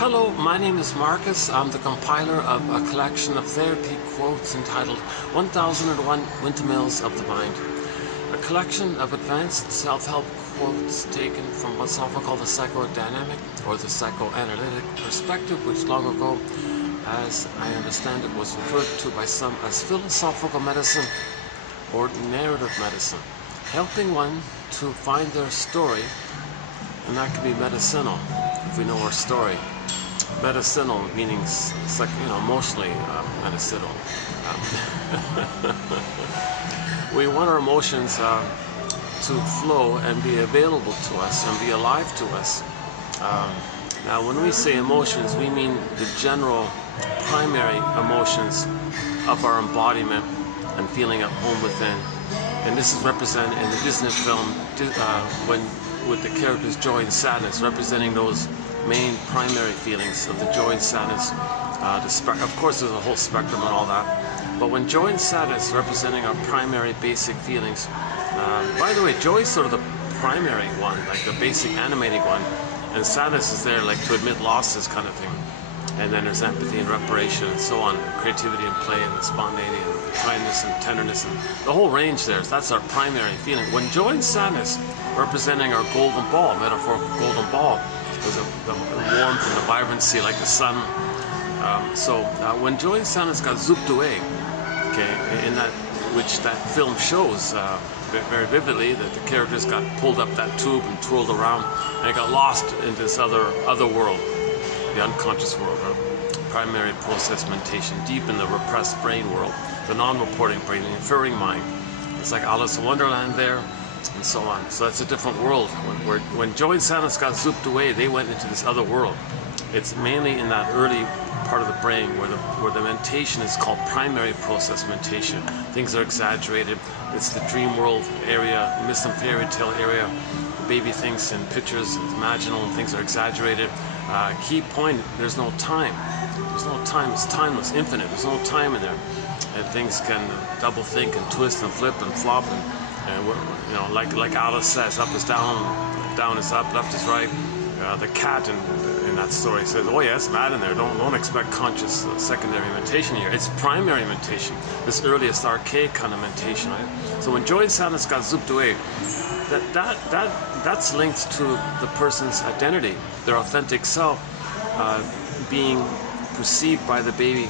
Hello, my name is Marcus. I'm the compiler of a collection of therapy quotes entitled 1001 Windmills of the Mind. A collection of advanced self-help quotes taken from what's often called the psychodynamic or the psychoanalytic perspective, which long ago, as I understand it, was referred to by some as philosophical medicine or narrative medicine, helping one to find their story, and that can be medicinal if we know our story. Medicinal meaning, emotionally medicinal. We want our emotions to flow and be available to us and be alive to us. Now, when we say emotions, we mean the general primary emotions of our embodiment and feeling at home within. And this is represented in the Disney film with the characters joy and sadness, representing those main primary feelings of the joy and sadness. Of course, there's a whole spectrum and all that, but when joy and sadness representing our primary basic feelings, by the way, joy is sort of the primary one, like the basic animating one, and sadness is there like to admit losses kind of thing. And then there's empathy and reparation and so on, creativity and play and spontaneity and kindness and tenderness and the whole range there. So that's our primary feeling. When joy and sadness representing our golden ball, metaphorical golden ball, with the warmth and the vibrancy like the sun. When joy and sadness got zooped away, okay, in that which that film shows very vividly, that the characters got pulled up that tube and twirled around, and it got lost into this other world, the unconscious world, primary process mentation, deep in the repressed brain world, the non-reporting brain, the inferring mind. It's like Alice in Wonderland there, and so on. So that's a different world. When joy and sadness got zooped away, they went into this other world. It's mainly in that early part of the brain where the mentation is called primary process mentation. Things are exaggerated. It's the dream world area, myth and fairy tale area. The baby thinks in pictures, it's imaginal, and things are exaggerated. Key point, there's no time. There's no time. It's timeless, infinite. There's no time in there. And things can double think and twist and flip and flop and like Alice says, up is down, down is up, left is right. The cat in that story says, oh yeah, it's mad in there. Don't expect conscious secondary mentation here. It's primary mentation, this earliest archaic kind of mentation, right? So when joy and sadness got zooped away, that's linked to the person's identity, their authentic self, being perceived by the baby,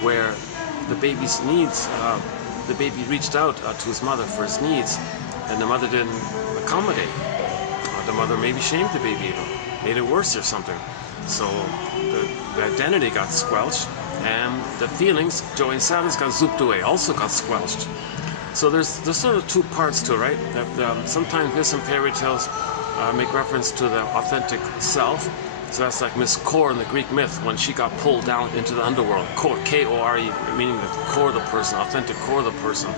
where the baby's needs. The baby reached out to his mother for his needs, and the mother didn't accommodate. Or the mother maybe shamed the baby, made it worse or something. So the identity got squelched, and the feelings, joy and sadness, got zooped away, also got squelched. So there's sort of two parts to it, right? That sometimes myths and fairy tales make reference to the authentic self. So that's like Miss Core in the Greek myth, when she got pulled down into the underworld. Core, K-O-R-E, meaning the core of the person, authentic core of the person.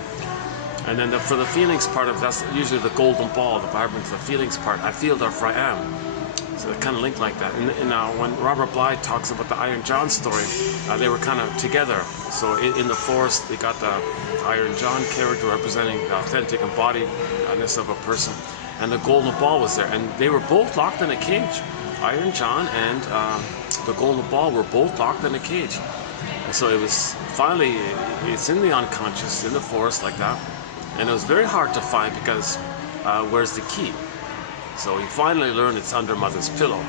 And then for the feelings part of that's usually the golden ball, the vibrant, the feelings part. I feel, therefore I am. So they kind of link like that. And when Robert Bly talks about the Iron John story, they were kind of together. So in the forest, they got the Iron John character representing the authentic embodiedness of a person, and the golden ball was there, and they were both locked in a cage. Iron John and the golden ball were both locked in a cage. And so it was finally, it's in the unconscious, in the forest like that. And it was very hard to find because where's the key? So he finally learned it's under mother's pillow.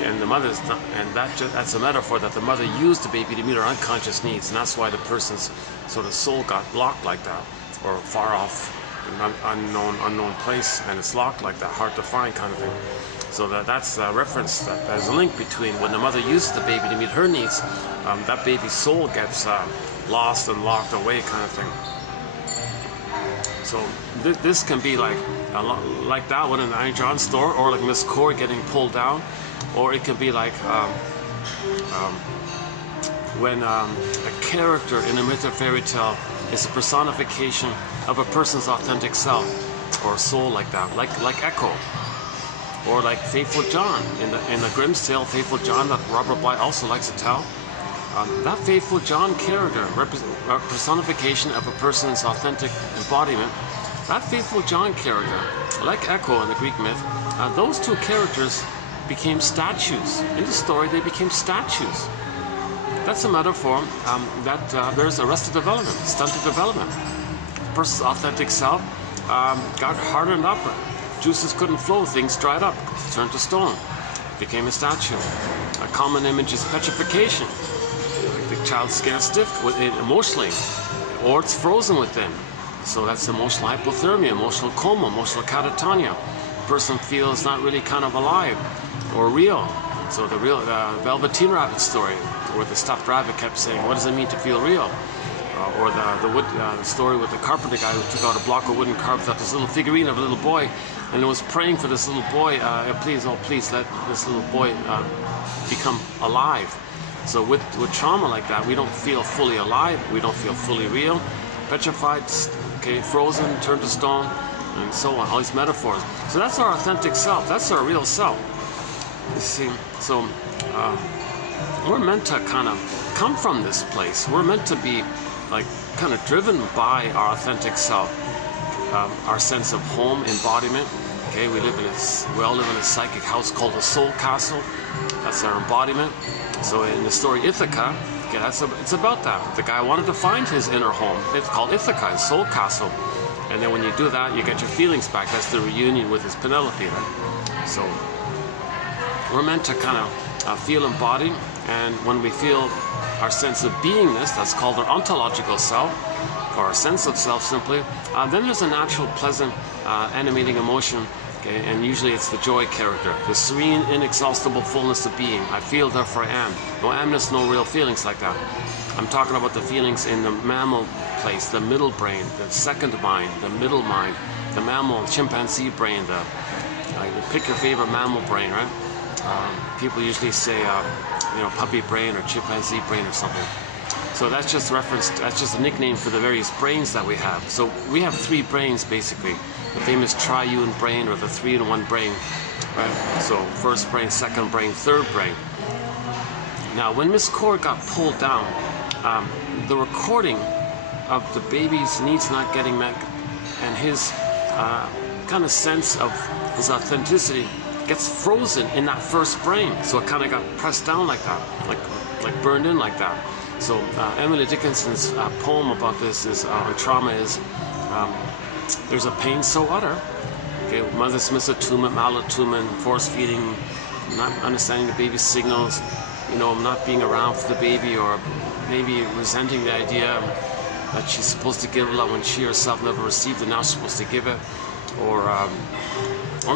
And the mother's not, and that's a metaphor that the mother used the baby to meet her unconscious needs. And that's why the person's sort of soul got locked like that, or far off, an unknown place, and it's locked like that, hard to find kind of thing. So that's a reference, that there's a link between when the mother uses the baby to meet her needs, that baby's soul gets lost and locked away kind of thing. So this can be like that one in the Iron John store, or like Miss Core getting pulled down, or it can be like when a character in a myth or fairy tale is a personification of a person's authentic self or soul, like that, like Echo. Or like Faithful John in the Grimm's tale, Faithful John, that Robert Bly also likes to tell. That Faithful John character, personification of a person's authentic embodiment, that Faithful John character, like Echo in the Greek myth, those two characters became statues. In the story, they became statues. That's a metaphor that there's arrested development, stunted development. The person's authentic self got hardened up. Juices couldn't flow, things dried up, turned to stone, became a statue. A common image is petrification. The child's scared stiff emotionally, or it's frozen within. So that's emotional hypothermia, emotional coma, emotional catatonia. The person feels not really kind of alive or real. So the Velveteen Rabbit story, where the stuffed rabbit kept saying, what does it mean to feel real? Or the story with the carpenter guy who took out a block of wood and carved out this little figurine of a little boy, and was praying for this little boy, please let this little boy become alive. So with trauma like that, we don't feel fully alive, we don't feel fully real, petrified, okay, frozen, turned to stone, and so on, all these metaphors. So that's our authentic self, that's our real self. You see, so we're meant to kind of come from this place. We're meant to be like kind of driven by our authentic self, our sense of home, embodiment. Okay, we all live in a psychic house called a soul castle. That's our embodiment. So in the story Ithaca, okay, it's about that. The guy wanted to find his inner home. It's called Ithaca, his soul castle. And then when you do that, you get your feelings back. That's the reunion with his Penelope. Right? So we're meant to kind of feel embodied, and when we feel our sense of beingness, that's called our ontological self, or our sense of self simply, then there's a natural, pleasant, animating emotion, okay, and usually it's the joy character, the serene, inexhaustible fullness of being. I feel, therefore I am. No amness, no real feelings like that. I'm talking about the feelings in the mammal place, the middle brain, the second mind, the middle mind, the mammal, chimpanzee brain, pick your favorite mammal brain, right? People usually say, puppy brain or chimpanzee brain or something. So that's just a nickname for the various brains that we have. So we have three brains basically. The famous triune brain, or the 3-in-1 brain, right? So first brain, second brain, third brain. Now when Miss Cord got pulled down, the recording of the baby's needs not getting met and his kind of sense of his authenticity gets frozen in that first brain. So it kind of got pressed down like that, like burned in like that. So Emily Dickinson's poem about this is on trauma is, there's a pain so utter. Okay, mother's misattunement, malattunement, force feeding, not understanding the baby's signals, not being around for the baby, or maybe resenting the idea that she's supposed to give love when she herself never received it, now she's supposed to give it, or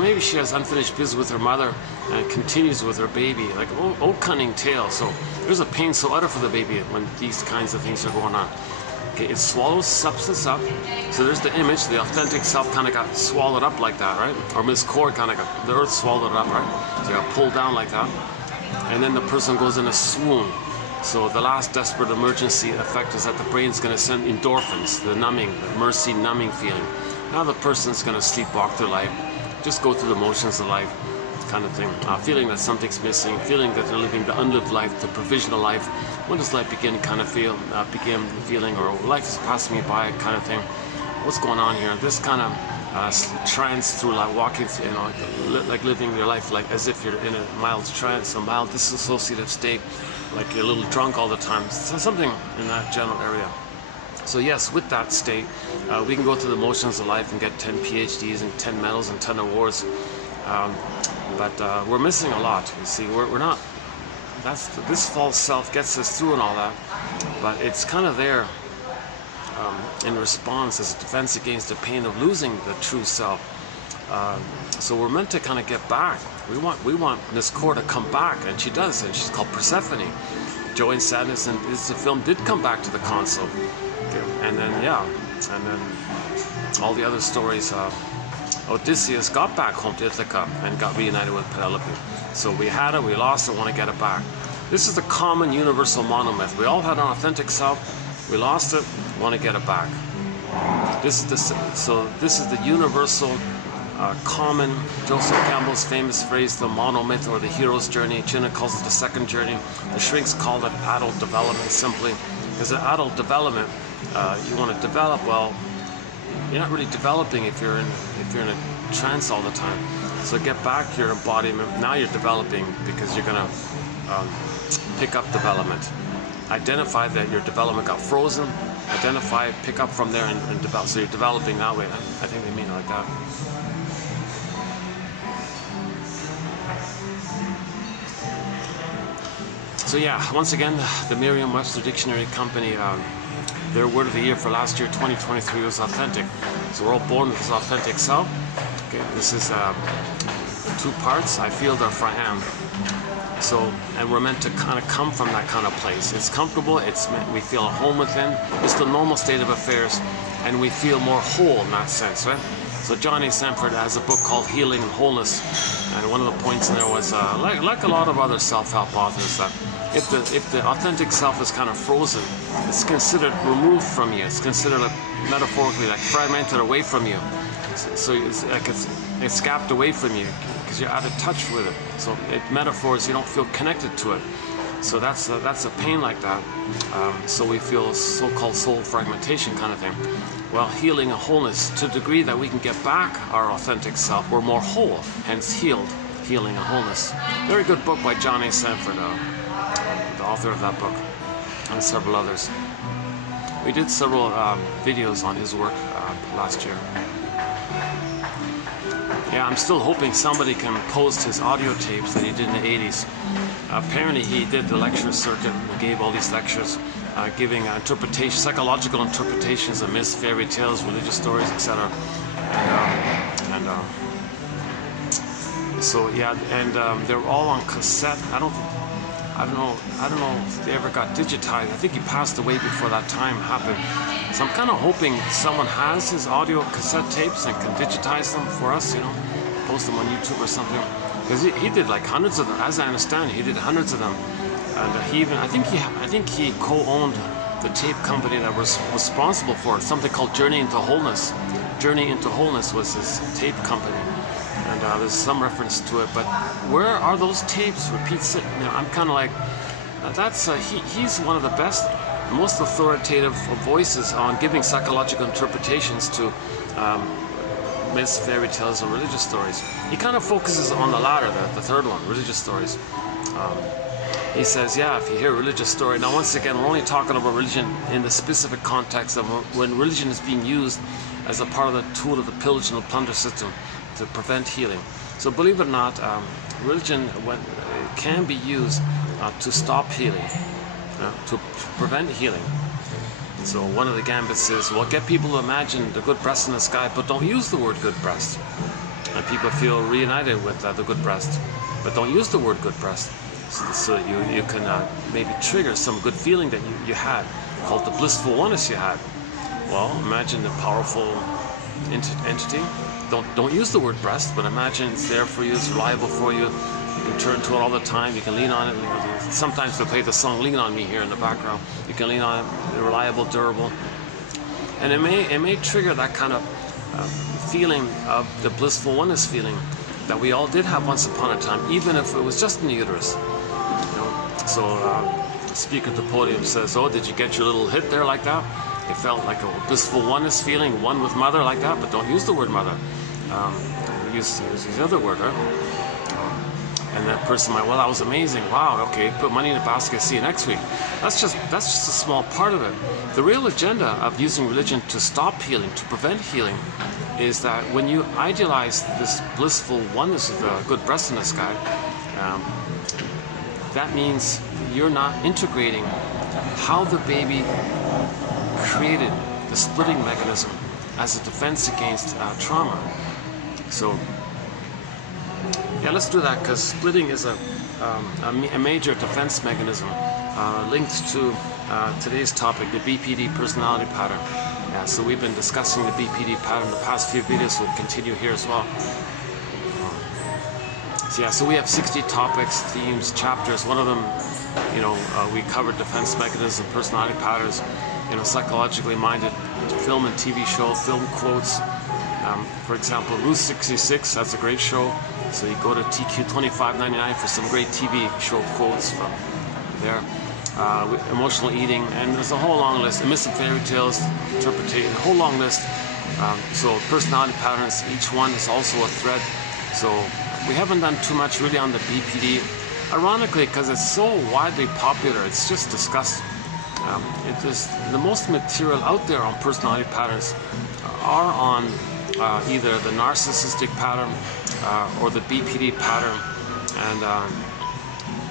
maybe she has unfinished business with her mother and continues with her baby, like old cunning tale. So there's a pain so utter for the baby when these kinds of things are going on. Okay, it swallows substance up. So there's the image, the authentic self kind of got swallowed up like that, right? Or Miss Cord kind of got, the earth swallowed it up, right? So it got pulled down like that. And then the person goes in a swoon. So the last desperate emergency effect is that the brain's going to send endorphins, the numbing, the mercy numbing feeling. Now the person's going to sleepwalk through life, just go through the motions of life, kind of thing. Feeling that something's missing, feeling that they're living the unlived life, the provisional life. When does life begin feeling, or life is passing me by kind of thing? What's going on here? This kind of trance through like walking, like living your life like as if you're in a mild trance, a mild disassociative state, like you're a little drunk all the time. So something in that general area. So yes, with that state, we can go through the motions of life and get 10 PhDs and 10 medals and 10 awards. But we're missing a lot. You see, we're not. This false self gets us through and all that, but it's kind of there in response as a defense against the pain of losing the true self. So we're meant to kind of get back. We want Miss Cord to come back, and she does, and she's called Persephone. Joy and Sadness, and the film did come back to the console. Okay. And then all the other stories. Odysseus got back home to Ithaca and got reunited with Penelope. So we had it, we lost it, want to get it back. This is the common universal monomyth. We all had an authentic self, we lost it, want to get it back. This is the universal, common, Joseph Campbell's famous phrase, the monomyth or the hero's journey. Chinna calls it the second journey. The shrinks call it adult development simply. Because in adult development, you want to develop, well, you're not really developing if you're in a trance all the time. So get back your embodiment. Now you're developing because you're going to pick up development. Identify that your development got frozen. Identify, pick up from there, and develop. So you're developing that way. I think they mean it like that. So yeah, once again, the Merriam-Webster Dictionary Company, their word of the year for last year, 2023, was authentic. So we're all born with this authentic self. Okay, this is 2 parts, I feel, therefore I am. So, and we're meant to kind of come from that kind of place. It's comfortable, we feel at home within, it's the normal state of affairs, and we feel more whole in that sense, right? So Johnny Sanford has a book called Healing and Wholeness, and one of the points in there was, like a lot of other self-help authors, that if the authentic self is kind of frozen, it's considered removed from you. It's considered, like, metaphorically, like fragmented away from you. So it's like it's gapped away from you because you're out of touch with it. So metaphors, you don't feel connected to it. So that's a pain like that. So we feel so-called soul fragmentation kind of thing. Well, healing and wholeness, to the degree that we can get back our authentic self, we're more whole, hence healed, healing and wholeness. Very good book by Johnny Sanford, the author of that book, and several others. We did several videos on his work last year. Yeah, I'm still hoping somebody can post his audio tapes that he did in the 80s. Apparently he did the lecture circuit and gave all these lectures, giving psychological interpretations of myths, fairy tales, religious stories, etc. So yeah, and they're all on cassette. I don't know if they ever got digitized. I think he passed away before that time happened. So I'm kind of hoping someone has his audio cassette tapes and can digitize them for us, you know, post them on YouTube or something. Because he did like hundreds of them, as I understand, he did hundreds of them. And he even, I think he co-owned the tape company that was responsible for it, something called Journey into Wholeness. Journey into Wholeness was his tape company. And there's some reference to it, but where are those tapes? Repeats it. You know, I'm kind of like, he's one of the best, most authoritative voices on giving psychological interpretations to myths, fairy tales, and religious stories. He kind of focuses on the latter, the third one, religious stories. He says, yeah, if you hear a religious story, now once again, we're only talking about religion in the specific context of when religion is being used as a part of the tool of the pillage and the plunder system to prevent healing. So believe it or not, religion can be used to stop healing, to prevent healing. So one of the gambits is, well, get people to imagine the good breast in the sky, but don't use the word good breast. And people feel reunited with the good breast, but don't use the word good breast. So you can maybe trigger some good feeling that you had, called the blissful oneness you had. Well, imagine the powerful entity. Don't use the word breast, but imagine it's there for you, it's reliable for you. You can turn to it all the time, you can lean on it. Sometimes they play the song Lean On Me here in the background. You can lean on it, reliable, durable. And it may trigger that kind of feeling of the blissful oneness feeling that we all did have once upon a time, even if it was just in the uterus. You know? So the speaker at the podium says, oh, did you get your little hit there like that? It felt like a blissful oneness feeling, one with mother like that, but don't use the word mother. Use the other word, right? And that person might, well, that was amazing. Wow, okay, put money in the basket, see you next week. That's just a small part of it. The real agenda of using religion to stop healing, to prevent healing, is that when you idealize this blissful oneness of the good breast in the sky, that means you're not integrating how the baby created the splitting mechanism as a defense against trauma. So yeah, let's do that, because splitting is a major defense mechanism linked to today's topic, the BPD personality pattern. Yeah, so we've been discussing the BPD pattern in the past few videos, so we'll continue here as well. So yeah, so we have 60 topics, themes, chapters. One of them, you know, we covered defense mechanism, personality patterns, you know, psychologically minded film and TV show, film quotes. For example, Route 66, that's a great show. So you go to TQ25.99 for some great TV show quotes from there. Emotional eating, and there's a whole long list. Myths and fairy tales, interpretation, a whole long list. So personality patterns, each one is also a thread So we haven't done too much really on the BPD, ironically, because it's so widely popular. It's just discussed. It is the most material out there on personality patterns are on either the narcissistic pattern or the BPD pattern,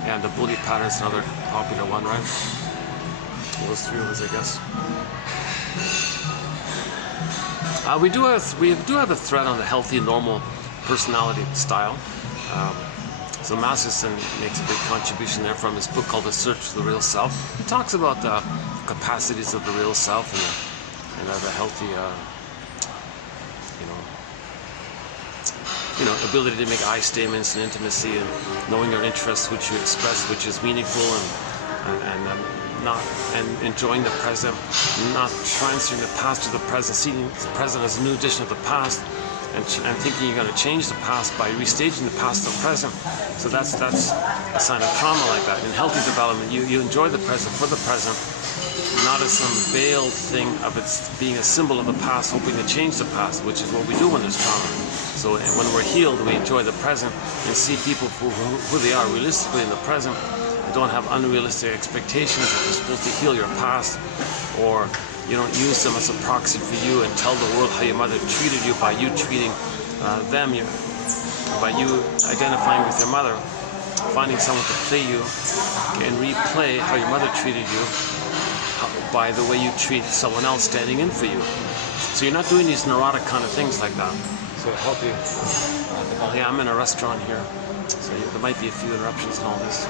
and the bully pattern is another popular one, right? Those three of us, I guess. We do have a thread on the healthy, normal personality style. So Masterson makes a big contribution there from his book called The Search for the Real Self. He talks about the capacities of the real self and the healthy, ability to make I statements and intimacy and knowing your interests, which you express, which is meaningful, and enjoying the present, not transferring the past to the present, seeing the present as a new edition of the past, and thinking you're going to change the past by restaging the past to the present. So that's a sign of trauma like that. In healthy development, you enjoy the present for the present, not as some veiled thing of it's being a symbol of the past, hoping to change the past, which is what we do when there's trauma. So when we're healed, we enjoy the present and see people for who they are realistically in the present. Don't have unrealistic expectations that you're supposed to heal your past, or you don't use them as a proxy for you and tell the world how your mother treated you by you treating them, by you identifying with your mother, finding someone to play you and replay how your mother treated you by the way you treat someone else standing in for you. So you're not doing these neurotic kind of things like that. So to help you, yeah, I'm in a restaurant here, so there might be a few interruptions and all this.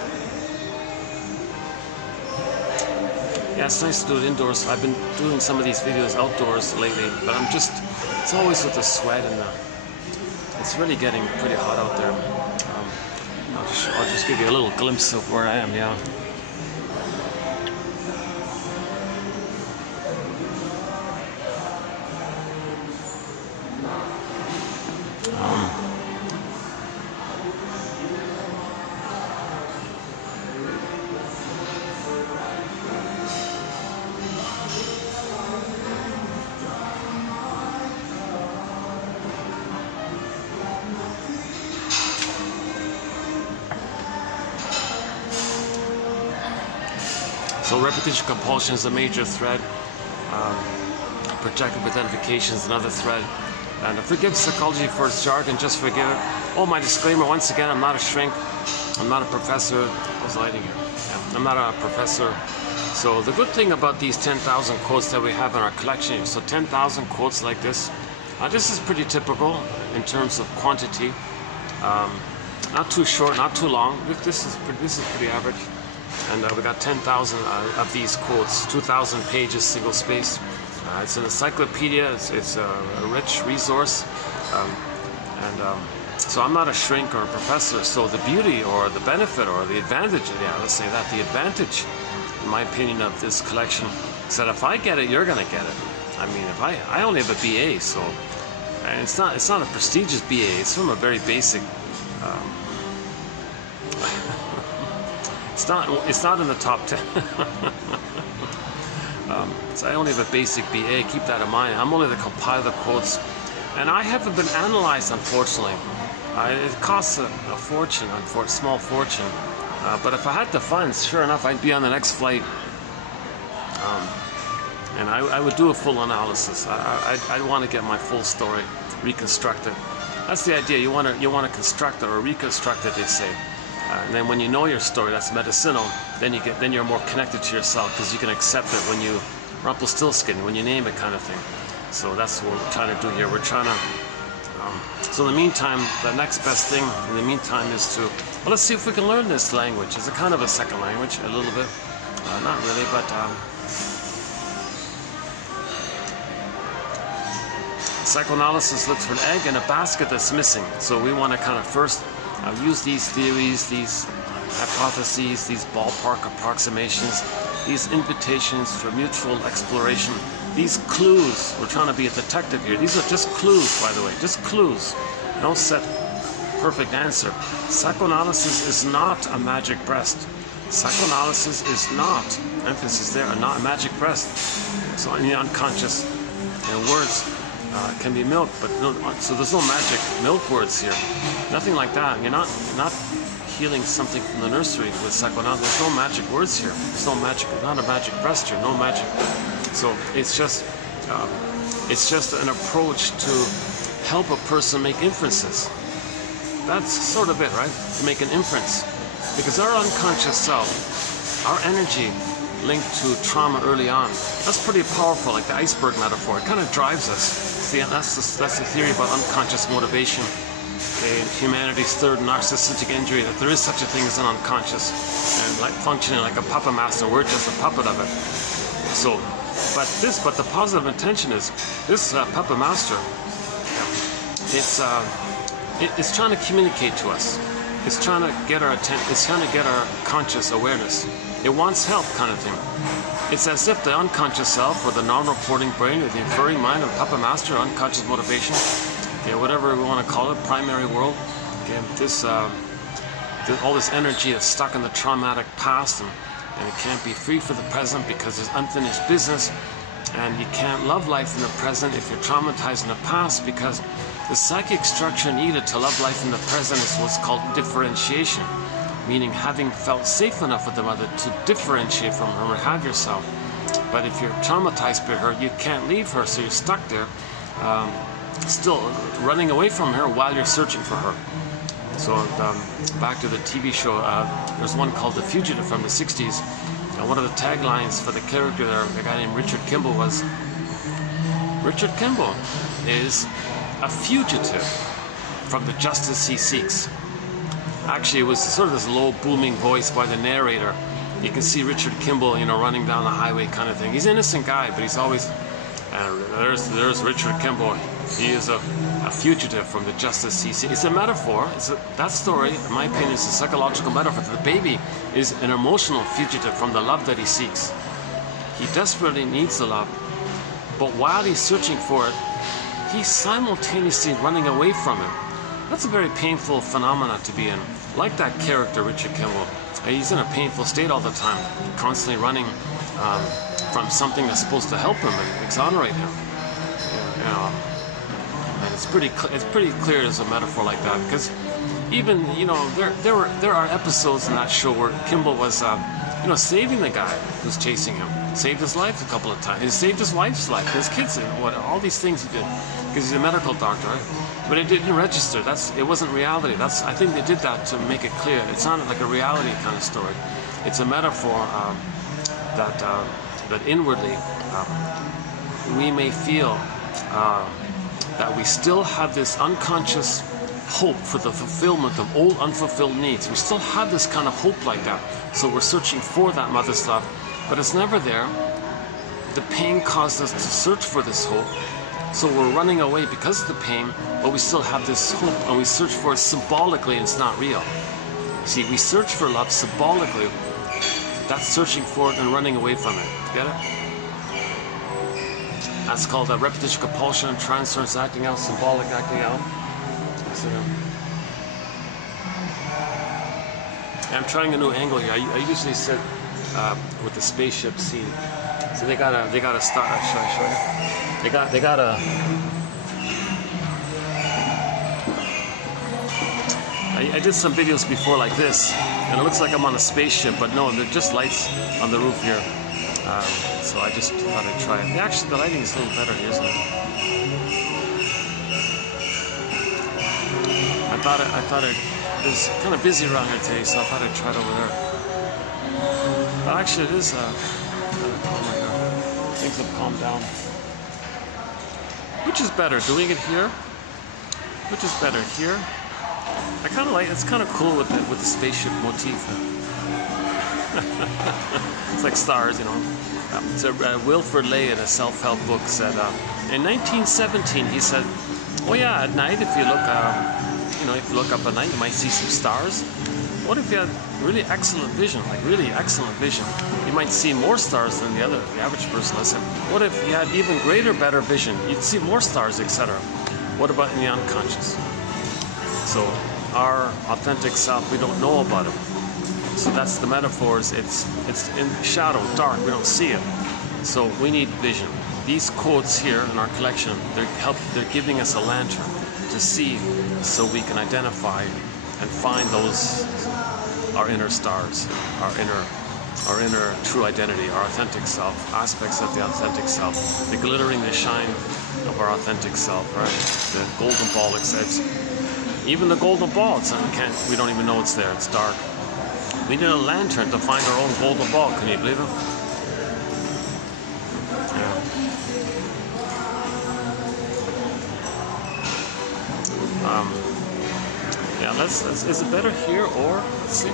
Yeah, it's nice to do it indoors. I've been doing some of these videos outdoors lately, but it's always with the sweat and it's really getting pretty hot out there. I'll just give you a little glimpse of where I am, yeah. So repetition compulsion is a major thread. Projective identification is another thread. And forgive psychology for its jargon, just forgive it. Oh, my disclaimer, once again, I'm not a shrink. I'm not a professor. What's lighting here? Yeah, I'm not a professor. So the good thing about these 10,000 quotes that we have in our collection, so 10,000 quotes like this, this is pretty typical in terms of quantity. Not too short, not too long. This is pretty average. And we got 10,000 of these quotes, 2,000 pages, single space. It's an encyclopedia. It's a rich resource. So I'm not a shrink or a professor. So the beauty or the benefit or the advantage, yeah, let's say that, the advantage, in my opinion, of this collection is that if I get it, you're gonna get it. I mean, if I only have a BA, so, and it's not a prestigious BA. It's from a very basic. It's not in the top 10. So I only have a basic BA. Keep that in mind. I'm only the compiler of the quotes, and I haven't been analyzed, unfortunately. It costs a fortune, a small fortune. But if I had the funds, sure enough, I'd be on the next flight, and I would do a full analysis. I'd want to get my full story reconstructed. That's the idea. You want to construct it or reconstruct it, they say. And then when you know your story, that's medicinal. Then you're more connected to yourself because you can accept it when you Rumpelstiltskin, when you name it, kind of thing. So that's what we're trying to do here. We're trying to. So in the meantime, the next best thing in the meantime is to, well, let's see if we can learn this language. It's a kind of a second language, a little bit. Not really, but. Psychoanalysis looks for an egg in a basket that's missing. So we want to kind of first use these theories, these hypotheses, these ballpark approximations, these invitations for mutual exploration, these clues. We're trying to be a detective here. These are just clues, by the way, just clues. No set perfect answer. Psychoanalysis is not a magic breast. Psychoanalysis is not, emphasis there, not a magic breast. So in the unconscious, in words, can be milk, but no, so there's no magic milk words here. Nothing like that. You're not healing something from the nursery with psychoanalysis. There's no magic words here. There's no magic, not a magic breast here, no magic. So it's just an approach to help a person make inferences. That's sort of it, right? To make an inference. Because our unconscious self, our energy linked to trauma early on, that's pretty powerful, like the iceberg metaphor. It kind of drives us. See, that's the theory about unconscious motivation. Humanity's third narcissistic injury, that there is such a thing as an unconscious, and like functioning like a puppet master, we're just a puppet of it. So, but the positive intention is this puppet master. It's trying to communicate to us. It's trying to get our attention. It's trying to get our conscious awareness. It wants help, kind of thing. It's as if the unconscious self, or the non-reporting brain, or the inferring mind of the puppet master, unconscious motivation, whatever we want to call it, primary world. All this energy is stuck in the traumatic past, and it can't be free for the present because there's unfinished business, and you can't love life in the present if you're traumatized in the past, because the psychic structure needed to love life in the present is what's called differentiation, meaning having felt safe enough with the mother to differentiate from her and have yourself. But if you're traumatized by her, you can't leave her, so you're stuck there, still running away from her while you're searching for her. So back to the TV show, there's one called The Fugitive from the 60s. And one of the taglines for the character there, the guy named Richard Kimball, was, Richard Kimball is a fugitive from the justice he seeks. Actually, it was sort of this low booming voice by the narrator. You can see Richard Kimball, running down the highway kind of thing. He's an innocent guy, but he's always, there's Richard Kimball. He is a fugitive from the justice he seeks. It's a metaphor. That story, in my opinion, is a psychological metaphor. The baby is an emotional fugitive from the love that he seeks. He desperately needs the love, but while he's searching for it, he's simultaneously running away from it. That's a very painful phenomenon to be in. Like that character, Richard Kimball. He's in a painful state all the time, constantly running from something that's supposed to help him and exonerate him. And it's pretty clear as a metaphor like that, because even there are episodes in that show where Kimball was saving the guy who's chasing him, saved his life a couple of times. He saved his wife's life, his kids, all these things he did, because he's a medical doctor, right? But it didn't register. It wasn't reality. I think they did that to make it clear. It sounded like a reality kind of story. It's a metaphor that inwardly we may feel that we still have this unconscious hope for the fulfillment of old unfulfilled needs. We still have this kind of hope like that. So we're searching for that mother's love, but it's never there. The pain caused us to search for this hope. So we're running away because of the pain, but we still have this hope, and we search for it symbolically, and it's not real. See, we search for love symbolically. That's searching for it and running away from it. Get it? That's called a repetition compulsion, transference acting out, symbolic acting out. So, I'm trying a new angle here. I usually sit with the spaceship scene. So they got a star. Should I show you? They got a. I did some videos before like this, and it looks like I'm on a spaceship, but no, they're just lights on the roof here. So I just thought I'd try it. Actually, the lighting is a little better here, isn't it? I thought it was kind of busy around here today, so I thought I'd try it over there. But actually, it is kind of calm right now. Things have calmed down. Which is better, doing it here? Which is better, here? I kind of like. It's kind of cool with the spaceship motif. It's like stars, So Wilfred Lay in a self-help book said, in 1917, he said, "Oh yeah, at night if you look up at night, you might see some stars. What if you had really excellent vision, like really excellent vision? You might see more stars than the average person." I said, "What if you had even greater, better vision? You'd see more stars, etc. What about in the unconscious?" So our authentic self, we don't know about it. So that's the metaphors. It's in shadow, dark. We don't see it. So we need vision. these quotes here in our collection, they're giving us a lantern to see, so we can identify and find our inner stars, our inner true identity, our authentic self, aspects of the authentic self, the glittering, the shine of our authentic self, right? The golden ball exists. Even the golden ball, we don't even know it's there, it's dark. We need a lantern to find our own golden ball, can you believe it? Yeah. Is it better here or, let's see.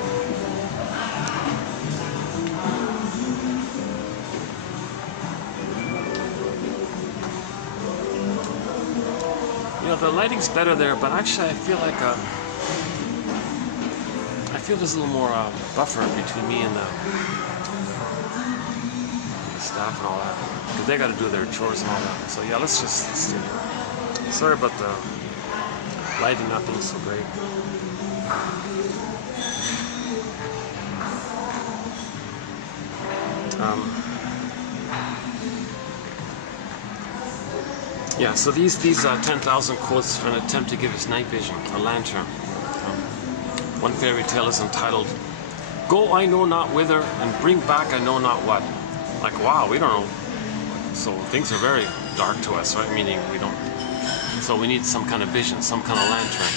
The lighting's better there, but actually I feel like there's a little more buffer between me and the staff and all that, because they got to do their chores and all that. So yeah, let's stay here. Sorry about the lighting not being so great. Yeah, so these 10,000 quotes are an attempt to give us night vision, a lantern. One fairy tale is entitled, "Go I know not whither, and bring back I know not what." Like, wow, we don't know. So things are very dark to us, right? Meaning we don't. So we need some kind of vision, some kind of lantern.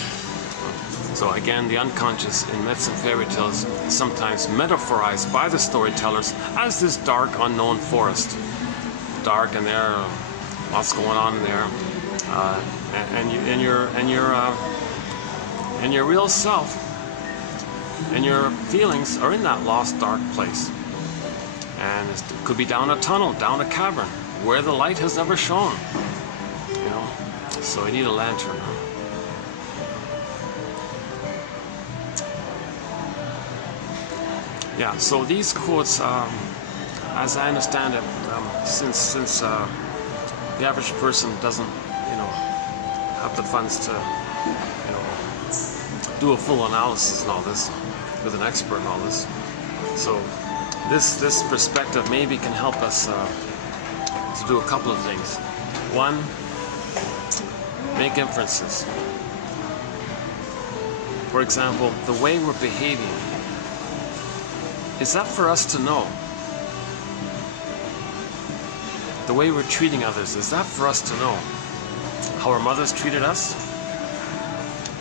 So again, the unconscious in myths and fairy tales is sometimes metaphorized by the storytellers as this dark, unknown forest. Dark, and there, lots going on in there, and your real self and your feelings are in that lost, dark place. And it could be down a tunnel, down a cavern, where the light has never shone. You know, so you need a lantern. Yeah. So these quotes, as I understand it, since the average person doesn't, have the funds to, do a full analysis and all this with an expert and all this. So this perspective maybe can help us to do a couple of things. One, make inferences. For example, the way we're behaving, is that for us to know? The way we're treating others, is that for us to know? How our mothers treated us?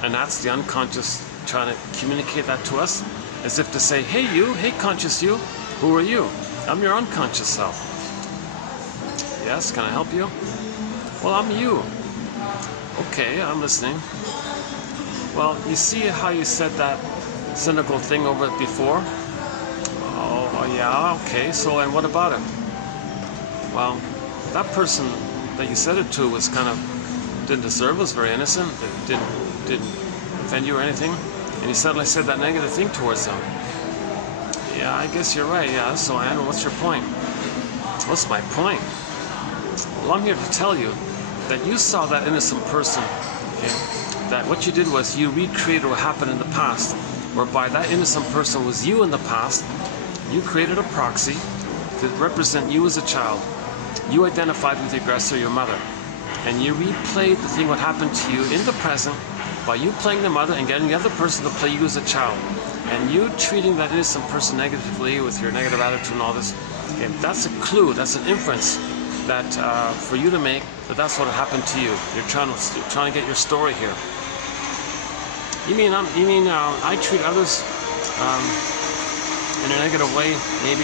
And that's the unconscious trying to communicate that to us, as if to say, hey you, hey conscious you, who are you? I'm your unconscious self. Yes, can I help you? Well, I'm you. Okay, I'm listening. Well, you see how you said that cynical thing over before? Oh yeah, okay, so and what about it? Well, that person that you said it to was kind of, didn't deserve, was very innocent, didn't offend you or anything, and you suddenly said that negative thing towards them. Yeah, I guess you're right, yeah, so I know, what's your point? What's my point? Well, I'm here to tell you that you saw that innocent person, okay, that what you did was you recreated what happened in the past, whereby that innocent person was you in the past. You created a proxy to represent you as a child. You identified with the aggressor, your mother, and you replayed the thing what happened to you in the present by you playing the mother and getting the other person to play you as a child, and you treating that innocent person negatively with your negative attitude and all this. Okay, that's a clue, that's an inference that for you to make that's what happened to you. You're trying to get your story here. You mean I treat others in a negative way? Maybe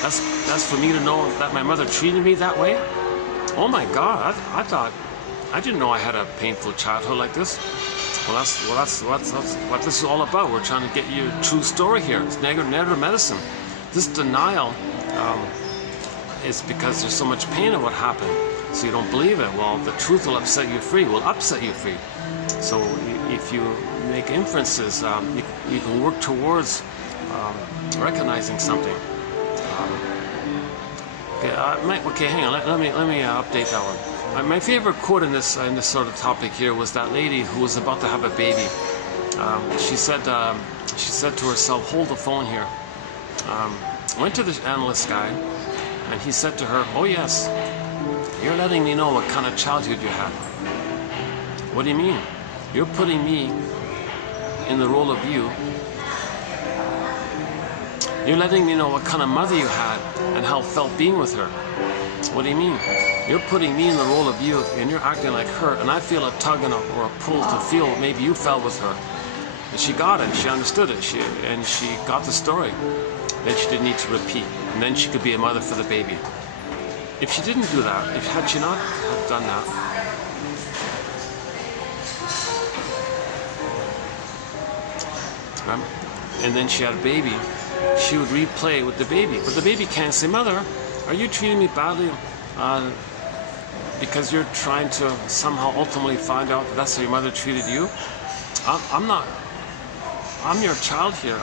that's for me to know that my mother treated me that way? Oh my God! I didn't know I had a painful childhood like this. Well, that's what this is all about. We're trying to get you a true story here. It's negative medicine. This denial is because there's so much pain in what happened, so you don't believe it. Well, the truth will upset you free. Will upset you free. So if you make inferences, you can work towards recognizing something. Okay, hang on. Let me update that one. My favorite quote in this sort of topic here was that lady who was about to have a baby. She said to herself, "Hold the phone here." Went to the analyst guy, and he said to her, "Oh yes, You're letting me know what kind of childhood you had. What do you mean? You're putting me in the role of you. You're letting me know what kind of mother you had and how it felt being with her. What do you mean? You're putting me in the role of you and you're acting like her, and I feel a tug or a pull to feel what maybe you felt with her. And she got it, she understood it, she got the story. Then she didn't need to repeat, and then she could be a mother for the baby. If she didn't do that, had she not have done that, and then she had a baby, she would replay with the baby. But the baby can't say, Mother, are you treating me badly because you're trying to somehow ultimately find out that that's how your mother treated you? I'm not. I'm your child here.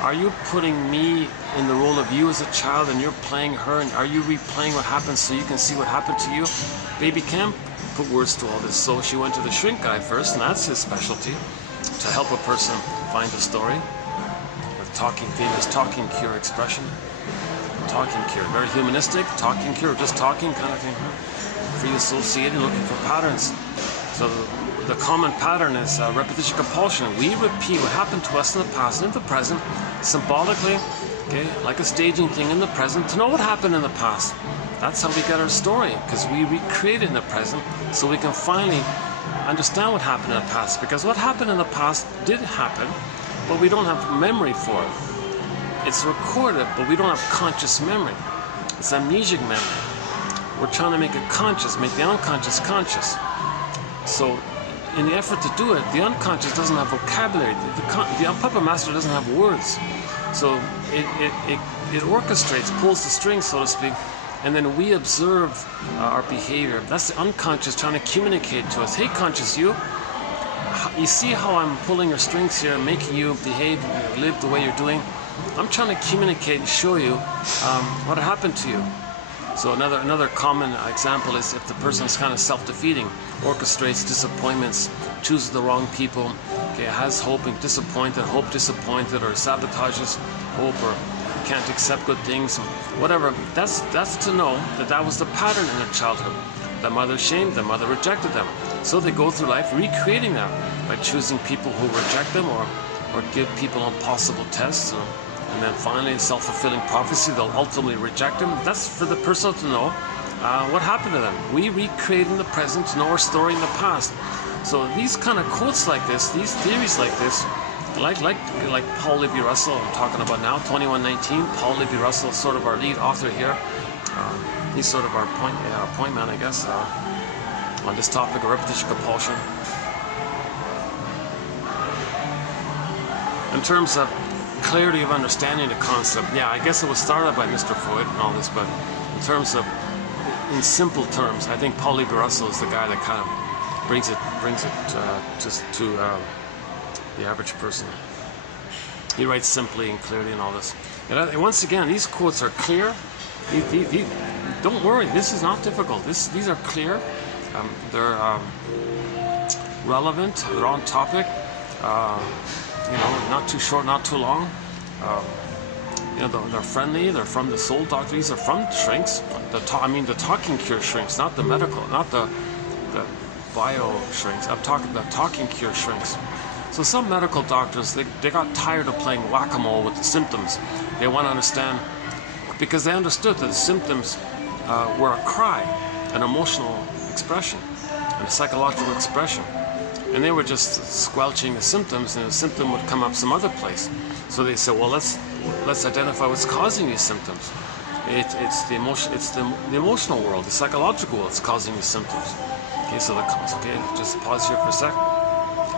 Are you putting me in the role of you as a child and you're playing her, and are you replaying what happened so you can see what happened to you? Baby can't put words to all this, so she went to the shrink guy first, and that's his specialty, to help a person find a story. With famous talking cure expression. Talking cure, very humanistic. Talking cure, just talking kind of thing. Free associating, looking for patterns. So the common pattern is repetition compulsion. We repeat what happened to us in the past and in the present, symbolically, okay, like a staging thing in the present, to know what happened in the past. That's how we get our story, because we recreate it in the present, so we can finally understand what happened in the past. Because what happened in the past did happen, but we don't have memory for it. It's recorded, but we don't have conscious memory. It's amnesic memory. We're trying to make it conscious, make the unconscious conscious. So in the effort to do it, the unconscious doesn't have vocabulary. The puppet master doesn't have words. So it orchestrates, pulls the strings, so to speak, and then we observe our behavior. That's the unconscious trying to communicate to us. Hey, conscious you see how I'm pulling your strings here, making you behave, live the way you're doing? I'm trying to communicate and show you what happened to you. So another common example is if the person is kind of self-defeating, orchestrates disappointments, chooses the wrong people, okay, has hope and disappointed, hope disappointed, or sabotages hope, or can't accept good things, whatever. That's to know that was the pattern in their childhood. The mother shamed them, mother rejected them. So they go through life recreating that by choosing people who reject them or give people impossible tests. And then finally, self-fulfilling prophecy, they'll ultimately reject them. That's for the person to know what happened to them. We recreate in the present to know our story in the past. So these kind of quotes like this, these theories like this, like Paul Libby Russell, I'm talking about now, 2119. Paul Libby Russell is sort of our lead author here. He's sort of our point man, I guess, on this topic of repetition compulsion. In terms of clarity of understanding the concept, yeah, I guess it was started by Mr. Freud and all this, but in terms of, in simple terms, I think Paul Libby Russell is the guy that kind of brings it to the average person. He writes simply and clearly and all this. And once again, these quotes are clear. Don't worry, this is not difficult. These are clear. They're relevant. They're on topic. Not too short, not too long. They're friendly. They're from the soul doctor. These are from shrinks. The talking cure shrinks, not the medical, not the bio shrinks. I'm talking the talking cure shrinks. So some medical doctors, they got tired of playing whack-a-mole with the symptoms. They want to understand, because they understood that the symptoms were a cry, an emotional expression, and a psychological expression. And they were just squelching the symptoms, and the symptom would come up some other place. So they said, well, let's identify what's causing these symptoms. It's the emotional world, the psychological world that's causing these symptoms. Okay, so just pause here for a sec.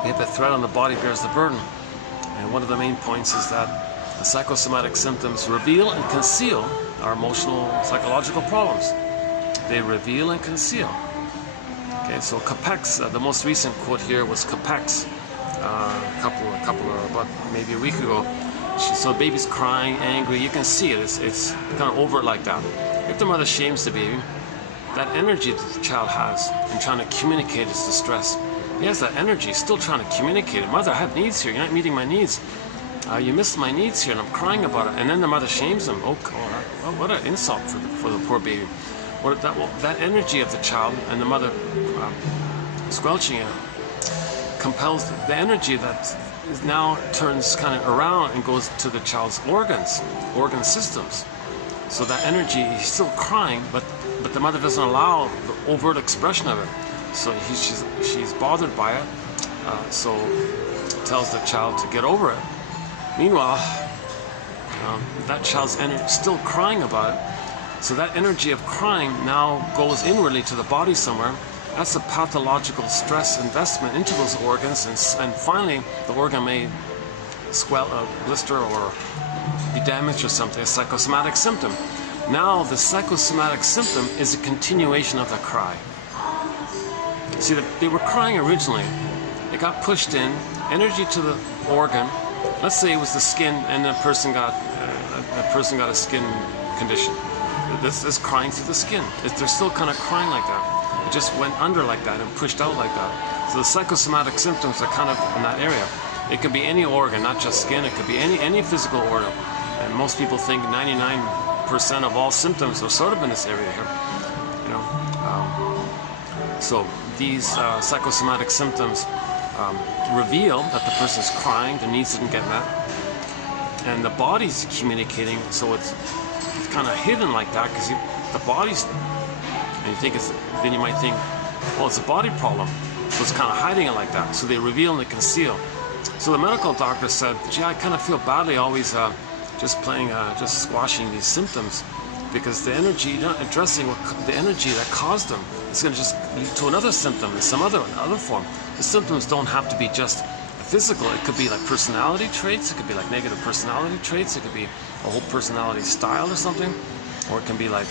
We have the thread on the body bears the burden. And one of the main points is that the psychosomatic symptoms reveal and conceal our emotional, psychological problems. They reveal and conceal. Okay, so Capek's, the most recent quote here was Capek's, about maybe a week ago. So the baby's crying, angry, you can see it, it's kind of overt like that. If the mother shames the baby, that energy that the child has in trying to communicate his distress, he has that energy, still trying to communicate it. Mother, I have needs here, you're not meeting my needs. You missed my needs here, and I'm crying about it. And then the mother shames him. Oh, God, what an insult for the poor baby. or that energy of the child and the mother squelching it compels the energy that now turns kind of around and goes to the child's organ systems. So that energy, he's still crying, but the mother doesn't allow the overt expression of it. So she's bothered by it, so tells the child to get over it. Meanwhile, that child's still crying about it. So that energy of crying now goes inwardly to the body somewhere. That's a pathological stress investment into those organs, and finally the organ may swell, blister, or be damaged or something, a psychosomatic symptom. Now the psychosomatic symptom is a continuation of the cry. See, they were crying originally. It got pushed in, energy to the organ. Let's say it was the skin, and a person got a skin condition. This is crying through the skin. They're still kind of crying like that. It just went under like that and pushed out like that. So the psychosomatic symptoms are kind of in that area. It could be any organ, not just skin. It could be any physical organ. And most people think 99% of all symptoms are sort of in this area here. You know, so these psychosomatic symptoms reveal that the person's crying, their needs didn't get met, and the body's communicating. So it's kind of hidden like that because the body's. And you think then you might think, well, it's a body problem, so it's kind of hiding it like that. So they reveal and they conceal. So the medical doctor said, gee, I kind of feel badly always just squashing these symptoms, because the energy, you're not addressing the energy that caused them. It's going to just lead to another symptom in some other form. The symptoms don't have to be just physical. It could be like personality traits. It could be like negative personality traits. It could be a whole personality style or something, or it can be like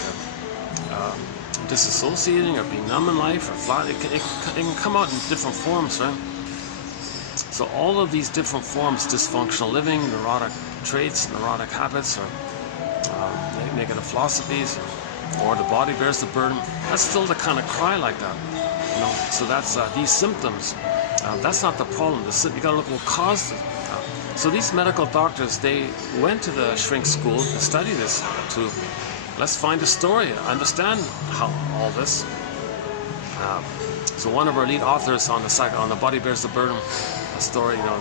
disassociating or being numb in life or flat. It can come out in different forms, right? So all of these different forms, dysfunctional living, neurotic traits, neurotic habits, or negative philosophies, or the body bears the burden, that's still the kind of cry like that. You know, so that's these symptoms. That's not the problem. You got to look what caused it. So these medical doctors, they went to the shrink school to study this. Let's find a story, understand how all this. So one of our lead authors on the Body Bears the Burden, a story, you know,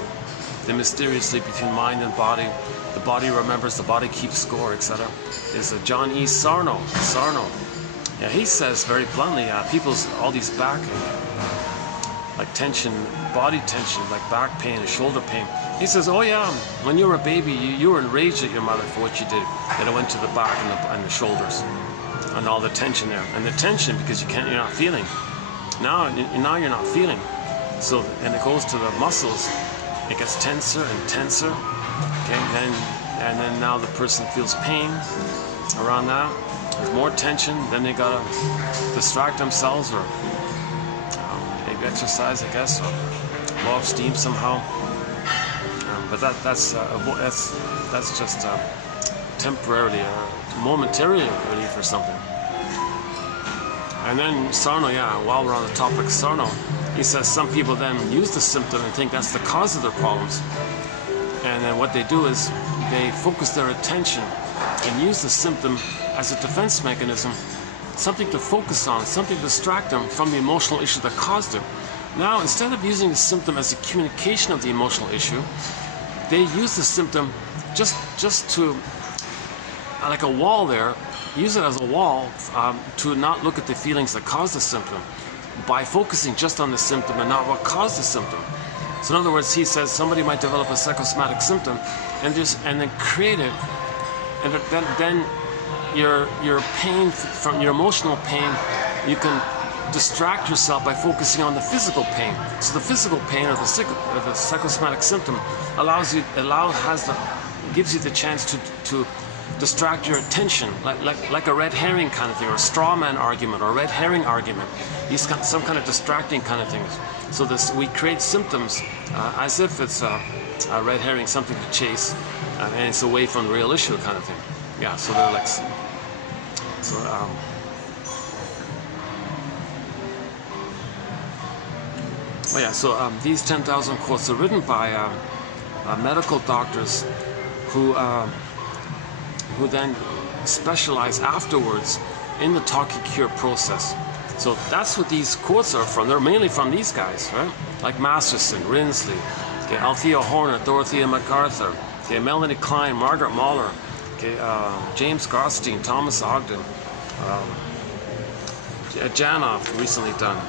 the mysteriously between mind and body, the body remembers, the body keeps score, etc., is John E. Sarno. Yeah, he says very bluntly, people's all these back, like tension, body tension, like back pain and shoulder pain. He says, oh yeah, when you were a baby, you were enraged at your mother for what you did. Then it went to the back and the shoulders, and all the tension there. And the tension, because you're not feeling. Now you're not feeling. So, and it goes to the muscles. It gets tenser and tenser. Okay, and then now the person feels pain around that. There's more tension. Then they gotta distract themselves, or maybe exercise, I guess, or blow off steam somehow. But that's just temporarily or momentarily relief or something. And then Sarno, while we're on the topic of Sarno, he says some people then use the symptom and think that's the cause of their problems. And then what they do is they focus their attention and use the symptom as a defense mechanism, something to focus on, something to distract them from the emotional issue that caused it. Now, instead of using the symptom as a communication of the emotional issue, they use the symptom just to, like a wall there, use it as a wall to not look at the feelings that caused the symptom, by focusing just on the symptom and not what caused the symptom. So in other words, he says somebody might develop a psychosomatic symptom and then create it, and then your pain, from your emotional pain, you can distract yourself by focusing on the physical pain. So the physical pain or the psychosomatic symptom gives you the chance to distract your attention, like a red herring kind of thing, or a straw man argument, or a red herring argument. These some kind of distracting kind of things. So we create symptoms as if it's a red herring, something to chase, and it's away from the real issue kind of thing. Yeah, so they're like, these 10,000 quotes are written by medical doctors who then specialize afterwards in the talking cure process. So that's what these quotes are from. They're mainly from these guys, right? Like Masterson, Rinsley, okay, Althea Horner, Dorothea MacArthur, okay, Melanie Klein, Margaret Mahler, okay, James Gottstein, Thomas Ogden, Janoff, recently done,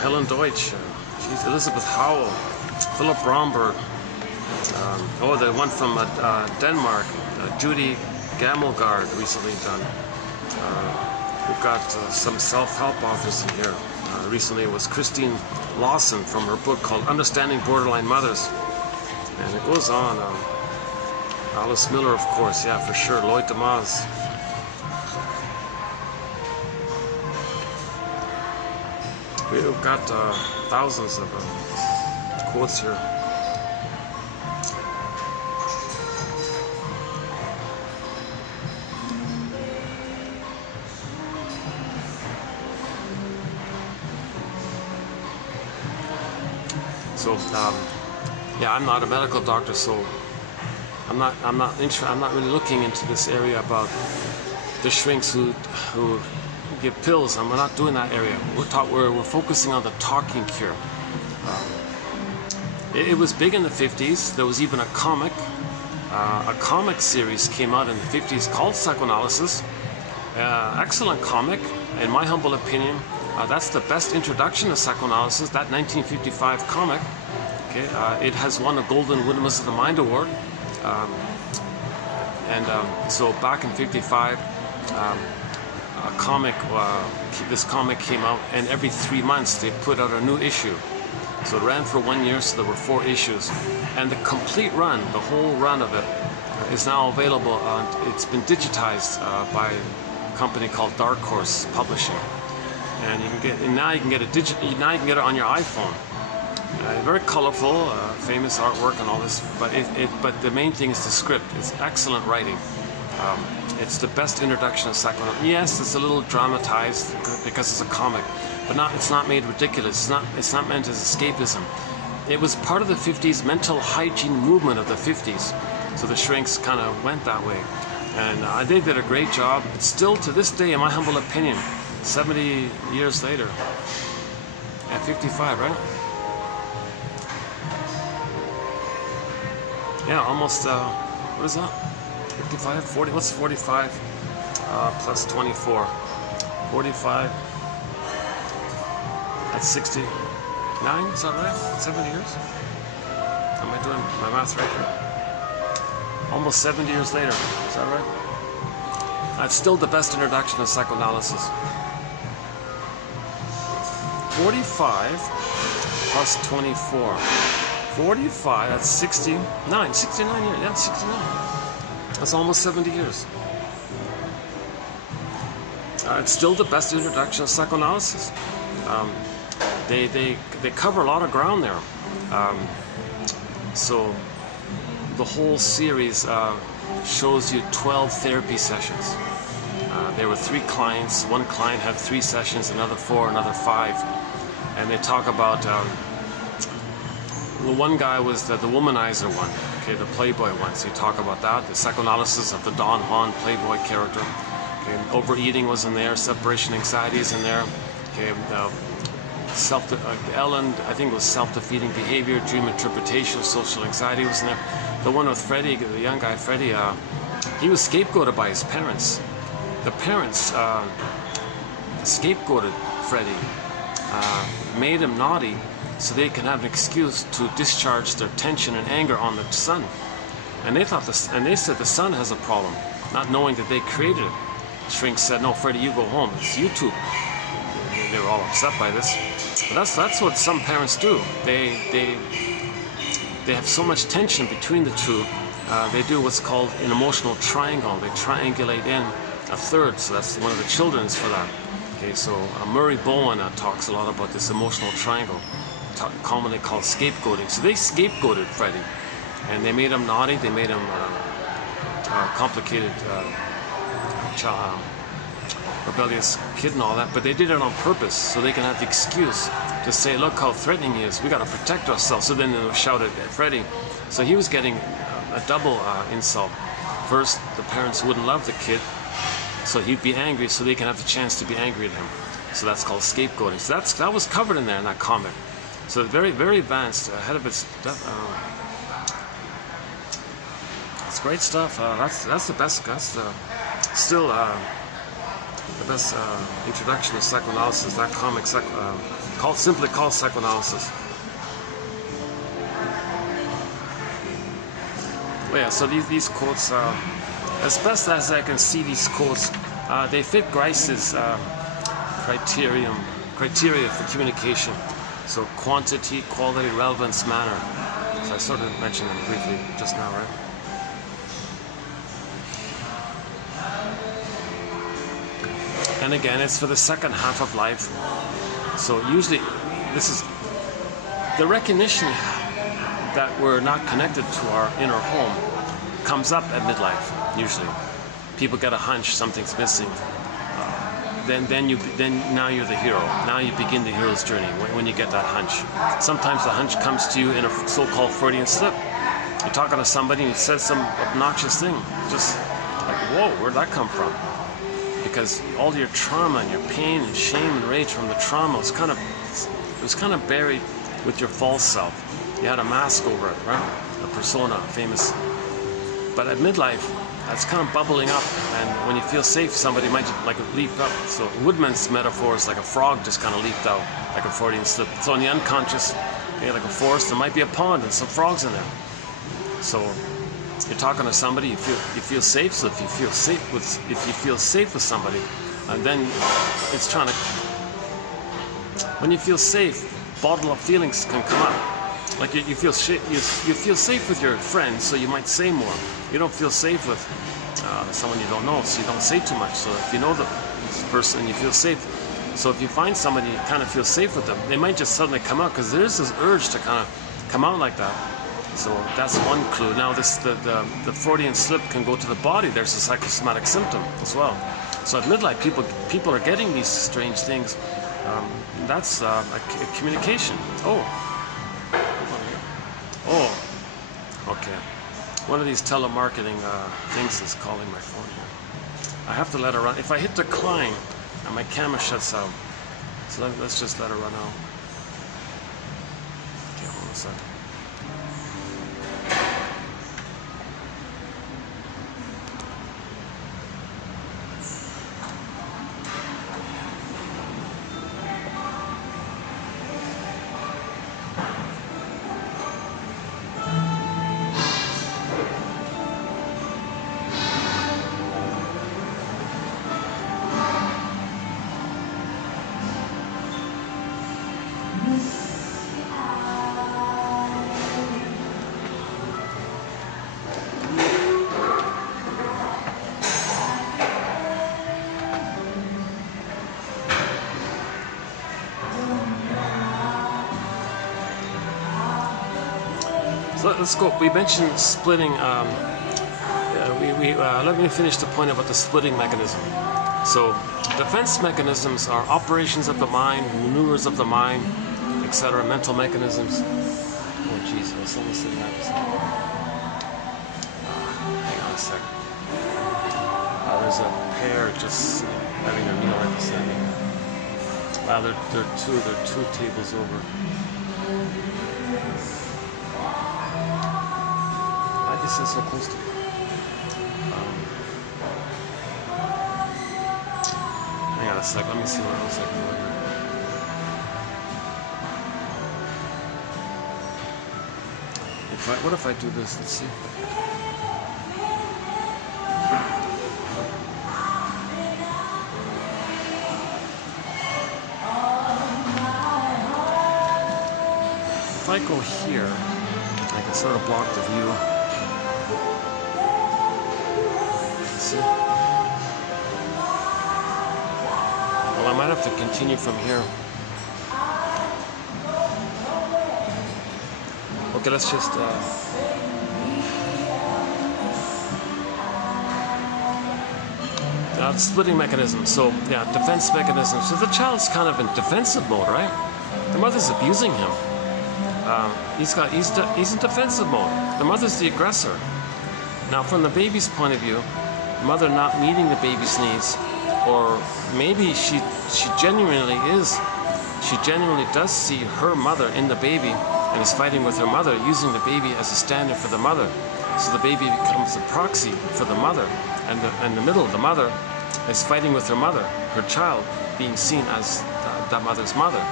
Helen Deutsch, Elizabeth Howell, Philip Romberg, the one from Denmark, Judy Gamelgard, recently done. We've got some self-help authors in here. Recently it was Christine Lawson from her book called Understanding Borderline Mothers. And it goes on. Alice Miller, of course, yeah, for sure. Lloyd DeMaz. We've got thousands of quotes here. So, yeah, I'm not a medical doctor, so I'm not really looking into this area about the shrinks who give pills. We're not doing that area. We're focusing on the talking cure. It was big in the 50s. There was even a comic series came out in the 50s called Psychoanalysis. Excellent comic, in my humble opinion. That's the best introduction to psychoanalysis, that 1955 comic. Okay, it has won a Golden Windmills of the Mind Award. So back in 55, this comic came out, and every 3 months they put out a new issue. So it ran for 1 year, so there were 4 issues. And the complete run, the whole run of it, is now available. It's been digitized by a company called Dark Horse Publishing. And you can get, and now you can get it now you can get it on your iPhone. Very colorful, famous artwork and all this, but the main thing is the script. It's excellent writing. It's the best introduction of psychoanalysis. Yes, it's a little dramatized because it's a comic, but it's not made ridiculous. It's not meant as escapism. It was part of the 50s mental hygiene movement of the 50s. So the shrinks kind of went that way, and they did a great job. It's still to this day, in my humble opinion, 70 years later, at 55, right? Yeah, almost, what is that? 55, 40, what's 45 plus 24? 45, that's 69, is that right? 70 years? Am I doing my math right here? Almost 70 years later, is that right? That's still the best introduction to psychoanalysis. 45 plus 24. 45, that's 69 years, yeah, 69. That's almost 70 years. It's still the best introduction to psychoanalysis. They cover a lot of ground there. So the whole series shows you 12 therapy sessions. There were 3 clients. One client had 3 sessions, another 4, another 5. And they talk about, the one guy was the womanizer one, okay, the playboy one. So you talk about that, the psychoanalysis of the Don Juan playboy character. Okay, overeating was in there, separation anxiety is in there. Okay, Ellen, I think it was self-defeating behavior, dream interpretation, social anxiety was in there. The one with Freddie, the young guy Freddie, he was scapegoated by his parents. The parents scapegoated Freddie, made him naughty so they can have an excuse to discharge their tension and anger on the son. And they said the son has a problem, not knowing that they created it. Shrink said, "No, Freddie, you go home. It's YouTube." They were all upset by this. But that's what some parents do. They have so much tension between the two. They do what's called an emotional triangle. They triangulate in a third. So that's one of the children's for that. Okay, so Murray Bowen talks a lot about this emotional triangle, commonly called scapegoating. So they scapegoated Freddie, and they made him naughty. They made him complicated, rebellious kid and all that. But they did it on purpose, so they can have the excuse to say, "Look how threatening he is. We got to protect ourselves." So then they shouted at Freddie. So he was getting a double insult. first the parents wouldn't love the kid, so he'd be angry so they can have the chance to be angry at him. So that's called scapegoating. So that was covered in there in that comic. So very, very advanced, ahead of its it's great stuff. That's the best. That's still the best introduction to psychoanalysis. That comic, simply called Psychoanalysis. Oh yeah. So these quotes, as best as I can see these quotes, they fit Grice's criteria for communication. So quantity, quality, relevance, manner. So I sort of mentioned them briefly just now, right? And again, it's for the second half of life. So usually, this is the recognition that we're not connected to our inner home comes up at midlife. Usually, people get a hunch something's missing. Then now you're the hero. Now you begin the hero's journey when you get that hunch. Sometimes the hunch comes to you in a so-called Freudian slip. You're talking to somebody and it says some obnoxious thing. Just like, whoa, where'd that come from? Because all your trauma and your pain and shame and rage from the trauma was kind of buried with your false self. You had a mask over it, right? A persona, famous. But at midlife, that's kind of bubbling up, and when you feel safe, somebody might just like leap up. So Woodman's metaphor is like a frog just kind of leaped out, like a Freudian slip. So in the unconscious, like a forest, there might be a pond and some frogs in there. So you're talking to somebody, you feel safe. So if you feel safe with somebody, and then it's trying to. When you feel safe, bottled up feelings can come up. Like you feel safe with your friends, so you might say more. You don't feel safe with someone you don't know, so you don't say too much. So if you know the person, you feel safe. So if you find somebody, you kind of feel safe with them, they might just suddenly come out, because there's this urge to kind of come out like that. So that's one clue. Now the Freudian slip can go to the body. There's a psychosomatic symptom as well. So at midlife, people are getting these strange things. That's a communication. Oh, okay. One of these telemarketing things is calling my phone here. I have to let it run. If I hit decline, and my camera shuts out. So let's just let it run out. Okay, hold on a second. So let's go. We mentioned splitting. Let me finish the point about the splitting mechanism. So defense mechanisms are operations of the mind, maneuvers of the mind, etc., mental mechanisms. Oh jeez, I was almost sitting at this. Hang on a second. There's a pair just having their meal right beside me. Wow, they're two tables over. This is so close to me. Hang on a sec, let me see what else I can do here. What if I do this? Let's see. If I go here, I can sort of block the view. Well, I might have to continue from here. Okay, let's just splitting mechanism. So yeah, defense mechanism. So the child's kind of in defensive mode, right? The mother's abusing him. He's in defensive mode. The mother's the aggressor. Now, from the baby's point of view, mother not meeting the baby's needs, or maybe she genuinely does see her mother in the baby and is fighting with her mother, using the baby as a stand-in for the mother. So the baby becomes the proxy for the mother, and the middle, the mother, is fighting with her mother, her child, being seen as that mother's mother.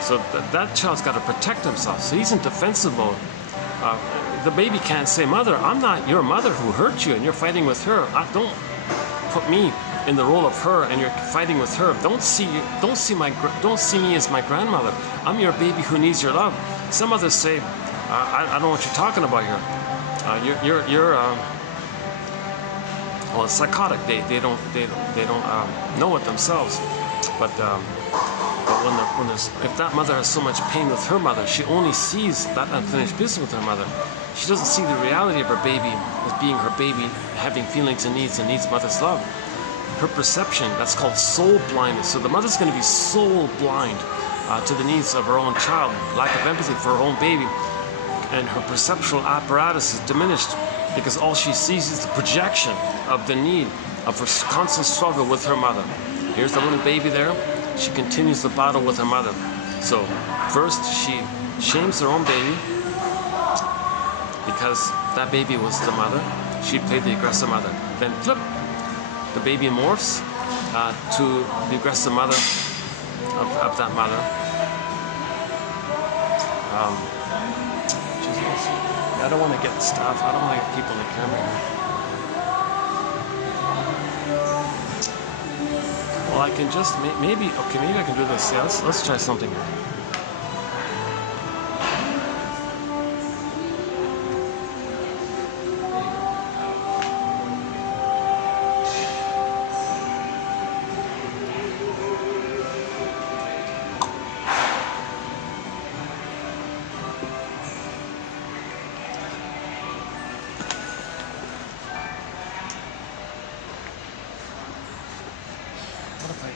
So that child's got to protect himself. So he's in defensive mode. The baby can't say, "Mother, I'm not your mother who hurt you, and you're fighting with her. Don't put me in the role of her, and you're fighting with her. Don't see me as my grandmother. I'm your baby who needs your love." Some others say, "I don't know what you're talking about here. Well, it's psychotic. They don't know it themselves. But if that mother has so much pain with her mother, she only sees that unfinished business with her mother. She doesn't see the reality of her baby as being her baby, having feelings and needs mother's love. Her perception, that's called soul blindness. So the mother's going to be soul blind to the needs of her own child, lack of empathy for her own baby, and her perceptual apparatus is diminished because all she sees is the projection of the need of her constant struggle with her mother. Here's the little baby there. She continues the battle with her mother. So first she shames her own baby because that baby was the mother. She played the aggressive mother. Then flip, the baby morphs to the aggressive mother of that mother. I don't want to get stuff. I don't want to get people in the camera here. Well, I can just maybe I can do this. Yeah, let's try something here.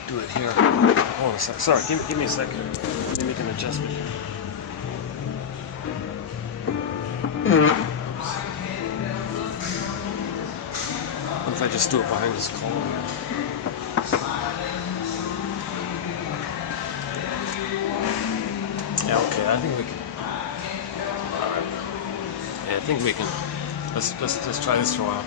Do it here. Hold on a sec. Sorry, give me a second. Let me make an adjustment here. What if I just do it behind this column? Yeah, okay. I think we can. Alright. Yeah, I think we can. Let's try this for a while.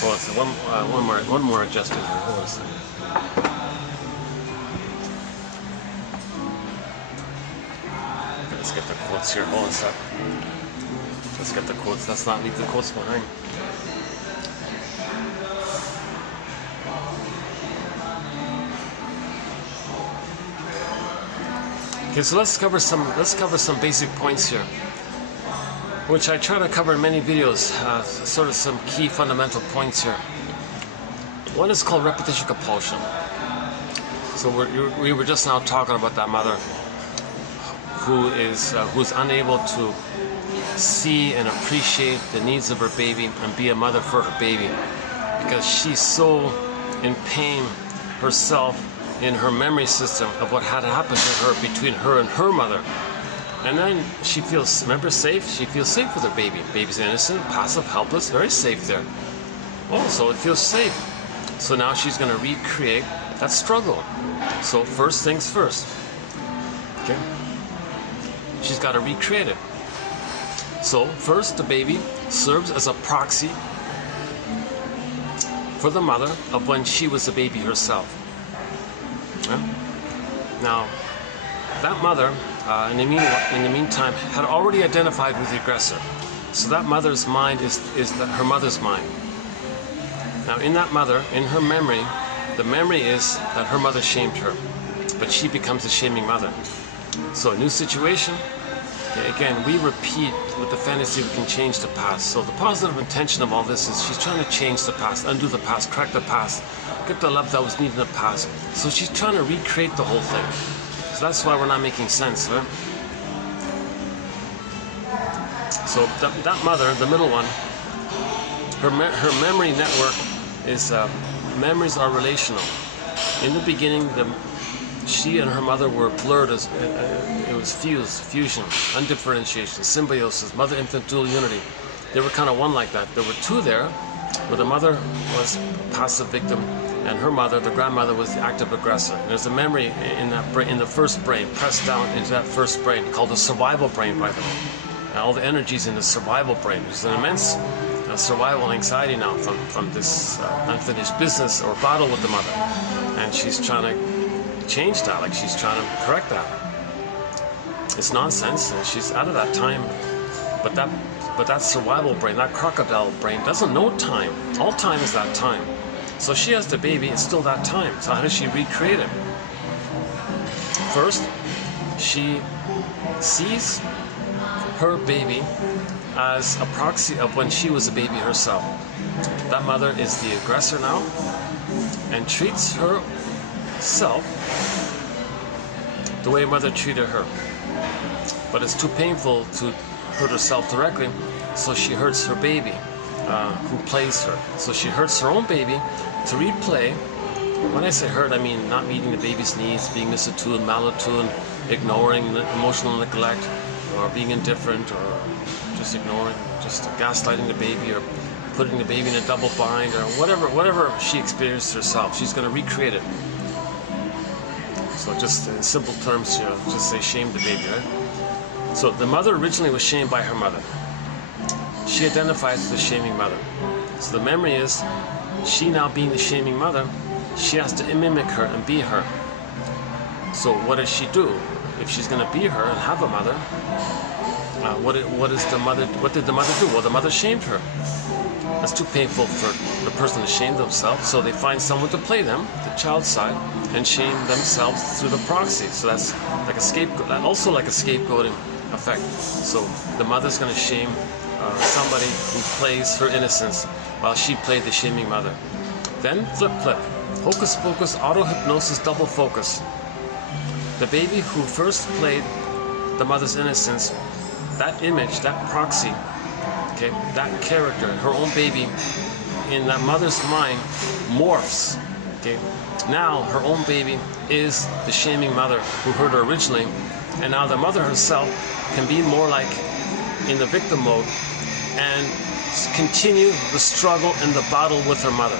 Hold on a second. One more adjustment here. Hold on a second. Let's get the quotes here. Hold on a second. Let's get the quotes. Let's not leave the quotes behind. Okay, so let's cover some basic points here, which I try to cover in many videos, sort of some key fundamental points here. One is called repetition compulsion. So we were just now talking about that mother who's unable to see and appreciate the needs of her baby and be a mother for her baby because she's so in pain herself in her memory system of what had happened to her between her and her mother. And then she feels, remember, safe? She feels safe with her baby. Baby's innocent, passive, helpless, very safe there. Oh, so it feels safe. So now she's going to recreate that struggle. So first things first. Okay? She's got to recreate it. So first, the baby serves as a proxy for the mother of when she was a baby herself. Yeah? Now, that mother, in the meantime, had already identified with the aggressor. So that mother's mind is her mother's mind. Now, in that mother, in her memory, the memory is that her mother shamed her, but she becomes a shaming mother. So, a new situation. Okay, again, we repeat with the fantasy we can change the past. So the positive intention of all this is she's trying to change the past, undo the past, correct the past, get the love that was needed in the past. So she's trying to recreate the whole thing. So that's why we're not making sense, right? So that mother, the middle one, her memory network is, memories are relational. In the beginning, she and her mother were blurred as it was fusion, undifferentiation, symbiosis, mother-infant dual unity. They were kind of one like that. There were two there, where the mother was passive victim, and her mother, the grandmother, was the active aggressor. And there's a memory in that in the first brain, pressed down into that first brain, called the survival brain, by the way. And all the energies in the survival brain. There's an immense survival anxiety now from this unfinished business or battle with the mother, and she's trying to change that, like she's trying to correct that. It's nonsense, and she's out of that time. But that survival brain, that crocodile brain, doesn't know time. All time is that time. So she has the baby, it's still that time. So how does she recreate it? First, she sees her baby as a proxy of when she was a baby herself. That mother is the aggressor now, and treats herself the way a mother treated her. But it's too painful to hurt herself directly, so she hurts her baby, who plays her. So she hurts her own baby to replay. When I say hurt, I mean not meeting the baby's needs, being misattuned, malattuned, ignoring emotional neglect, or being indifferent, or just ignoring, just gaslighting the baby, or putting the baby in a double bind, or whatever she experienced herself. She's going to recreate it. So just in simple terms, she'll just say shame the baby, right? So the mother originally was shamed by her mother. She identifies as the shaming mother. So the memory is, she now being the shaming mother, she has to mimic her and be her. So what does she do? If she's going to be her and have a mother, what did the mother do? Well, the mother shamed her. That's too painful for the person to shame themselves, so they find someone to play them, the child's side, and shame themselves through the proxy. So that's like a scapegoat, also like a scapegoating effect. So the mother's going to shame somebody who plays her innocence while she played the shaming mother. Then flip. Hocus pocus, auto-hypnosis, double focus. The baby who first played the mother's innocence, that image, that proxy, okay, that character, her own baby, in that mother's mind morphs. Okay, now her own baby is the shaming mother who hurt her originally, and now the mother herself can be more like in the victim mode and continue the struggle and the battle with her mother.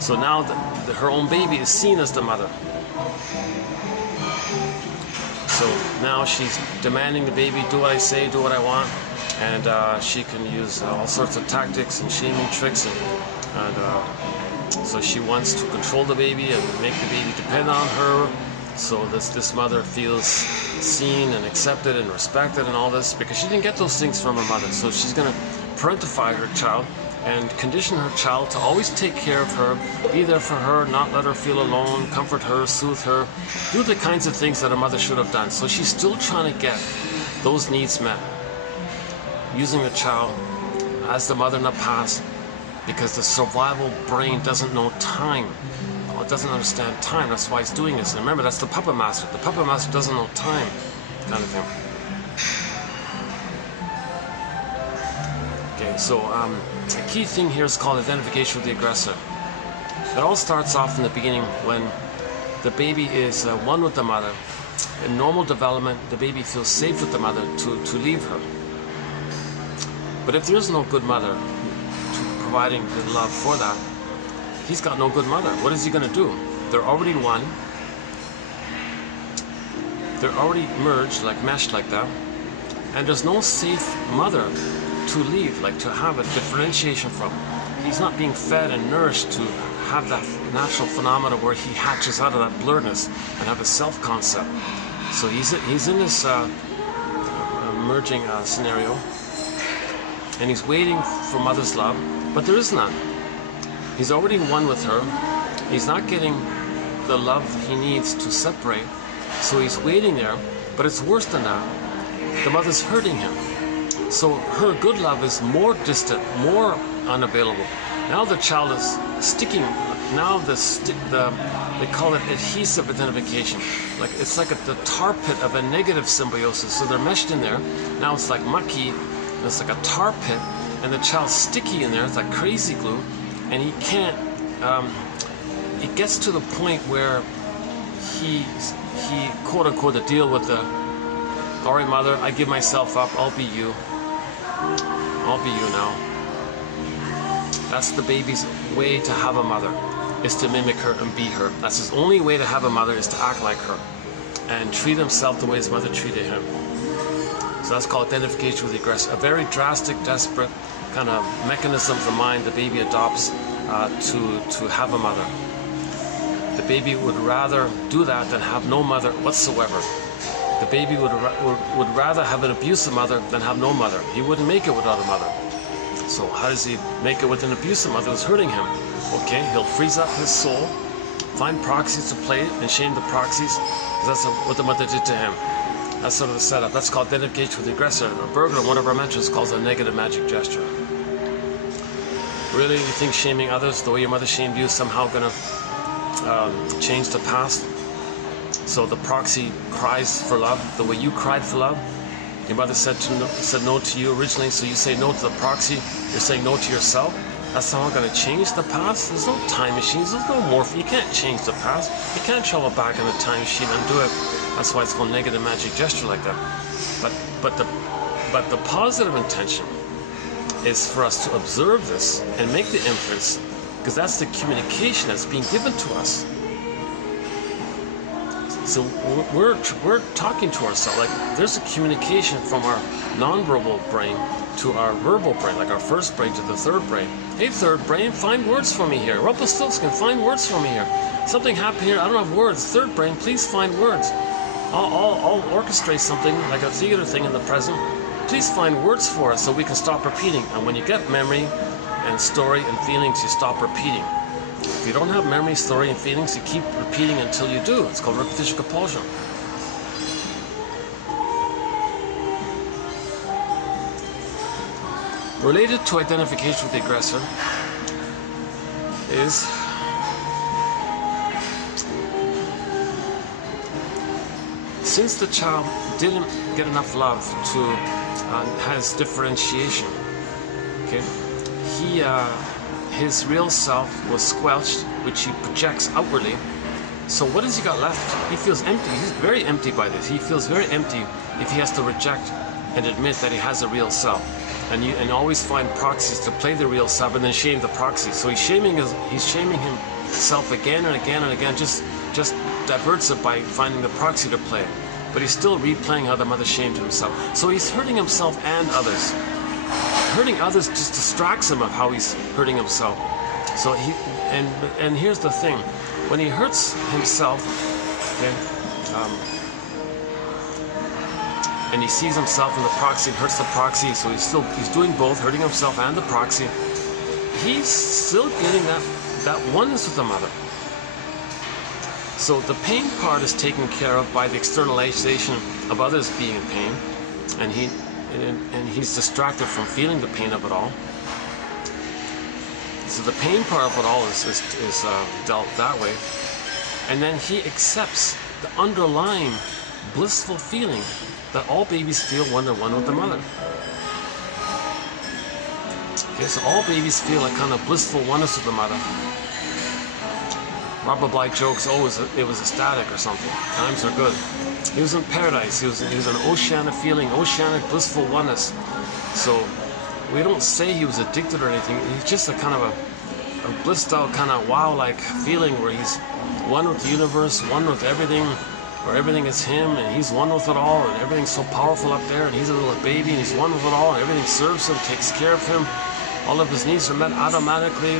So now her own baby is seen as the mother. So now she's demanding the baby do what I say, do what I want, and she can use all sorts of tactics and shaming tricks, and so she wants to control the baby and make the baby depend on her. So this mother feels seen and accepted and respected and all this, because she didn't get those things from her mother. So she's going to parentify her child and condition her child to always take care of her, be there for her, not let her feel alone, comfort her, soothe her, do the kinds of things that a mother should have done. So she's still trying to get those needs met, using the child as the mother in the past, because the survival brain doesn't know time. It doesn't understand time. That's why it's doing this. And remember, that's the puppet master. The puppet master doesn't know time, kind of thing. Okay, so the key thing here is called identification with the aggressor. It all starts off in the beginning when the baby is one with the mother. In normal development, the baby feels safe with the mother to leave her. But if there is no good mother providing the love for that, he's got no good mother. What is he going to do? They're already one. They're already merged, like meshed like that. And there's no safe mother to leave, like to have a differentiation from. He's not being fed and nourished to have that natural phenomena where he hatches out of that blurredness and have a self-concept. So he's in this merging scenario, and he's waiting for mother's love, but there is none. He's already one with her. He's not getting the love he needs to separate, so he's waiting there, but it's worse than that. The mother's hurting him. So her good love is more distant, more unavailable. Now the child is sticking. Now the They call it adhesive identification. Like it's like the tar pit of a negative symbiosis. So they're meshed in there. Now it's like mucky, and it's like a tar pit, and the child's sticky in there. It's like crazy glue, and he can't. It gets to the point where he quote unquote to deal with the, all right, mother, I give myself up. I'll be you. I'll be you now. That's the baby's way to have a mother, is to mimic her and be her. That's his only way to have a mother, is to act like her and treat himself the way his mother treated him. So that's called identification with the aggressor. A very drastic, desperate kind of mechanism of the mind the baby adopts to have a mother. The baby would rather do that than have no mother whatsoever. The baby would rather have an abusive mother than have no mother. He wouldn't make it without a mother. So how does he make it with an abusive mother who's hurting him? Okay, he'll freeze up his soul, find proxies to play and shame the proxies, because that's what the mother did to him. That's sort of the setup. That's called identification with the aggressor. A burglar, one of our mentors, calls a negative magic gesture. Really, you think shaming others the way your mother shamed you is somehow going to change the past? So the proxy cries for love the way you cried for love. Your mother said no to you originally, so you say no to the proxy. You're saying no to yourself. That's somehow going to change the past? There's no time machines. There's no morph. You can't change the past. You can't travel back in the time machine and do it. That's why it's called negative magic gesture like that. But the positive intention is for us to observe this and make the inference, because that's the communication that's being given to us. So we're talking to ourselves. Like there's a communication from our nonverbal brain to our verbal brain, like our first brain to the third brain. Hey, third brain, find words for me here. Rumpelstiltskin, find words for me here. Something happened here, I don't have words. Third brain, please find words. I'll orchestrate something like a theater thing in the present. Please find words for us so we can stop repeating. And when you get memory and story and feelings, you stop repeating. If you don't have memory, story, and feelings, you keep repeating until you do. It's called repetition compulsion. Related to identification with the aggressor is since the child didn't get enough love to has differentiation, okay, his real self was squelched, which he projects outwardly. So what has he got left? He feels empty. He's very empty by this. He feels very empty if he has to reject and admit that he has a real self. And always find proxies to play the real self and then shame the proxy. So he's shaming himself again and again and again, just diverts it by finding the proxy to play. But he's still replaying how the mother shamed himself. So he's hurting himself and others. Hurting others just distracts him of how he's hurting himself. So and here's the thing, when he hurts himself, okay, and he sees himself in the proxy and hurts the proxy, so he's doing both, hurting himself and the proxy. He's still getting that oneness with the mother. So the pain part is taken care of by the externalization of others being in pain, and he's distracted from feeling the pain of it all. So the pain part of it all is dealt that way. And then he accepts the underlying blissful feeling that all babies feel when they're one with the mother. Okay, so all babies feel a kind of blissful oneness with the mother. Robert Bly jokes, oh, it was ecstatic or something. Times are good. He was in paradise. He was an oceanic feeling, oceanic blissful oneness. So we don't say he was addicted or anything. He's just a kind of a blissed out kind of wow-like feeling where he's one with the universe, one with everything, where everything is him and he's one with it all, and everything's so powerful up there, and he's a little baby and he's one with it all, and everything serves him, takes care of him. All of his needs are met automatically,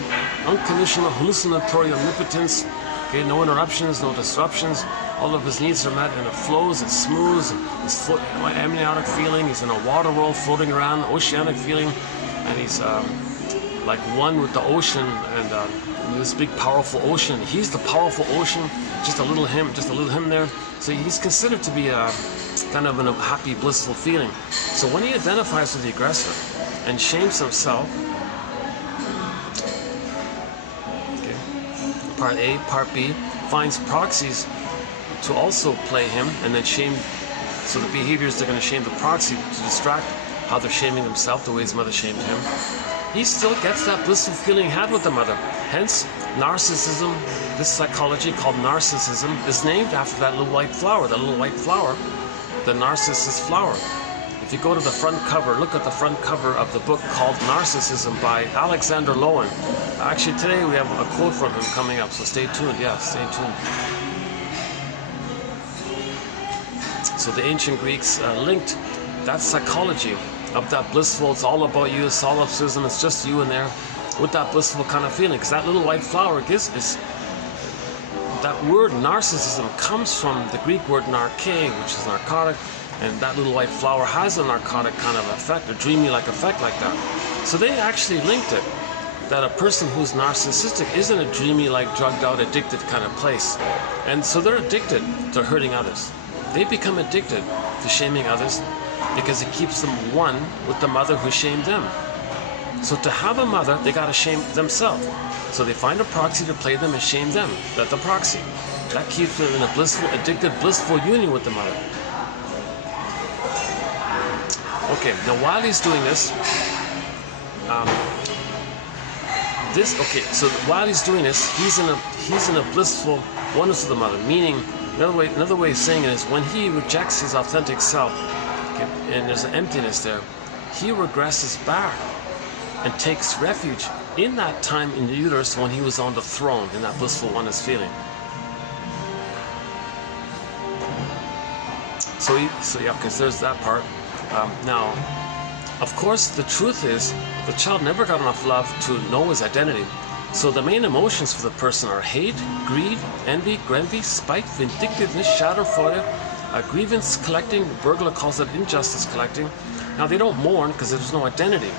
unconditional hallucinatory omnipotence, okay, no interruptions, no disruptions. All of his needs are met, and it flows, it smooths, it's amniotic feeling, he's in a water world floating around, oceanic feeling, and he's like one with the ocean, and this big powerful ocean. He's the powerful ocean, just a little him there. So he's considered to be kind of in a happy, blissful feeling. So when he identifies with the aggressor and shames himself, okay, part A, part B, finds proxies to also play him, and then shame. So the behaviors they're going to shame the proxy to distract how they're shaming themselves, the way his mother shamed him. He still gets that blissful feeling he had with the mother. Hence, narcissism, this psychology called narcissism, is named after that little white flower. That little white flower, the narcissus flower. If you go to the front cover, look at the front cover of the book called Narcissism by Alexander Lowen. Actually, today we have a quote from him coming up, so stay tuned. Yeah, stay tuned. So the ancient Greeks linked that psychology of that blissful, it's all about you, solipsism, it's just you in there, with that blissful kind of feeling. Because that little white flower gives us, that word narcissism comes from the Greek word narke, which is narcotic, and that little white flower has a narcotic kind of effect, a dreamy-like effect like that. So they actually linked it, that a person who's narcissistic isn't a dreamy, like drugged out, addicted kind of place. And so they're addicted to hurting others. They become addicted to shaming others because it keeps them one with the mother who shamed them. So to have a mother, they gotta shame themselves. So they find a proxy to play them and shame them. That's the proxy. That keeps them in a blissful, addicted, blissful union with the mother. Okay, now while he's doing this, so while he's doing this, he's in a blissful oneness with the mother. Meaning, another way of saying it is, when he rejects his authentic self, okay, and there's an emptiness there, he regresses back and takes refuge in that time in the uterus when he was on the throne, in that blissful oneness feeling. So yeah, because there's that part. Now, of course, the truth is, the child never got enough love to know his identity. So the main emotions for the person are hate, greed, envy, spite, vindictiveness, schadenfreude, grievance collecting. Burglar calls it injustice collecting. Now, they don't mourn because there's no identity.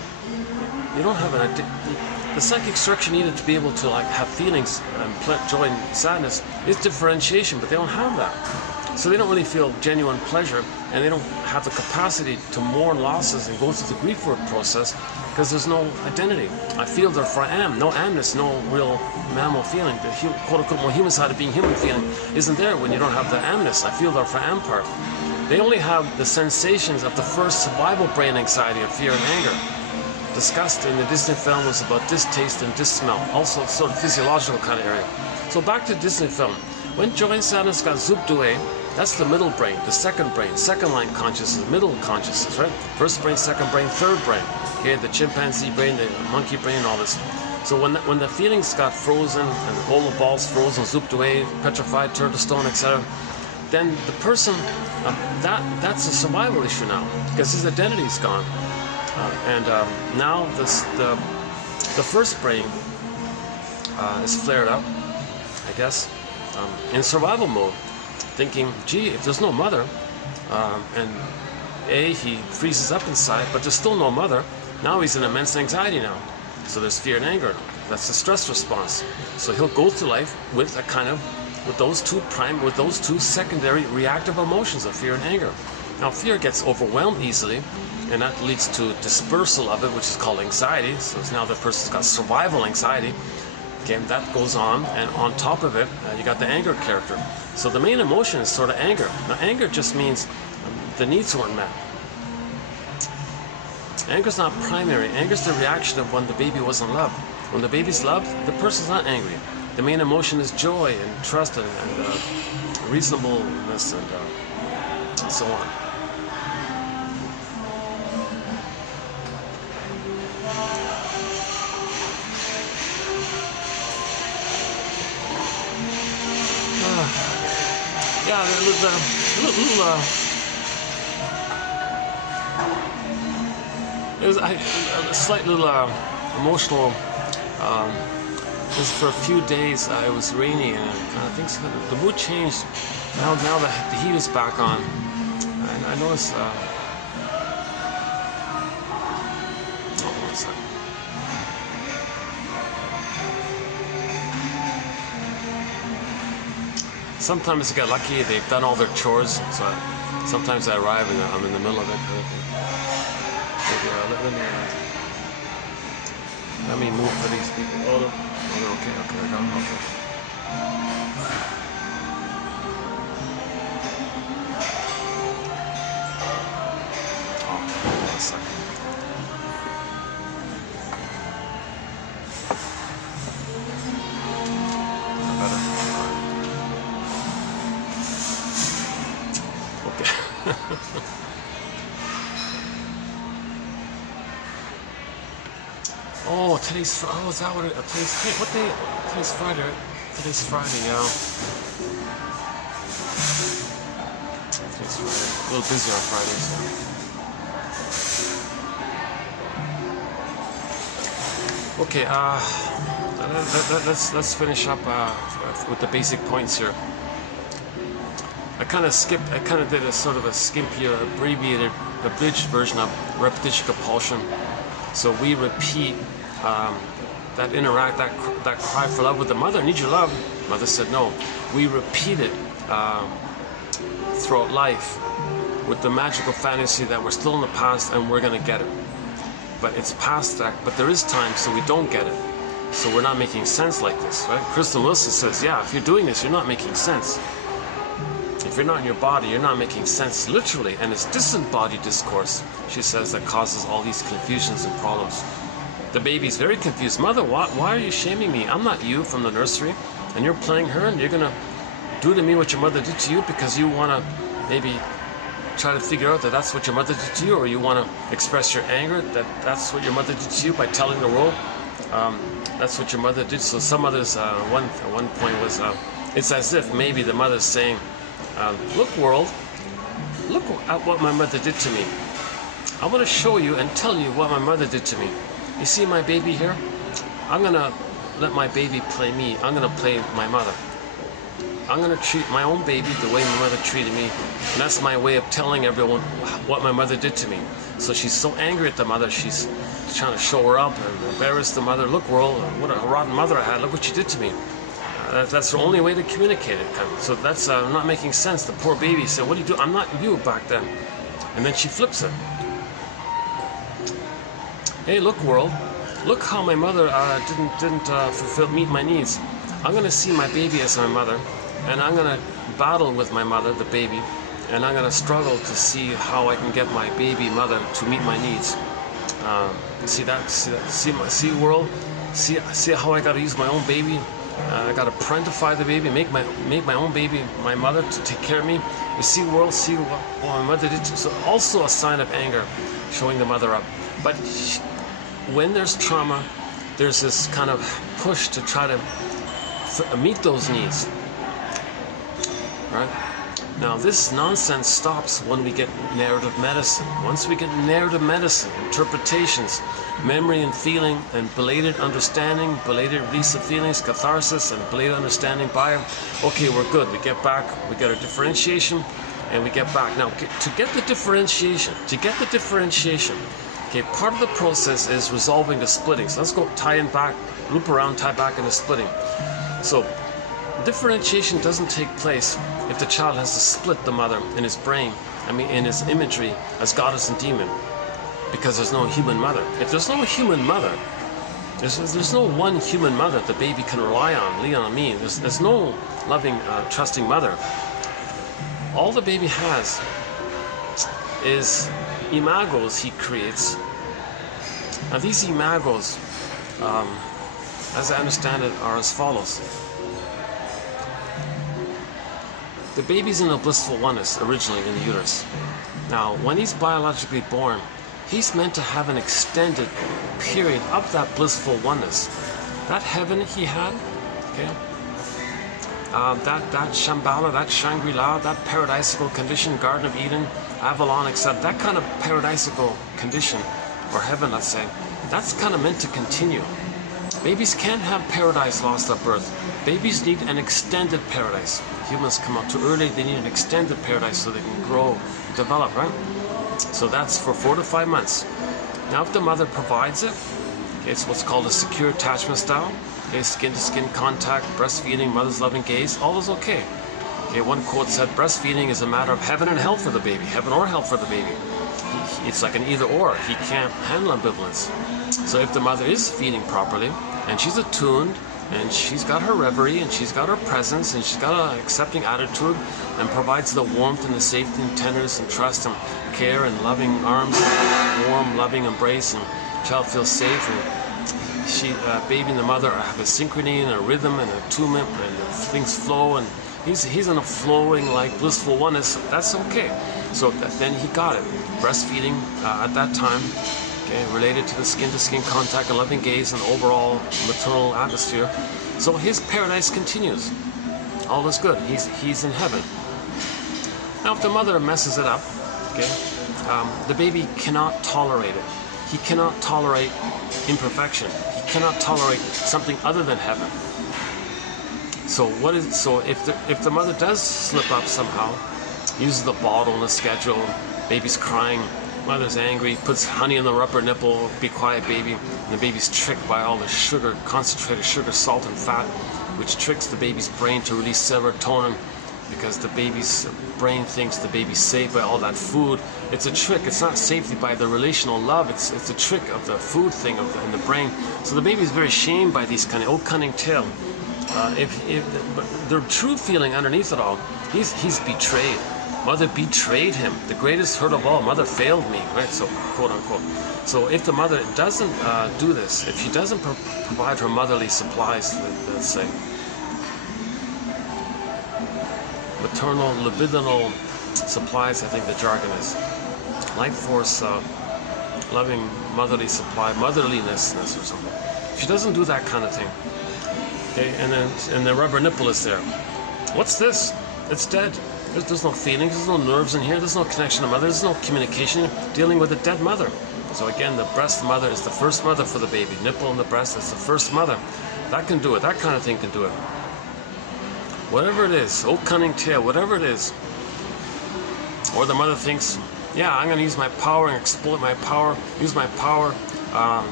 You don't have an identity. The psychic structure needed to be able to have feelings and joy and sadness is differentiation, but they don't have that. So they don't really feel genuine pleasure, and they don't have the capacity to mourn losses and go through the grief work process because there's no identity. I feel, therefore I am. No amness, no real mammal feeling. The quote-unquote more human side of being human feeling isn't there when you don't have the amness. I feel, therefore I am part. They only have the sensations of the first survival brain anxiety of fear and anger, discussed in the Disney films about distaste and smell, also sort of physiological kind of area. So back to Disney film. When joy and sadness got zooped away, that's the middle brain, the second brain, second line consciousness, middle consciousness, right? First brain, second brain, third brain. Okay, the chimpanzee brain, the monkey brain, all this. So when the feelings got frozen and the golden balls frozen, zooped away, petrified, turned to stone, etc., then the person, that's a survival issue now because his identity is gone. Now the first brain is flared up, I guess, in survival mode, thinking, gee, if there's no mother, and he freezes up inside, but there's still no mother, now he's in immense anxiety now. So there's fear and anger. That's the stress response. So he'll go through life with those two secondary reactive emotions of fear and anger. Now fear gets overwhelmed easily, and that leads to dispersal of it, which is called anxiety. So now the person's got survival anxiety. Okay, that goes on, and on top of it, you got the anger character. So the main emotion is sort of anger. Now anger just means the needs weren't met. Anger's not primary. Anger's the reaction of when the baby wasn't loved. When the baby's loved, the person's not angry. The main emotion is joy and trust and reasonableness and so on. Yeah, there was a slight little emotional. Because for a few days it was rainy, and I think the mood changed. Now the heat is back on, and I noticed. Sometimes I get lucky; they've done all their chores, so sometimes I arrive and I'm in the middle of it. Kind of thing. Let me move for these people. Oh, they're okay. I got them. Okay. Oh, today's, oh, is that what it, what day? Today's Friday, right? Today's Friday, yeah. Today's Friday. A little busy on Fridays, yeah. Okay, let's finish up with the basic points here. I kind of did a sort of a skimpy, abbreviated, abridged version of repetition compulsion. So we repeat that cry for love with the mother. I need your love. Mother said no. We repeat it throughout life with the magical fantasy that we're still in the past and we're gonna get it. But it's past that. But there is time, so we don't get it. So we're not making sense like this, right? Kristen Wilson says, yeah, if you're doing this, you're not making sense. If you're not in your body, you're not making sense, literally. And it's disembodied discourse, she says, that causes all these confusions and problems. The baby's very confused. Mother, why are you shaming me? I'm not you from the nursery. And you're playing her, and you're going to do to me what your mother did to you because you want to maybe try to figure out that that's what your mother did to you, or you want to express your anger that that's what your mother did to you by telling the world that's what your mother did. So some others, one point was, it's as if maybe the mother's saying, look world, look at what my mother did to me. I want to show you and tell you what my mother did to me. You see my baby here? I'm going to let my baby play me. I'm going to play my mother. I'm going to treat my own baby the way my mother treated me. And that's my way of telling everyone what my mother did to me. So she's so angry at the mother, she's trying to show her up and embarrass the mother. Look world, what a rotten mother I had. Look what you did to me. That's the only way to communicate it. So that's not making sense. The poor baby said, what do you do? I'm not you back then. And then she flips it. Hey, look world, look how my mother didn't meet my needs. I'm going to see my baby as my mother, and I'm going to battle with my mother, the baby, and I'm going to struggle to see how I can get my baby mother to meet my needs. See that? See world? See how I got to use my own baby? I got to parentify the baby, make my own baby my mother to take care of me. You see world? See what my mother did to me? So also a sign of anger, showing the mother up. But when there's trauma, there's this kind of push to try to meet those needs, right? Now this nonsense stops when we get narrative medicine. Once we get narrative medicine, interpretations, memory and feeling, and belated understanding, belated release of feelings, catharsis, and belated understanding by it, okay, we're good. We get back, we get our differentiation, and we get back. Now, to get the differentiation, okay, part of the process is resolving the splitting. So let's go loop around, tie back into splitting. So differentiation doesn't take place if the child has to split the mother in his brain, in his imagery as goddess and demon, because there's no human mother. If there's no human mother, there's no one human mother the baby can rely on, lean on me. There's no loving, trusting mother. All the baby has is imagos he creates. Now these imagos, as I understand it, are as follows. The baby's in a blissful oneness originally in the uterus. Now, when he's biologically born, he's meant to have an extended period of that blissful oneness. That heaven he had, okay, that Shambhala, that Shangri-La, that paradisical condition, Garden of Eden, Avalon, etc., that kind of paradisical condition, or heaven, let's say, that's kind of meant to continue. Babies can't have paradise lost at birth. Babies need an extended paradise. Humans come up too early, they need an extended paradise so they can grow, develop, right? So that's for 4 to 5 months. Now if the mother provides it, okay, it's what's called a secure attachment style. Okay, skin-to-skin contact, breastfeeding, mother's loving gaze, all is okay. Okay, one quote said, breastfeeding is a matter of heaven and hell for the baby, heaven or hell for the baby. It's like an either or, he can't handle ambivalence. So if the mother is feeding properly, and she's attuned, and she's got her reverie, and she's got her presence, and she's got an accepting attitude, and provides the warmth and the safety and tenderness and trust and care and loving arms, and warm, loving embrace, and child feels safe, and she, baby and the mother have a synchrony and a rhythm and attunement, and things flow, and he's in a flowing, like blissful oneness. That's okay. So then he got it. Breastfeeding at that time, okay, related to the skin-to-skin contact and loving gaze and overall maternal atmosphere. So his paradise continues. All is good. He's in heaven. Now, if the mother messes it up, okay, the baby cannot tolerate it. He cannot tolerate imperfection. He cannot tolerate something other than heaven. So if the mother does slip up somehow, uses the bottle on the schedule, baby's crying, mother's angry, puts honey in the upper nipple, be quiet baby, and the baby's tricked by all the sugar, concentrated sugar, salt and fat, which tricks the baby's brain to release serotonin, because the baby's brain thinks the baby's safe by all that food. It's a trick. It's not safety by the relational love. It's a trick of the food thing in the brain. So the baby's very shamed by these kind of old cunning tale. But the true feeling underneath it all, he's betrayed. Mother betrayed him. The greatest hurt of all. Mother failed me, right? So quote unquote. So if the mother doesn't do this, if she doesn't provide her motherly supplies, let's say, maternal, libidinal supplies, I think the jargon is. Life force, loving motherly supply, motherliness or something. If she doesn't do that kind of thing, okay, and the rubber nipple is there. What's this? It's dead. There's no feelings, there's no nerves in here, there's no connection to mother, there's no communication, dealing with a dead mother. So again, the breast mother is the first mother for the baby. Nipple in the breast is the first mother. That can do it. That kind of thing can do it. Whatever it is, old cunning tale, whatever it is. Or the mother thinks, yeah, I'm going to use my power and exploit my power, use my power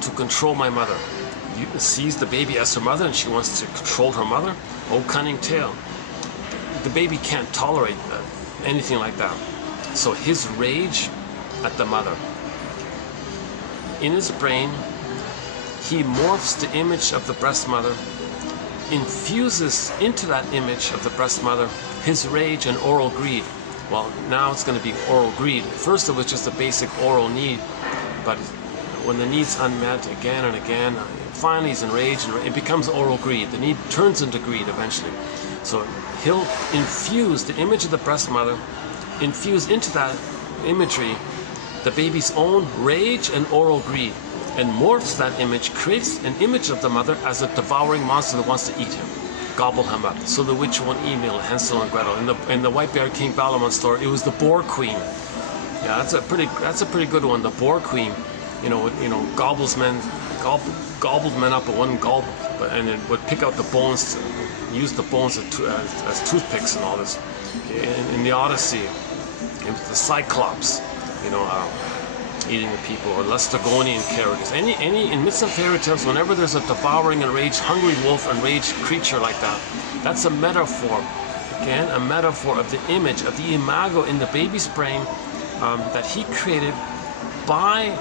to control my mother. Sees the baby as her mother and she wants to control her mother. Old cunning tale. The baby can't tolerate anything like that. So his rage at the mother, in his brain, he morphs the image of the breast mother, infuses into that image of the breast mother his rage and oral greed. Well, now it's going to be oral greed. First it was just a basic oral need, but when the need's unmet again and again, finally he's enraged and it becomes oral greed. The need turns into greed eventually. So he'll infuse the image of the breast mother, infuse into that imagery the baby's own rage and oral greed, and morphs that image, creates an image of the mother as a devouring monster that wants to eat him, gobble him up. So the witch won't eat Hansel and Gretel. In the White Bear King Ballamon story, it was the Boar Queen. Yeah, that's a pretty good one. The Boar Queen, gobbled men up at one gulp, and it would pick out the bones, use the bones as toothpicks and all this. In the Odyssey, it was the Cyclops, eating the people, or Lestagonian characters. In myths and fairy tales, whenever there's a devouring, enraged, hungry wolf, enraged creature like that, that's a metaphor. Again, a metaphor of the image, of the imago in the baby's brain that he created by,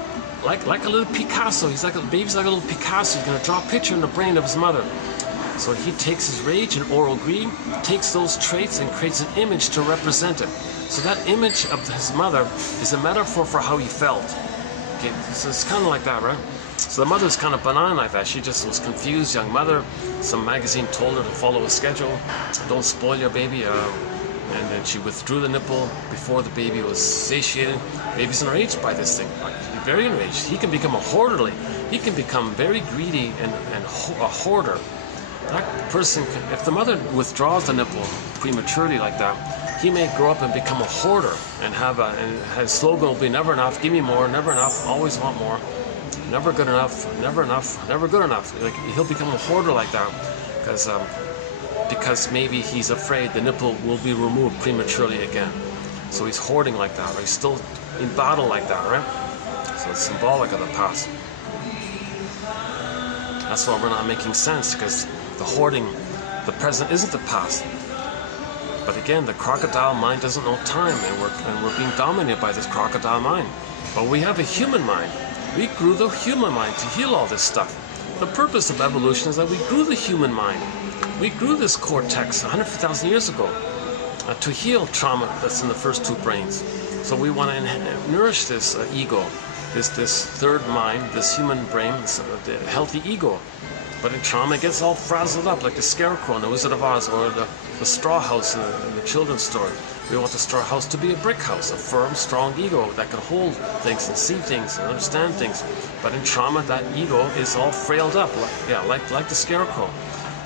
like a little Picasso. Baby's like a little Picasso. He's going to draw a picture in the brain of his mother. So he takes his rage and oral greed, takes those traits and creates an image to represent it. So that image of his mother is a metaphor for how he felt. Okay, so it's kind of like that, right? So the mother's kind of benign like that. She just was confused, young mother. Some magazine told her to follow a schedule. Don't spoil your baby. And then she withdrew the nipple before the baby was satiated. Baby's enraged by this thing. Very enraged. He can become a hoarderly. He can become very greedy and a hoarder. That person, if the mother withdraws the nipple prematurely like that, he may grow up and become a hoarder and his slogan will be never enough, give me more, never enough, always want more, never good enough, never good enough. Like, he'll become a hoarder like that because maybe he's afraid the nipple will be removed prematurely again. So he's hoarding like that, right? He's still in battle like that, right? So it's symbolic of the past. That's why we're not making sense, because the hoarding, the present isn't the past. But again, the crocodile mind doesn't know time, and we're being dominated by this crocodile mind. But we have a human mind. We grew the human mind to heal all this stuff. The purpose of evolution is that we grew the human mind. We grew this cortex 150,000 years ago to heal trauma that's in the first two brains. So we want to nourish this ego, this third mind, this human brain, the healthy ego. But in trauma, it gets all frazzled up, like the Scarecrow in the Wizard of Oz, or the straw house in the children's story. We want the straw house to be a brick house, a firm, strong ego that can hold things and see things and understand things. But in trauma, that ego is all frailed up, like the Scarecrow.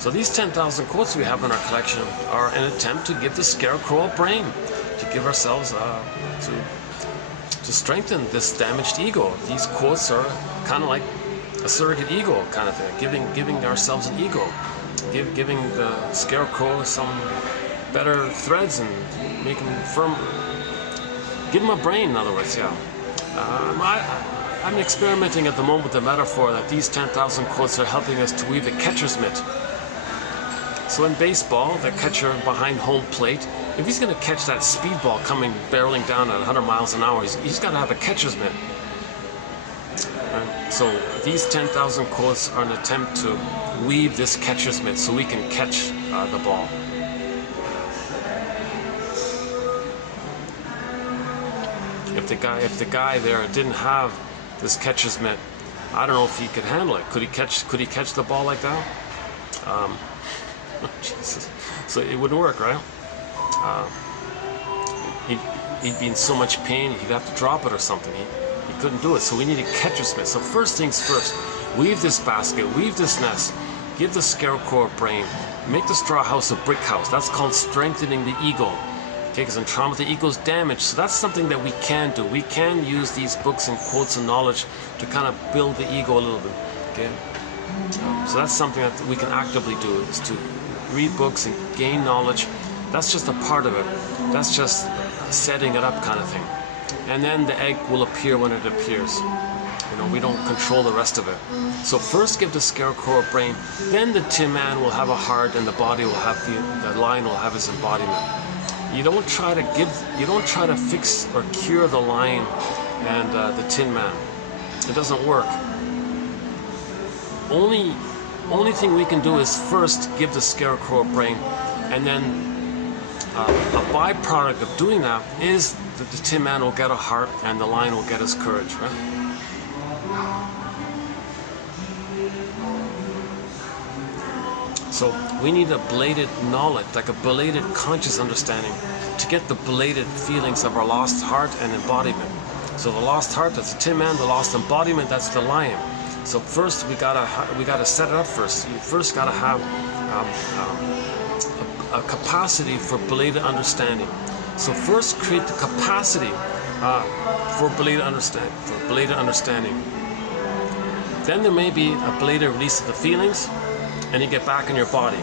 So these 10,000 quotes we have in our collection are an attempt to give the Scarecrow a brain, to give ourselves to strengthen this damaged ego. These quotes are kind of like a surrogate ego kind of thing, giving ourselves an ego, giving the Scarecrow some better threads and make him firm, give him a brain, in other words, yeah. I'm experimenting at the moment with the metaphor that these 10,000 quotes are helping us to weave a catcher's mitt. So in baseball, the catcher behind home plate, if he's going to catch that speedball coming barreling down at 100 miles an hour, he's got to have a catcher's mitt. So these 10,000 quotes are an attempt to weave this catcher's mitt so we can catch the ball. If the guy there didn't have this catcher's mitt, I don't know if he could handle it. Could he catch the ball like that? Jesus. So it wouldn't work, right? He'd be in so much pain he'd have to drop it or something. He couldn't do it. So we need a catcher's mitt. So first things first, weave this basket, weave this nest, give the Scarecrow a brain, make the straw house a brick house. That's called strengthening the ego. Okay, because in trauma the ego's damaged. So that's something that we can do. We can use these books and quotes and knowledge to kind of build the ego a little bit. Okay, so that's something that we can actively do, is to read books and gain knowledge. That's just a part of it. That's just setting it up kind of thing. And then the egg will appear when it appears. You know, we don't control the rest of it. So first give the Scarecrow a brain, then the Tin Man will have a heart, and the body will have the lion will have his embodiment. You don't try to fix or cure the lion and the Tin Man. It doesn't work. Only thing we can do is first give the Scarecrow a brain, and then a byproduct of doing that is that the Tin Man will get a heart and the lion will get his courage, right? So we need a belated knowledge, like a belated conscious understanding, to get the belated feelings of our lost heart and embodiment. So the lost heart, that's the Tin Man. The lost embodiment, that's the lion. So first we gotta set it up first. You first gotta have a capacity for belated understanding. So first create the capacity for belated understanding. Then there may be a belated release of the feelings, and you get back in your body.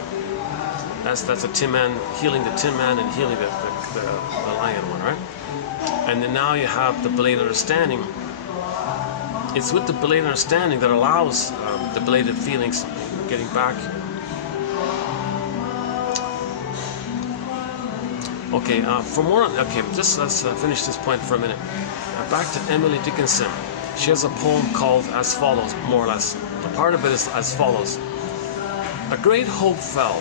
That's a Tin Man, healing the Tin Man and healing the lion one, right? And then now you have the belated understanding. It's with the belated understanding that allows the belated feelings getting back. Okay, just let's finish this point for a minute. Back to Emily Dickinson. She has a poem called as follows, more or less. A part of it is as follows. A great hope fell.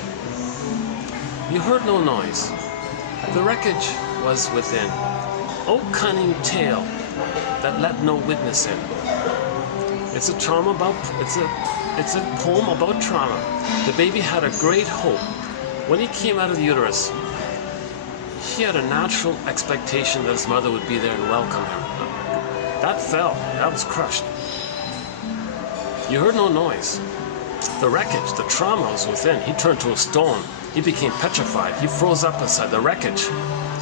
You heard no noise. The wreckage was within. O cunning tale that let no witness in. It's a poem about trauma. The baby had a great hope. When he came out of the uterus, he had a natural expectation that his mother would be there and welcome him. That fell. That was crushed. You heard no noise. The wreckage, the trauma was within. He turned to a stone. He became petrified. He froze up inside the wreckage.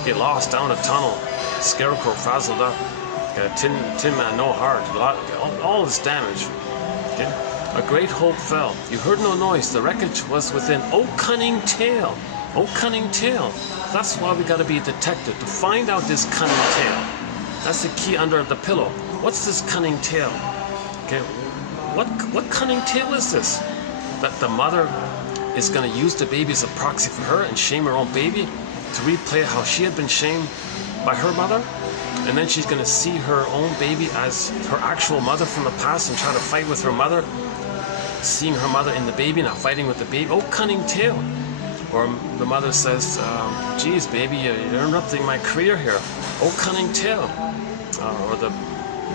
He lost down a tunnel. Scarecrow frazzled up. Tin Man, no heart. All this damage. Okay? A great hope fell. You heard no noise. The wreckage was within. Oh, cunning tale. Oh, cunning tale. That's why we got to be a detective, to find out this cunning tale. That's the key under the pillow. What's this cunning tale? Okay, what cunning tale is this? That the mother is going to use the baby as a proxy for her and shame her own baby to replay how she had been shamed by her mother? And then she's going to see her own baby as her actual mother from the past and try to fight with her mother, seeing her mother in the baby, not fighting with the baby. Oh, cunning tale. Or the mother says, geez, baby, you're interrupting my career here. Oh, cunning tale. Or the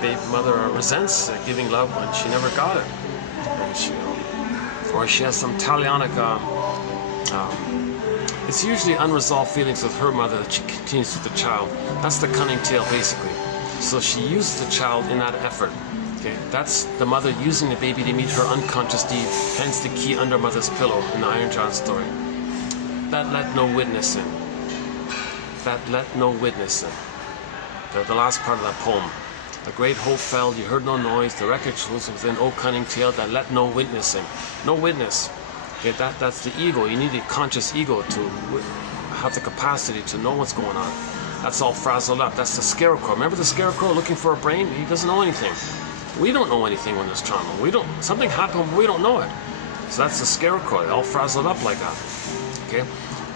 baby mother resents giving love when she never got it. And or she has some talionic, it's usually unresolved feelings with her mother that she continues with the child. That's the cunning tale, basically. So she uses the child in that effort. Okay, that's the mother using the baby to meet her unconscious need, hence the key under mother's pillow in the Iron John story. That let no witness in. That let no witness in. The last part of that poem. A great hope fell, you heard no noise, the wreckage was within, O cunning tale that let no witness in. No witness. Okay, that's the ego. You need a conscious ego to have the capacity to know what's going on. That's all frazzled up. That's the scarecrow. Remember the scarecrow looking for a brain? He doesn't know anything. We don't know anything when there's trauma. Something happened, but we don't know it. So that's the scarecrow, all frazzled up like that. Okay?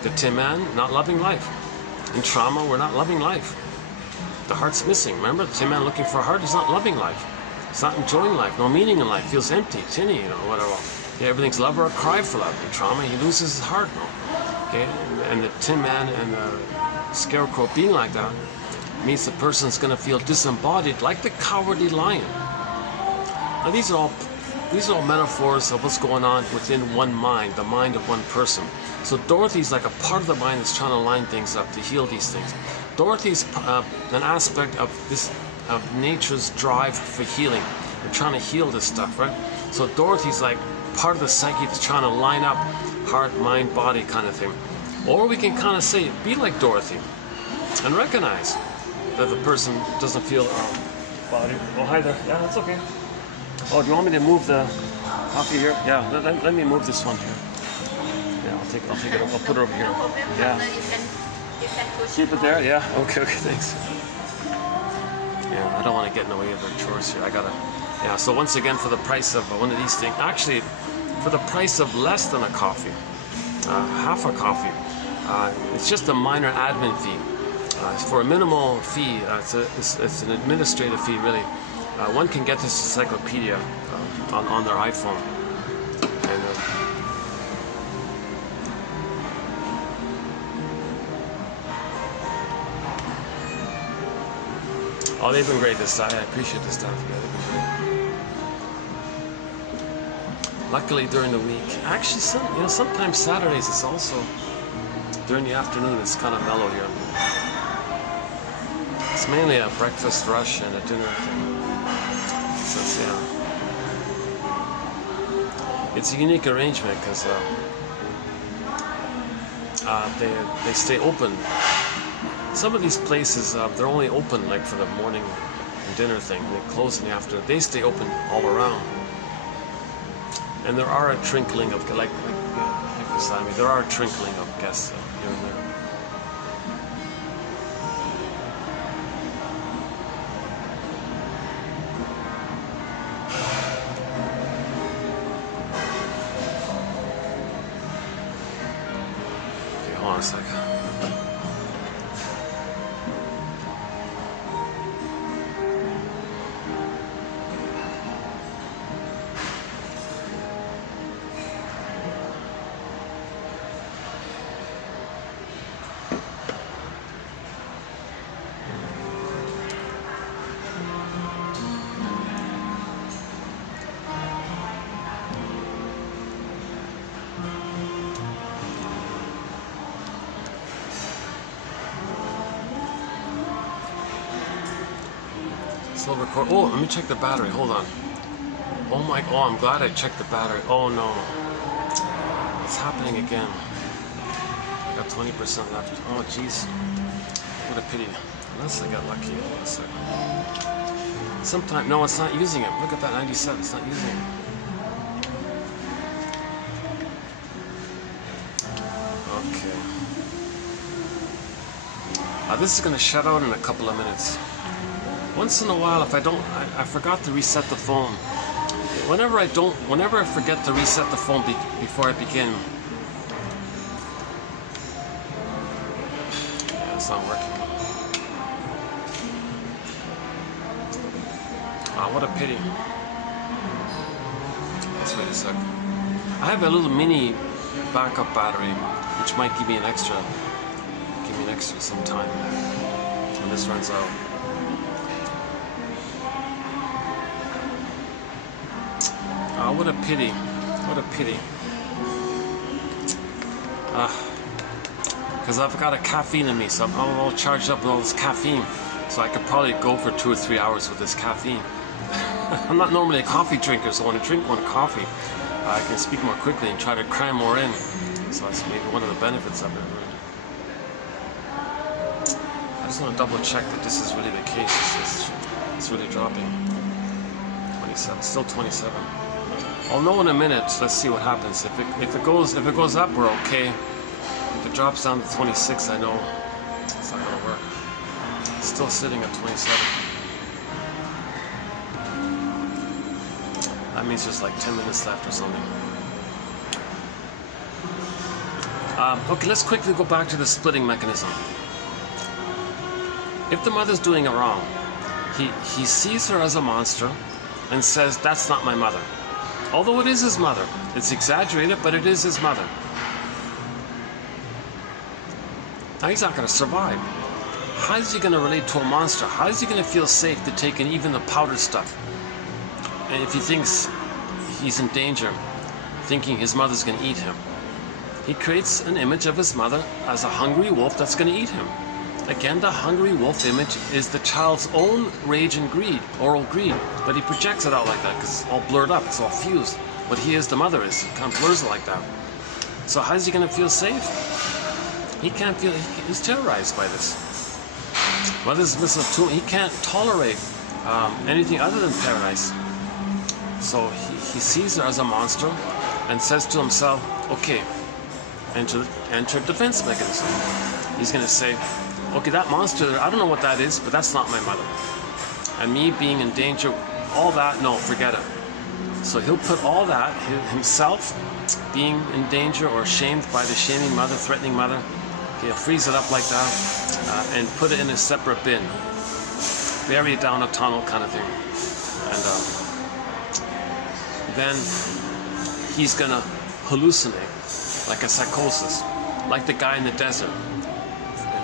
The Tin Man, not loving life. In trauma, we're not loving life. The heart's missing. Remember, the Tin Man looking for a heart, he's not loving life. He's not enjoying life. No meaning in life. Feels empty, tinny, whatever. Yeah, everything's love or a cry for love. In trauma, he loses his heart. Okay? And the Tin Man and the scarecrow being like that means the person's going to feel disembodied like the cowardly lion. Now, these are all metaphors of what's going on within one mind, the mind of one person. So Dorothy's like a part of the mind that's trying to line things up to heal these things. Dorothy's an aspect of this, of nature's drive for healing. We're trying to heal this stuff, right? So Dorothy's like part of the psyche that's trying to line up heart, mind, body kind of thing. Or we can kind of say, be like Dorothy and recognize that the person doesn't feel body. Oh, hi there. Yeah, that's okay. Oh, do you want me to move the coffee here? Yeah, let me move this one here. Yeah, I'll take it. I'll put it over here. Yeah. You can push Keep it there. Yeah. Okay. Thanks. Yeah, I don't want to get in the way of the chores here. I gotta. Yeah. So once again, for the price of one of these things, actually, for the price of less than a coffee, half a coffee, it's just a minor admin fee. For a minimal fee, it's an administrative fee, really. One can get this encyclopedia on their iPhone. And, oh, they've been great this time. I appreciate this stuff. Yeah, they've been great. Luckily, during the week, actually, sometimes Saturdays it's also during the afternoon. It's kind of mellow here. It's mainly a breakfast rush and a dinner thing. So yeah, it's a unique arrangement because they stay open. Some of these places they're only open like for the morning and dinner thing. They close in the afternoon. They stay open all around, and there are a trickling of like beside me. There are a trickling of guests here and there. Hold on a second. Record. Oh, let me check the battery. Hold on. Oh my. Oh, I'm glad I checked the battery. Oh no, it's happening again. I got 20% left. Oh jeez, what a pity. Unless I got lucky. Hold on a second. Sometime. No, it's not using it. Look at that 97. It's not using it. Okay. This is gonna shut out in a couple of minutes. Once in a while, if I forgot to reset the phone. Whenever I forget to reset the phone before I begin. Yeah, it's not working. Ah, what a pity. Let's wait a sec. I have a little mini backup battery, which might give me an extra some time when this runs out. What a pity. What what a pity. Because I've got a caffeine in me, so I'm all charged up with all this caffeine. So I could probably go for 2 or 3 hours with this caffeine. I'm not normally a coffee drinker, so when I drink one coffee, I can speak more quickly and try to cram more in. So that's maybe one of the benefits of it. I just want to double check that this is really the case. It's really dropping. 27, still 27. I'll know in a minute. Let's see what happens. If it goes up, we're okay. If it drops down to 26, I know it's not going to work. It's still sitting at 27. That means there's like 10 minutes left or something. Okay, let's quickly go back to the splitting mechanism. If the mother's doing it wrong, he sees her as a monster and says, that's not my mother. Although it is his mother. It's exaggerated, but it is his mother. Now he's not going to survive. How is he going to relate to a monster? How is he going to feel safe to take in even the powdered stuff? And if he thinks he's in danger, thinking his mother's going to eat him, he creates an image of his mother as a hungry wolf that's going to eat him. Again, the hungry wolf image is the child's own rage and greed, oral greed, but he projects it out like that because it's all blurred up, it's all fused. What he is, the mother is. He kind of blurs it like that. So how is he going to feel safe? He can't feel, he's terrorized by this. Mother's missing a tool. He can't tolerate anything other than paradise. So he sees her as a monster and says to himself, okay, enter defense mechanism. He's going to say, okay, that monster there, I don't know what that is, but that's not my mother. And me being in danger, all that, no, forget it. So he'll put all that, himself being in danger or shamed by the shaming mother, threatening mother, he'll freeze it up like that and put it in a separate bin. Bury it down a tunnel kind of thing. And then he's going to hallucinate, like a psychosis, like the guy in the desert.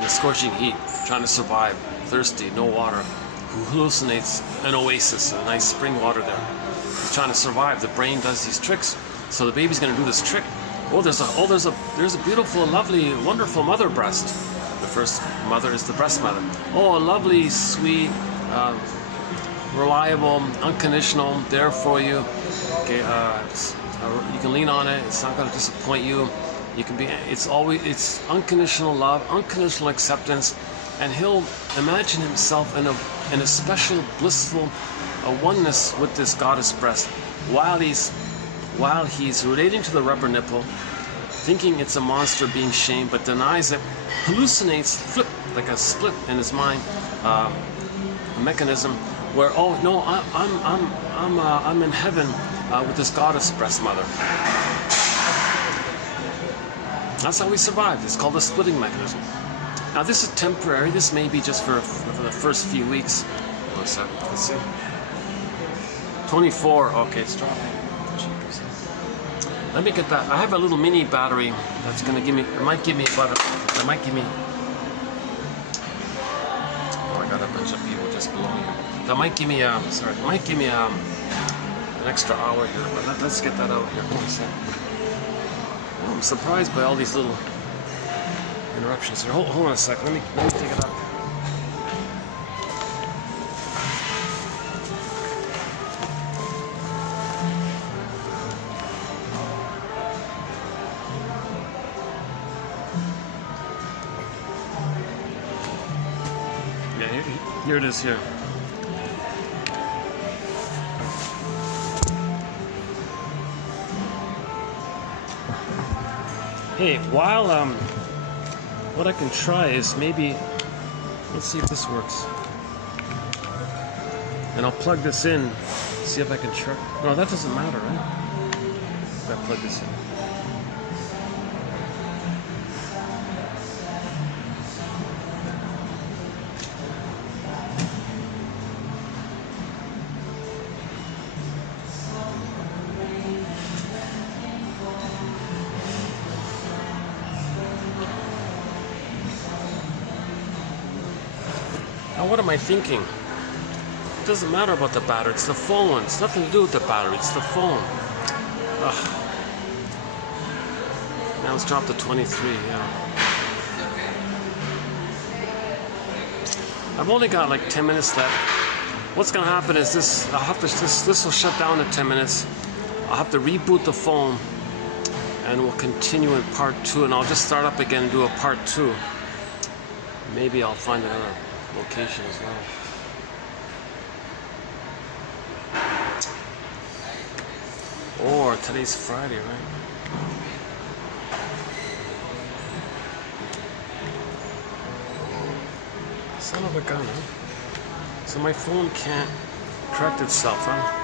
The scorching heat, trying to survive, thirsty, no water, who hallucinates an oasis, a nice spring water there. He's trying to survive. The brain does these tricks, so the baby's going to do this trick. There's a beautiful, lovely, wonderful mother breast. The first mother is the breast mother. Oh, a lovely, sweet, reliable, unconditional, there for you. Okay, you can lean on it. It's not going to disappoint you. You can be, it's unconditional love, unconditional acceptance, and he'll imagine himself in a special, blissful oneness with this goddess breast while he's relating to the rubber nipple, thinking it's a monster being shamed, but denies it, hallucinates, flip, like a split in his mind, a mechanism where, oh no, I'm in heaven with this goddess breast mother. That's how we survive. It's called the splitting mechanism. Now this is temporary. This may be just for the first few weeks. One second. Let's see. 24. Okay, it's dropping. Let me get that. I have a little mini battery that's going to give me. It might give me about. It might give me. Oh, I got a bunch of people just below me. That might give me. Sorry. It might give me an extra hour here. But let's get that out here. One second. I'm surprised by all these little interruptions here. Hold on a second. Let me take it out. Yeah, here it is here. Hey, while what I can try is maybe, let's see if this works. And I'll plug this in, see if I can try. No, that doesn't matter, right? If I plug this in. Now what am I thinking? It doesn't matter about the battery, it's the phone. It's nothing to do with the battery, it's the phone. Ugh. Now it's dropped to 23, yeah. I've only got like 10 minutes left. What's gonna happen is this will shut down in 10 minutes. I'll have to reboot the phone and we'll continue in part 2, and I'll just start up again and do a part 2. Maybe I'll find another location as well. Or today's Friday, right? Son of a gun, huh? So my phone can't correct itself, huh?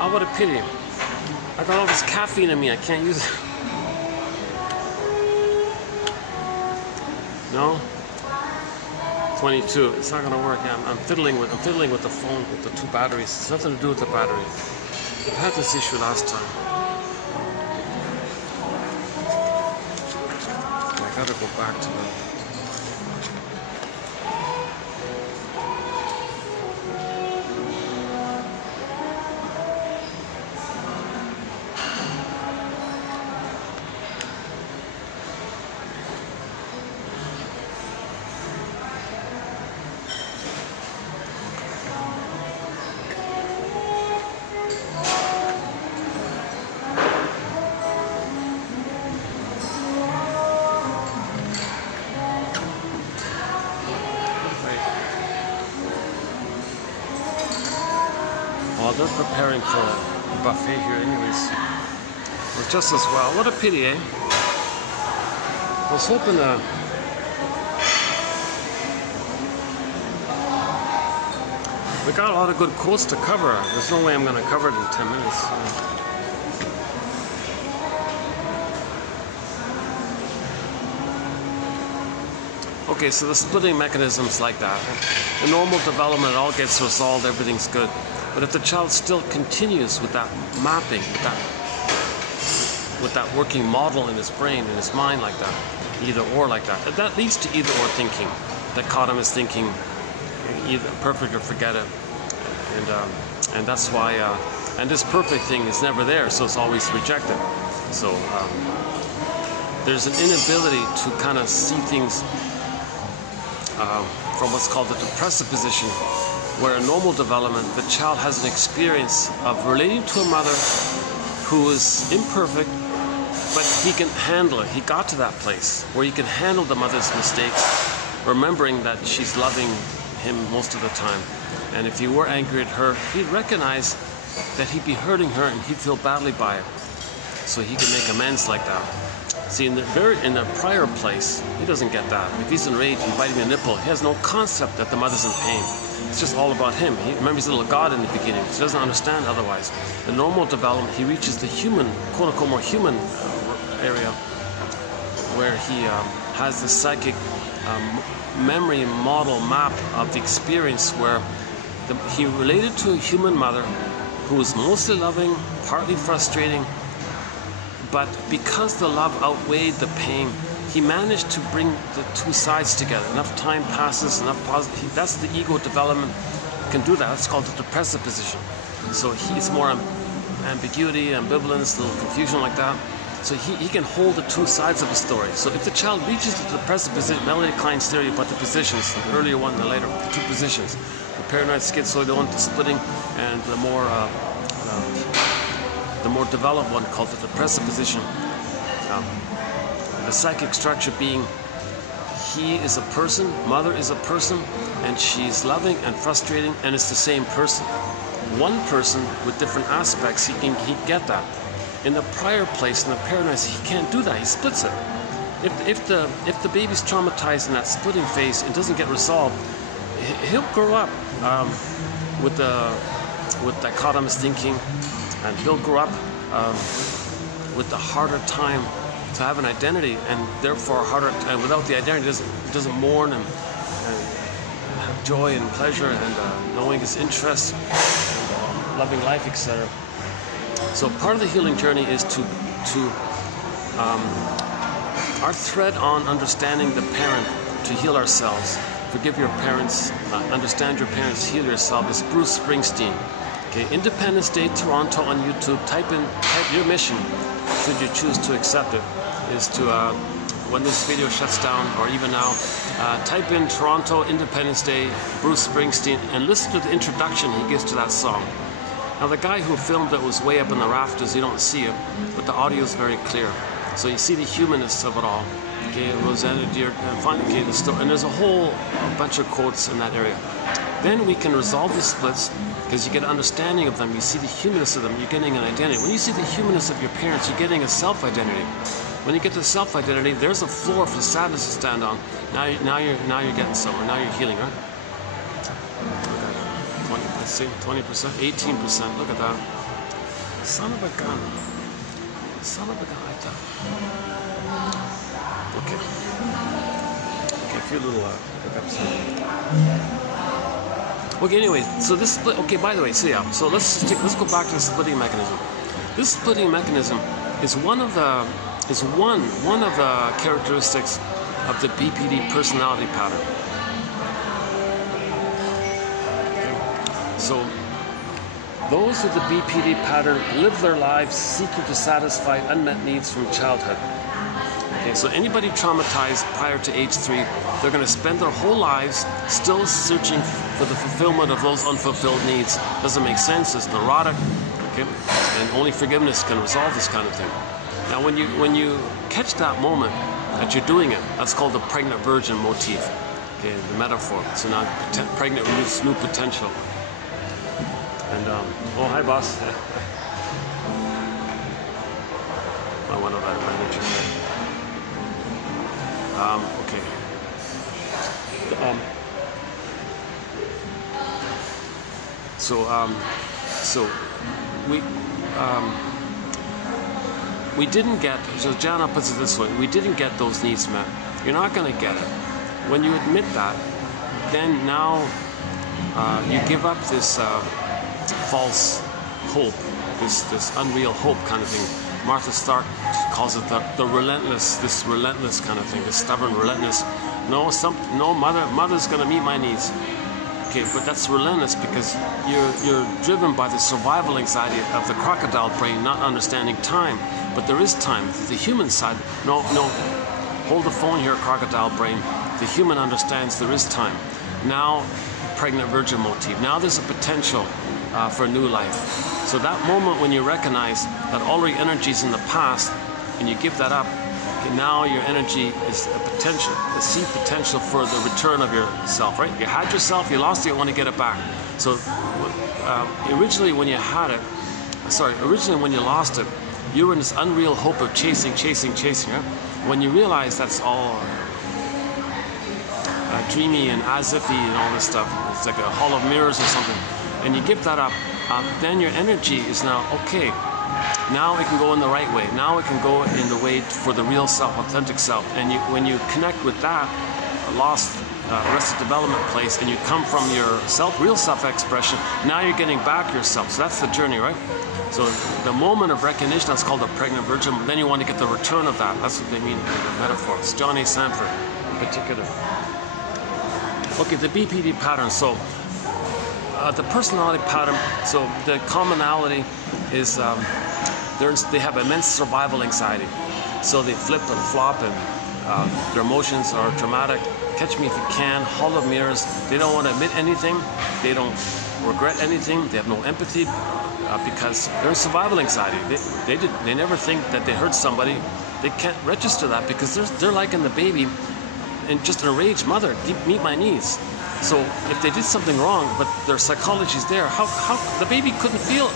Oh, what a pity. I got all this caffeine in me, I can't use it. No? 22. It's not gonna work. Yeah, I'm fiddling with the phone with the 2 batteries. It's nothing to do with the battery. I've had this issue last time. I gotta go back to the they're preparing for a buffet here anyways. Or just as well. What a pity, eh? I was hoping we got a lot of good quotes to cover. There's no way I'm going to cover it in 10 minutes. Okay, so the splitting mechanism's like that. In normal development, it all gets resolved, everything's good. But if the child still continues with that mapping, with that working model in his brain, in his mind like that, either or like that, that leads to either or thinking. Dichotomous thinking, either perfect or forget it. And that's why, and this perfect thing is never there, so it's always rejected. So there's an inability to kind of see things from what's called the depressive position, where in normal development, the child has an experience of relating to a mother who is imperfect, but he can handle it. He got to that place where he can handle the mother's mistakes, remembering that she's loving him most of the time. And if he were angry at her, he'd recognize that he'd be hurting her and he'd feel badly by it. So he can make amends like that. See, in the prior place, he doesn't get that. If he's enraged and biting a nipple, he has no concept that the mother's in pain. It's just all about him. He remembers a little God in the beginning. He doesn't understand otherwise. In normal development, he reaches the human, quote-unquote, more human area, where he has the psychic memory model map of the experience where he related to a human mother who was mostly loving, partly frustrating, but because the love outweighed the pain, he managed to bring the 2 sides together. Enough time passes, enough positive. That's the ego development can do that. That's called the depressive position. So he's more ambiguity, ambivalence, a little confusion like that. So he can hold the 2 sides of a story. So if the child reaches the depressive position, Melanie Klein's theory about the positions, the earlier one and the later, the 2 positions, the paranoid schizoid one, the splitting, and the more developed one called the depressive position. The psychic structure being he is a person, mother is a person, and she's loving and frustrating, and it's the same person. One person with different aspects, he get that. In the prior place, in the paradise, he can't do that. He splits it. If the baby's traumatized in that splitting phase and doesn't get resolved, he'll grow up with dichotomous thinking, and he'll grow up with the harder time to have an identity, and therefore harder. And without the identity, doesn't mourn and have joy and pleasure and knowing his interests, and, loving life, etc. So part of the healing journey is to our thread on understanding the parent to heal ourselves. Forgive your parents, understand your parents, heal yourself. Is Bruce Springsteen. Okay, Independence Day Toronto on YouTube. Type your mission, should you choose to accept it, is to, when this video shuts down, or even now, type in Toronto Independence Day, Bruce Springsteen, and listen to the introduction he gives to that song. Now the guy who filmed it was way up in the rafters, you don't see it, but the audio is very clear. So you see the humanness of it all. Okay, Rosanna Deer, okay, and there's a whole bunch of quotes in that area. Then we can resolve the splits, because you get an understanding of them, you see the humanness of them, you're getting an identity. When you see the humanness of your parents, you're getting a self-identity. When you get to self-identity, there's a floor for sadness to stand on. Now you're getting somewhere, now you're healing, right? 20, let's see, 20%, 18%, look at that. Son of a gun. Son of a gun, like that. Okay. Okay, a few little hiccups here. Okay, anyway, so this split, okay, by the way, so yeah, so let's go back to the splitting mechanism. This splitting mechanism is one of the characteristics of the BPD personality pattern. Okay. So those with the BPD pattern live their lives seeking to satisfy unmet needs from childhood. Okay, so anybody traumatized prior to age 3, they're going to spend their whole lives still searching for the fulfillment of those unfulfilled needs. Doesn't make sense, it's neurotic, okay? And only forgiveness can resolve this kind of thing. Now when you catch that moment that you're doing it, that's called the pregnant virgin motif, okay, the metaphor. So now pregnant with new potential. And, oh, hi boss. I went over that manager. Okay. So we didn't get, so Jana puts it this way, we didn't get those needs met. You're not going to get it. When you admit that, then now you give up this false hope, this unreal hope kind of thing. Martha Stark calls it the relentless, this relentless kind of thing, this stubborn, relentless. No, mother's going to meet my needs. Okay, but that's relentless because you're driven by the survival anxiety of the crocodile brain, not understanding time. But there is time. The human side, no, hold the phone here, crocodile brain. The human understands there is time. Now, pregnant virgin motif. Now there's a potential for a new life. So that moment when you recognize that all your energy is in the past and you give that up, okay, now your energy is a potential, the seed potential for the return of yourself, right? You had yourself, you lost it, you want to get it back. So originally when you had it, originally when you lost it, you were in this unreal hope of chasing, right? When you realize that's all dreamy and as-if-y and all this stuff, it's like a hall of mirrors or something, and you give that up, then your energy is now, okay, now it can go in the right way. Now it can go in the way for the real self, authentic self. And when you connect with that lost, arrested development place, and you come from your real self-expression, now you're getting back yourself. So that's the journey, right? So the moment of recognition, that's called the pregnant virgin. Then you want to get the return of that. That's what they mean in the metaphor. It's John A. Sanford in particular. Okay, the BPD pattern. So the personality pattern, so the commonality is they have immense survival anxiety. So they flip and flop, and their emotions are dramatic. Catch me if you can, hall of mirrors. They don't want to admit anything. They don't regret anything. They have no empathy because they're in survival anxiety. They never think that they hurt somebody. They can't register that because they're like in the baby and just an enraged mother, meet my needs. So if they did something wrong, but their psychology's there, how the baby couldn't feel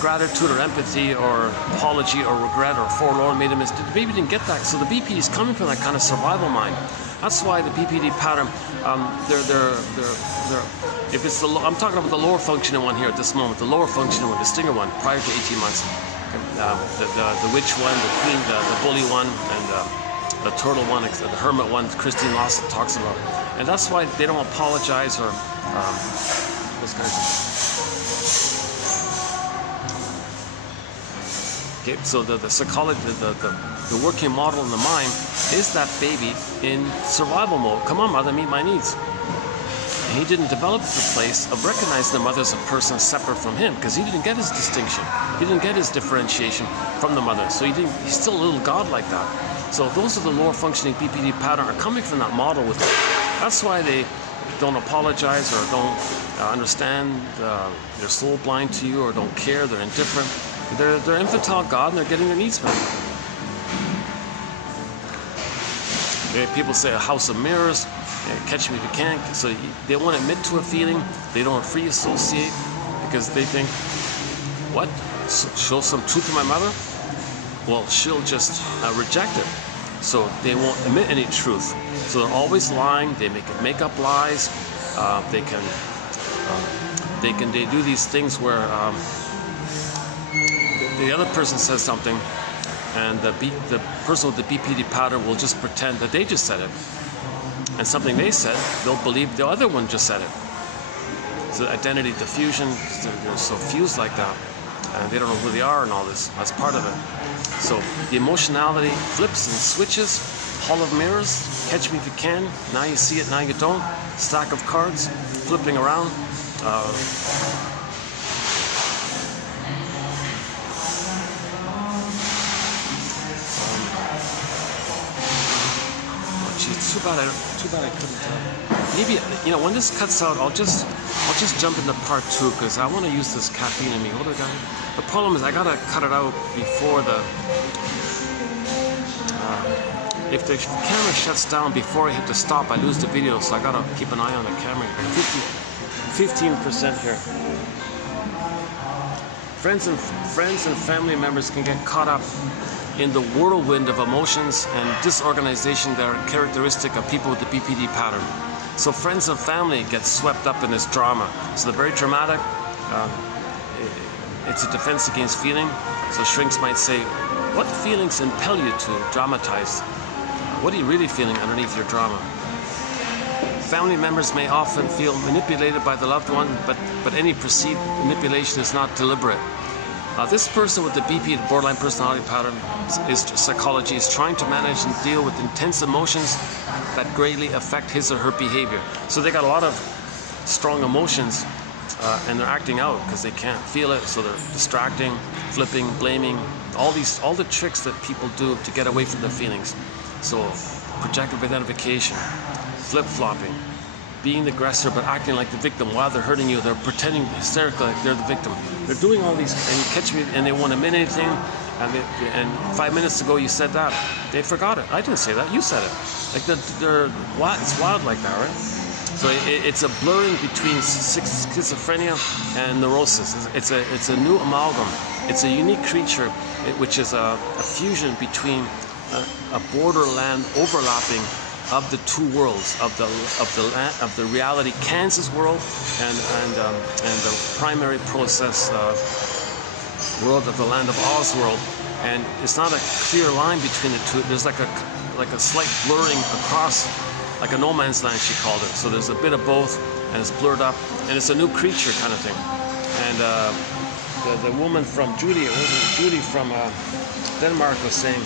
gratitude or empathy or apology or regret or forlorn, made a mistake. The baby didn't get that. So the BPD is coming from that kind of survival mind. That's why the BPD pattern, if it's I'm talking about the lower functioning one here at this moment, the lower functioning one, the stinger one, prior to 18 months, the witch one, the queen, the bully one, and the turtle one, the hermit one, Christine Lawson talks about. And that's why they don't apologize or those kinds of things. Okay, so the psychology, the working model in the mind is that baby in survival mode. Come on, mother, meet my needs. he didn't develop the place of recognizing the mother as a person separate from him, because he didn't get his distinction. He didn't get his differentiation from the mother. So he's still a little god like that. So those are the lower functioning BPD pattern are coming from that model with them. That's why they don't apologize or don't understand, they're soul blind to you or don't care, they're indifferent. They're infantile God and they're getting their needs met. People say a house of mirrors, catch me if you can. So they won't admit to a feeling, they don't free associate because they think, what? Show some truth to my mother? Well, she'll just reject it. So they won't admit any truth. So they're always lying, they make up lies, they do these things where the other person says something, and the person with the BPD pattern will just pretend that they just said it. And something they said, they'll believe the other one just said it. So identity diffusion, they're so fused like that. And they don't know who they are and all this. That's part of it. So the emotionality flips and switches. Hall of mirrors, catch me if you can. Now you see it, now you don't. Stack of cards, flipping around. Too bad I couldn't. Maybe when this cuts out, I'll just jump into part 2 because I want to use this caffeine in me. What do I got? The problem is I gotta cut it out before the. If the camera shuts down before I hit the stop, I lose the video. So I gotta keep an eye on the camera. 15% here. Friends and family members can get caught up in the whirlwind of emotions and disorganization that are characteristic of people with the BPD pattern. So friends and family get swept up in this drama. So they're very dramatic. It's a defense against feeling. So shrinks might say, what feelings impel you to dramatize? What are you really feeling underneath your drama? Family members may often feel manipulated by the loved one, but any perceived manipulation is not deliberate. This person with the BP, the borderline personality pattern, psychology, is trying to manage and deal with intense emotions that greatly affect his or her behavior. So they got a lot of strong emotions and they're acting out because they can't feel it, so they're distracting, flipping, blaming, all the tricks that people do to get away from their feelings. So projective identification, flip-flopping, being the aggressor but acting like the victim while they're hurting you. They're pretending hysterically like they're the victim. They're doing all these, and you catch me, and they won't admit anything. And 5 minutes ago you said that. They forgot it. I didn't say that. You said it. Like it's wild like that, right? So it's a blurring between schizophrenia and neurosis. It's a new amalgam. It's a unique creature, which is a fusion between a borderland overlapping of the two worlds, of the reality Kansas world and the primary process world of the land of Oz world. And it's not a clear line between the two. There's like a slight blurring across, like a no man's land, she called it. So there's a bit of both, and it's blurred up, and it's a new creature kind of thing. And the woman from Judy from Denmark was saying,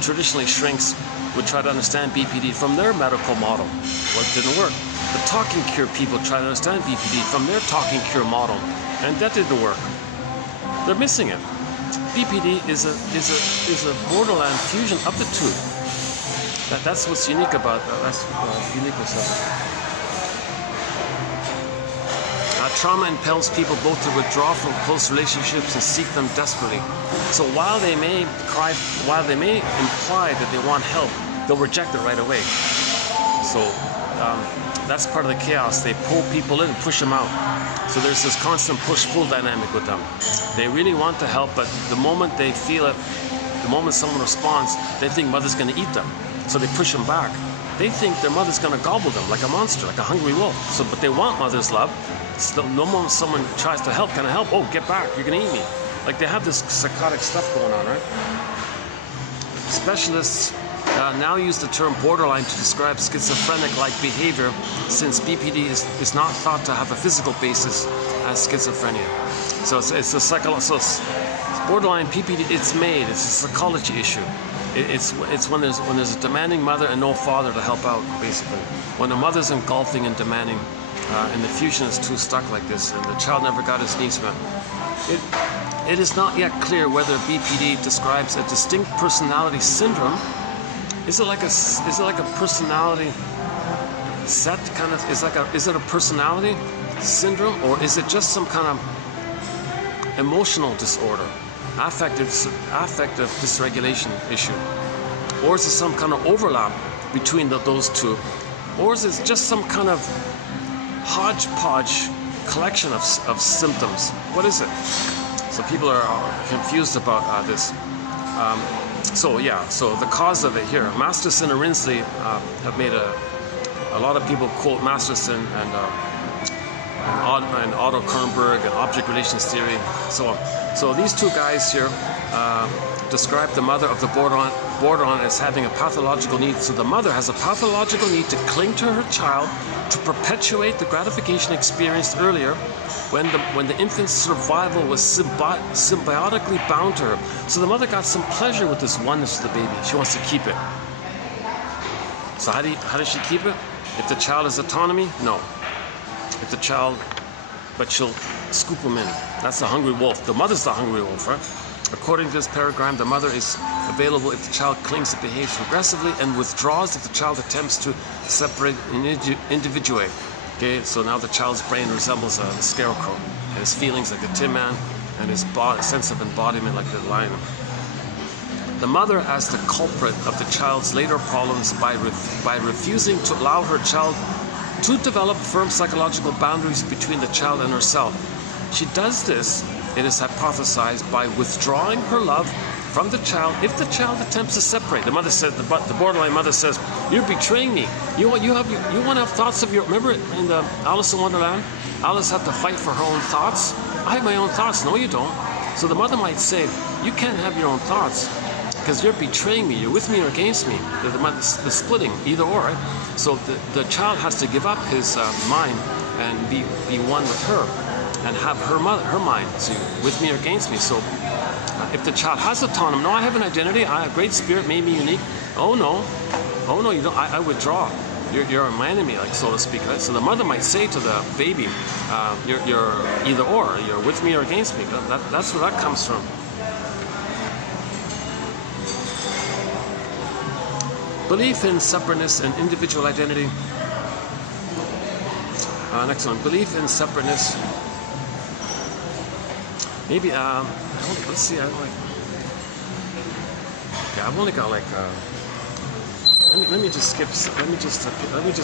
traditionally shrinks would try to understand BPD from their medical model. Well, it didn't work. The talking cure people try to understand BPD from their talking cure model, and that didn't work. They're missing it. BPD is a borderland fusion of the two. That's what's unique about that's unique with it. Trauma impels people both to withdraw from close relationships and seek them desperately. So while they may imply that they want help, they'll reject it right away. So that's part of the chaos. They pull people in and push them out. So there's this constant push-pull dynamic with them. They really want to help, but the moment they feel it, the moment someone responds, they think mother's going to eat them. So they push them back. They think their mother's going to gobble them like a monster, like a hungry wolf. So, but they want mother's love. So the moment someone tries to help, can I help? Oh, get back, you're going to eat me. Like they have this psychotic stuff going on, right? Specialists now use the term borderline to describe schizophrenic-like behavior, since BPD is not thought to have a physical basis as schizophrenia. So it's a psychological. So borderline BPD. It's a psychology issue. It's when there's a demanding mother and no father to help out, basically. When the mother's engulfing and demanding, and the fusion is too stuck like this, and the child never got his needs met. It is not yet clear whether BPD describes a distinct personality syndrome. Is it like a personality set kind of? Is it a personality syndrome, or is it just some kind of emotional disorder, affective dysregulation issue, or is it some kind of overlap between those two, or is it just some kind of hodgepodge collection of symptoms? What is it? So people are confused about this. So the cause of it here, Masterson and Rinsley have made a lot of people quote Masterson and Otto Kernberg and object relations theory, so on. So these two guys here describe the mother of the borderline as having a pathological need. So the mother has a pathological need to cling to her child to perpetuate the gratification experienced earlier when the infant's survival was symbiotically bound to her. So the mother got some pleasure with this oneness of the baby. She wants to keep it. So how does she keep it? If the child has autonomy, no. If the child, but she'll scoop him in. That's the hungry wolf. The mother's the hungry wolf, right? According to this paragraph, the mother is available if the child clings and behaves aggressively, and withdraws if the child attempts to separate and individuate. Okay, so now the child's brain resembles a scarecrow, and his feelings like the Tin Man, and his sense of embodiment like the lion. The mother as the culprit of the child's later problems by refusing to allow her child to develop firm psychological boundaries between the child and herself. She does this, it is hypothesized, by withdrawing her love from the child if the child attempts to separate. The mother says, the borderline mother says, "You're betraying me. You want to have thoughts of your." Remember in the Alice in Wonderland, Alice had to fight for her own thoughts. I have my own thoughts. No, you don't. So the mother might say, "You can't have your own thoughts because you're betraying me. You're with me or against me." The splitting, either or. Right? So the child has to give up his mind and be one with her, and have her mind, so with me or against me. So if the child has autonomy, no, I have an identity, I have great spirit, made me unique. Oh no, you don't. I withdraw. You're my enemy, like, so to speak. Right? So the mother might say to the baby, you're either or. You're with me or against me. That's where that comes from. Belief in separateness and individual identity. Next one, belief in separateness. Maybe, let's see, I've only got like, let me just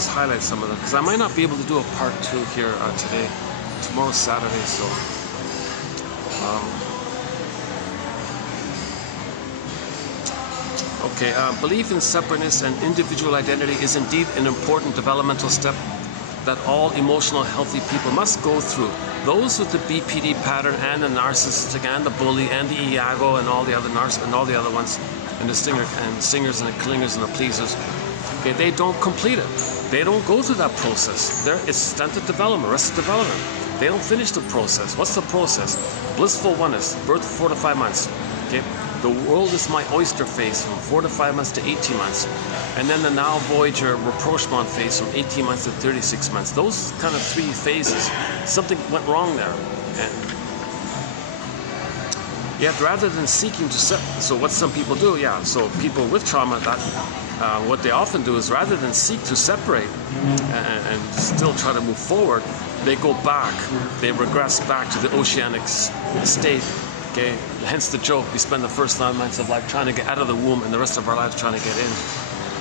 highlight some of them, because I might not be able to do a part 2 here today. Tomorrow's Saturday, so. Okay, belief in separateness and individual identity is indeed an important developmental step that all emotional healthy people must go through. Those with the BPD pattern and the narcissistic and the bully and the Iago and all the other ones, and the singers and the clingers and the pleasers, okay, they don't complete it. They don't go through that process. It's stunted development, arrested development. They don't finish the process. What's the process? Blissful oneness, birth 4 to 5 months. Okay, the world is my oyster phase from 4 to 5 months to 18 months. And then the now Voyager rapprochement phase from 18 months to 36 months. Those kind of 3 phases, something went wrong there. And yet rather than seeking to so what some people do, so people with trauma, what they often do is rather than seek to separate and still try to move forward, they go back, they regress back to the oceanic state. Okay, hence the joke, we spend the first 9 months of life trying to get out of the womb and the rest of our lives trying to get in.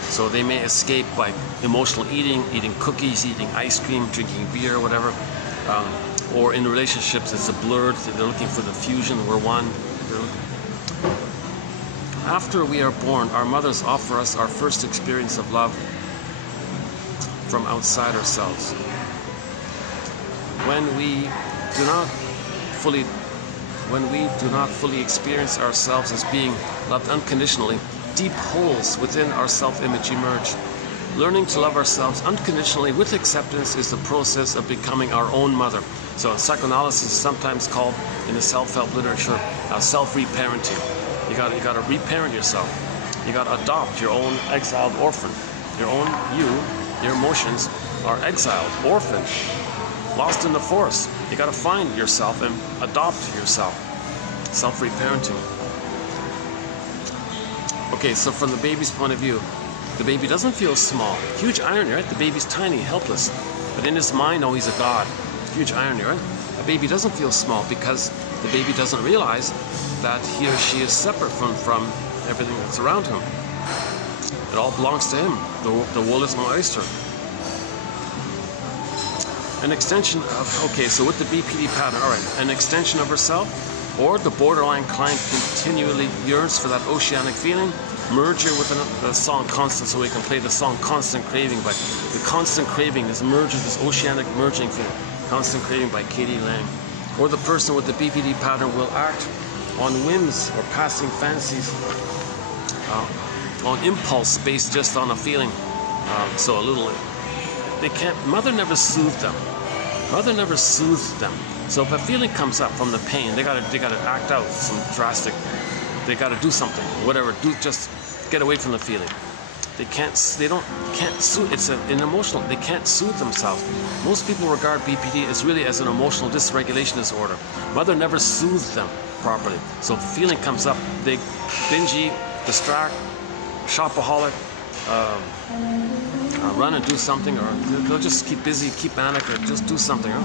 So they may escape by emotional eating cookies, eating ice cream, drinking beer, whatever. Or in relationships, it's a blurred, they're looking for the fusion, we're one. After we are born, our mothers offer us our first experience of love from outside ourselves. When we do not fully experience ourselves as being loved unconditionally, deep holes within our self-image emerge. Learning to love ourselves unconditionally with acceptance is the process of becoming our own mother. So psychoanalysis is sometimes called, in the self-help literature, self-reparenting. You gotta reparent yourself. You gotta adopt your own exiled orphan. Your emotions are exiled, orphaned. lost in the forest. You got to find yourself and adopt yourself. Self-reparenting. Okay, so from the baby's point of view, the baby doesn't feel small. Huge irony, right? The baby's tiny, helpless. But in his mind, oh, he's a god. Huge irony, right? A baby doesn't feel small because the baby doesn't realize that he or she is separate from everything that's around him. It all belongs to him. The world is my oyster. An extension of, okay, so with the BPD pattern, all right, an extension of herself, or the borderline client continually yearns for that oceanic feeling. Merger with the song Constant, so we can play the song Constant Craving. But the constant craving is merging, this oceanic merging thing. Constant Craving by Katie Lang. Or the person with the BPD pattern will act on whims or passing fancies, on impulse based just on a feeling. So a little, they can't, mother never soothed them. Mother never soothed them. So if a feeling comes up from the pain, they gotta act out some drastic. They gotta do something, whatever. Just get away from the feeling. They can't soothe. It's an emotional. They can't soothe themselves. Most people regard BPD as really as an emotional dysregulation disorder. Mother never soothed them properly. So if a feeling comes up, they binge, distract, shopaholic, run and do something, or they'll just keep busy, keep manic, or just do something. Huh?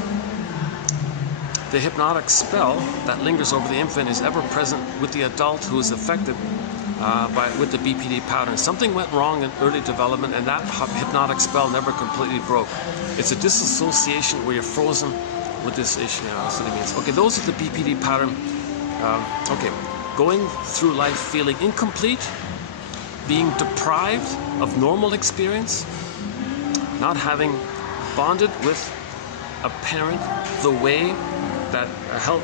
The hypnotic spell that lingers over the infant is ever present with the adult who is affected with the BPD pattern. Something went wrong in early development, and that hypnotic spell never completely broke. It's a disassociation where you're frozen with this issue. That's what it means. Okay, those are the BPD pattern. Okay, going through life feeling incomplete, being deprived of normal experience, not having bonded with a parent the way that help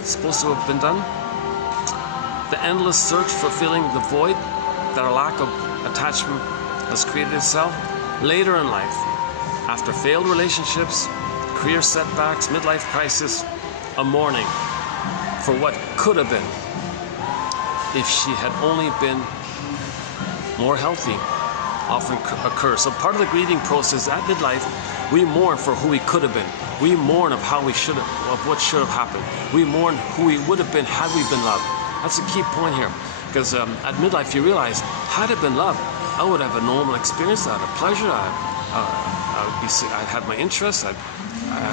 is supposed to have been done. The endless search for filling the void that a lack of attachment has created itself. Later in life, after failed relationships, career setbacks, midlife crisis, a mourning for what could have been if she had only been more healthy often occurs. So part of the grieving process at midlife, we mourn for who we could have been. We mourn of how we should have, of what should have happened. We mourn who we would have been had we been loved. That's a key point here, because at midlife you realize, had it been love, I would have a normal experience. I'd have pleasure. I'd have my interests. I'd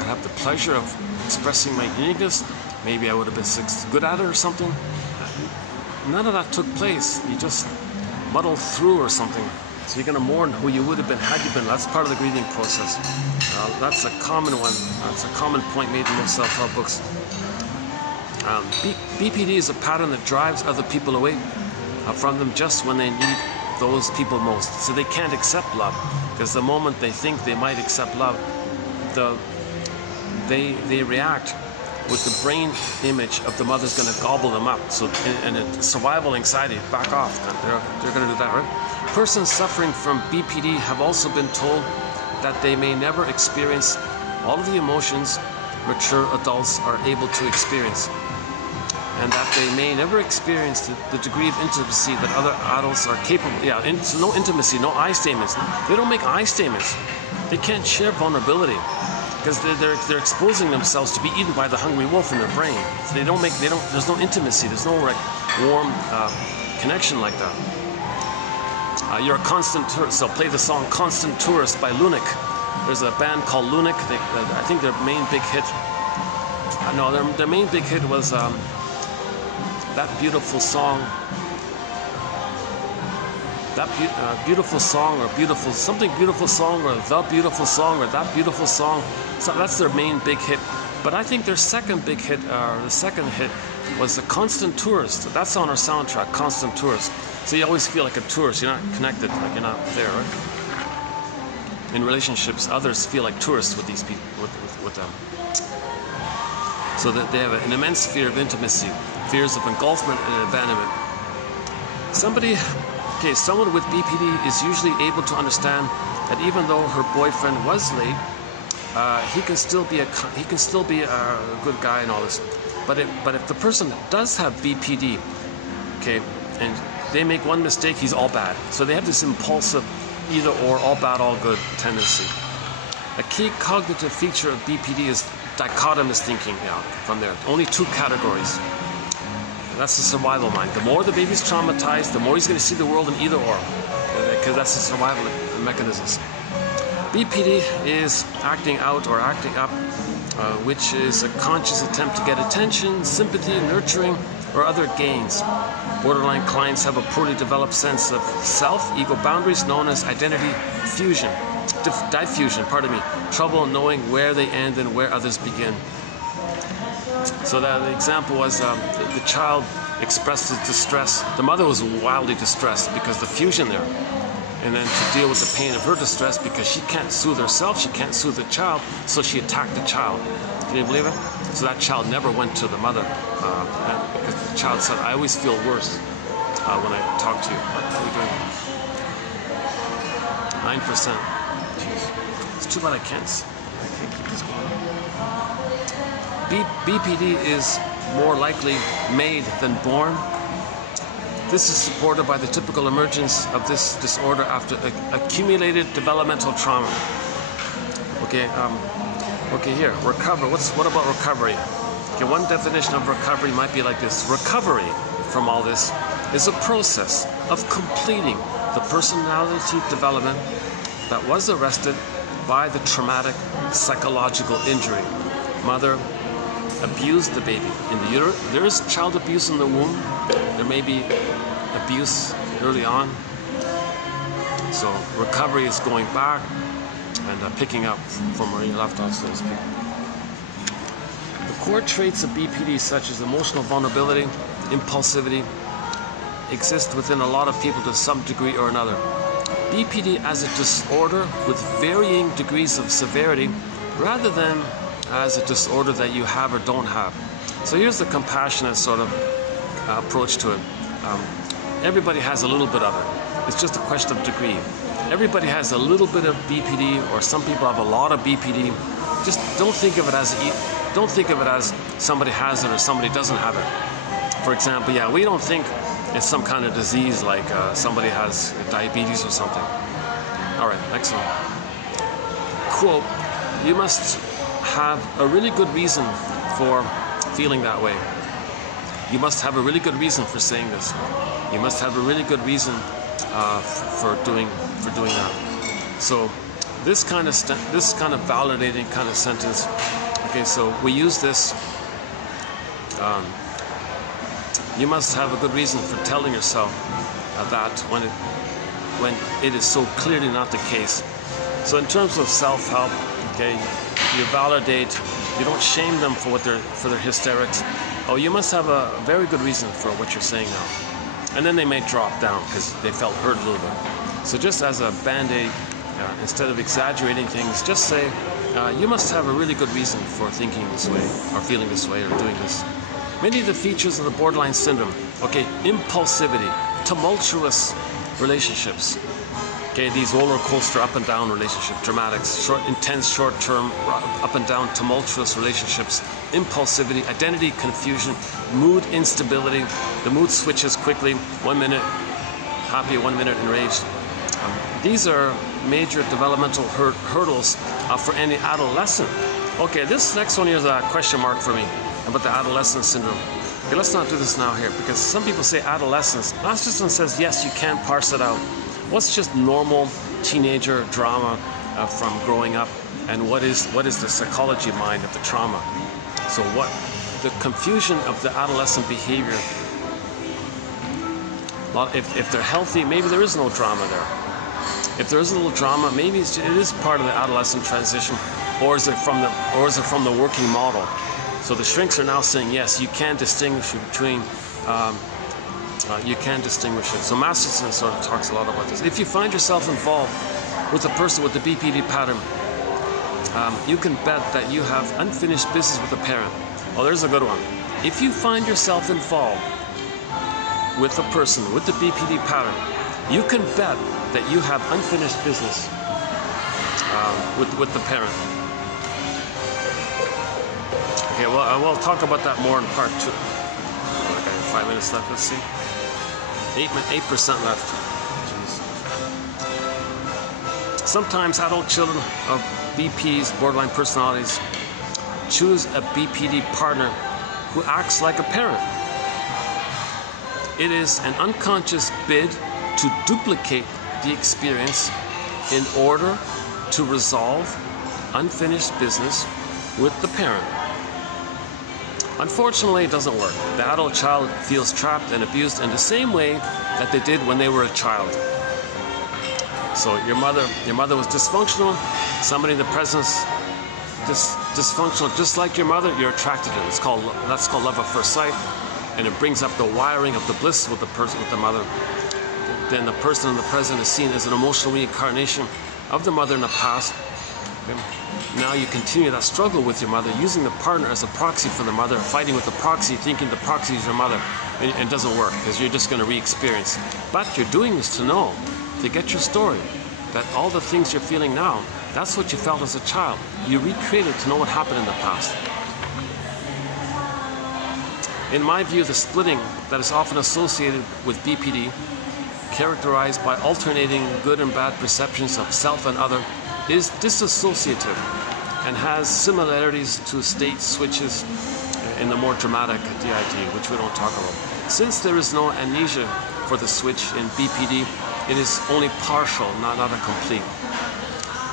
have the pleasure of expressing my uniqueness. Maybe I would have been good at it or something. None of that took place. You just muddled through or something. So you're going to mourn who you would have been had you been. That's part of the grieving process. That's a common one. That's a common point made in most self-help books. BPD is a pattern that drives other people away from them just when they need those people most. So they can't accept love, because the moment they think they might accept love, they react with the brain image of the mother's going to gobble them up. So and survival anxiety, back off. They're going to do that, right? Persons suffering from BPD have also been told that they may never experience all of the emotions mature adults are able to experience, and that they may never experience the degree of intimacy that other adults are capable. Yeah, so no intimacy, no I statements. They don't make I statements. They can't share vulnerability because they're exposing themselves to be eaten by the hungry wolf in their brain. So there's no intimacy. There's no like warm connection like that. You're a constant tourist. So play the song "Constant Tourist" by Lunik. There's a band called Lunik. I think their main big hit. No, their main big hit was that beautiful song. That beautiful song, or beautiful something beautiful song, or the beautiful song, or that beautiful song. So that's their main big hit. But I think their second big hit, the second hit, was "The Constant Tourist." That's on our soundtrack, "Constant Tourist." So you always feel like a tourist. You're not connected, like you're not there, right? In relationships, others feel like tourists with these people, with them. So that they have an immense fear of intimacy, fears of engulfment and abandonment. Someone with BPD is usually able to understand that even though her boyfriend was late, he can still be a good guy and all this. But if the person does have BPD, okay, and they make one mistake, he's all bad. So they have this impulsive, either or, all bad, all good tendency. A key cognitive feature of BPD is dichotomous thinking. Yeah, from there, only two categories. That's the survival mind. The more the baby's traumatized, the more he's going to see the world in either or, because that's the survival mechanisms. BPD is acting out or acting up, which is a conscious attempt to get attention, sympathy, nurturing, or other gains. Borderline clients have a poorly developed sense of self, ego boundaries known as identity diffusion, trouble knowing where they end and where others begin. So that the example was the child expressed his distress. The mother was wildly distressed because the fusion there. And then to deal with the pain of her distress, because she can't soothe herself, she can't soothe the child, so she attacked the child. Can you believe it? So that child never went to the mother, because the child said, I always feel worse when I talk to you. What are we doing? 9%. Jeez. It's too bad I can't keep this going on. BPD is more likely made than born. This is supported by the typical emergence of this disorder after accumulated developmental trauma. Okay, here, recover. What about recovery? Okay, one definition of recovery might be like this. Recovery from all this is a process of completing the personality development that was arrested by the traumatic psychological injury. Mother abused the baby in the uterus. There is child abuse in the womb. There may be abuse early on. So recovery is going back and picking up from where you left off, so to speak. The core traits of BPD, such as emotional vulnerability, impulsivity, exist within a lot of people to some degree or another. BPD as a disorder with varying degrees of severity, rather than as a disorder that you have or don't have. So here's the compassionate sort of approach to it. Everybody has a little bit of it. It's just a question of degree. Everybody has a little bit of BPD, or some people have a lot of BPD. Just don't think of it as somebody has it or somebody doesn't have it. For example, yeah, we don't think it's some kind of disease like somebody has diabetes or something. All right, next one. Quote, you must have a really good reason for feeling that way. You must have a really good reason for saying this. You must have a really good reason for doing that. So this kind of validating kind of sentence. Okay, so we use this. You must have a good reason for telling yourself that when it is so clearly not the case. So in terms of self-help, okay, you validate. You don't shame them for their hysterics. Oh, you must have a very good reason for what you're saying now. And then they may drop down because they felt hurt a little bit. So just as a band-aid, instead of exaggerating things, just say, you must have a really good reason for thinking this way, or feeling this way, or doing this. Many of the features of the borderline syndrome, okay, impulsivity, tumultuous relationships, okay, these roller coaster up and down relationships, dramatics, intense short-term up and down tumultuous relationships, impulsivity, identity confusion, mood instability. The mood switches quickly, 1 minute happy, 1 minute enraged. These are major developmental hurdles for any adolescent. Okay, this next one here is a question mark for me about the adolescent syndrome. Okay, let's not do this now here, because some people say adolescence. Masterson says yes, you can parse it out. What's just normal teenager drama from growing up, and what is the psychology mind of the trauma? So what the confusion of the adolescent behavior. If they're healthy, maybe there is no drama there. If there is a little drama, maybe it is part of the adolescent transition, or is it from the working model? So the shrinks are now saying yes, you can distinguish between. You can distinguish it. So Masterson sort of talks a lot about this. If you find yourself involved with a person with the BPD pattern, you can bet that you have unfinished business with a parent. Oh, there's a good one. If you find yourself involved with a person with the BPD pattern, you can bet that you have unfinished business with the parent. Okay, well, I will talk about that more in part 2. Okay, 5 minutes left, let's see. 8% left. Jeez. Sometimes adult children of BPs, borderline personalities, choose a BPD partner who acts like a parent. It is an unconscious bid to duplicate the experience in order to resolve unfinished business with the parent. Unfortunately, it doesn't work. The adult child feels trapped and abused in the same way that they did when they were a child. So your mother was dysfunctional. Somebody in the presence dysfunctional, just like your mother, you're attracted to it. That's called love at first sight, and it brings up the wiring of the bliss with the person, with the mother. Then the person in the present is seen as an emotional reincarnation of the mother in the past. Okay. Now you continue that struggle with your mother, using the partner as a proxy for the mother, fighting with the proxy, thinking the proxy is your mother, and it doesn't work because you're just going to re-experience. But you're doing this to know, to get your story, that all the things you're feeling now, that's what you felt as a child. You recreated to know what happened in the past. In my view, the splitting that is often associated with BPD, characterized by alternating good and bad perceptions of self and other, is dissociative and has similarities to state switches in the more dramatic DID, which we don't talk about. Since there is no amnesia for the switch in BPD, it is only partial, not a complete.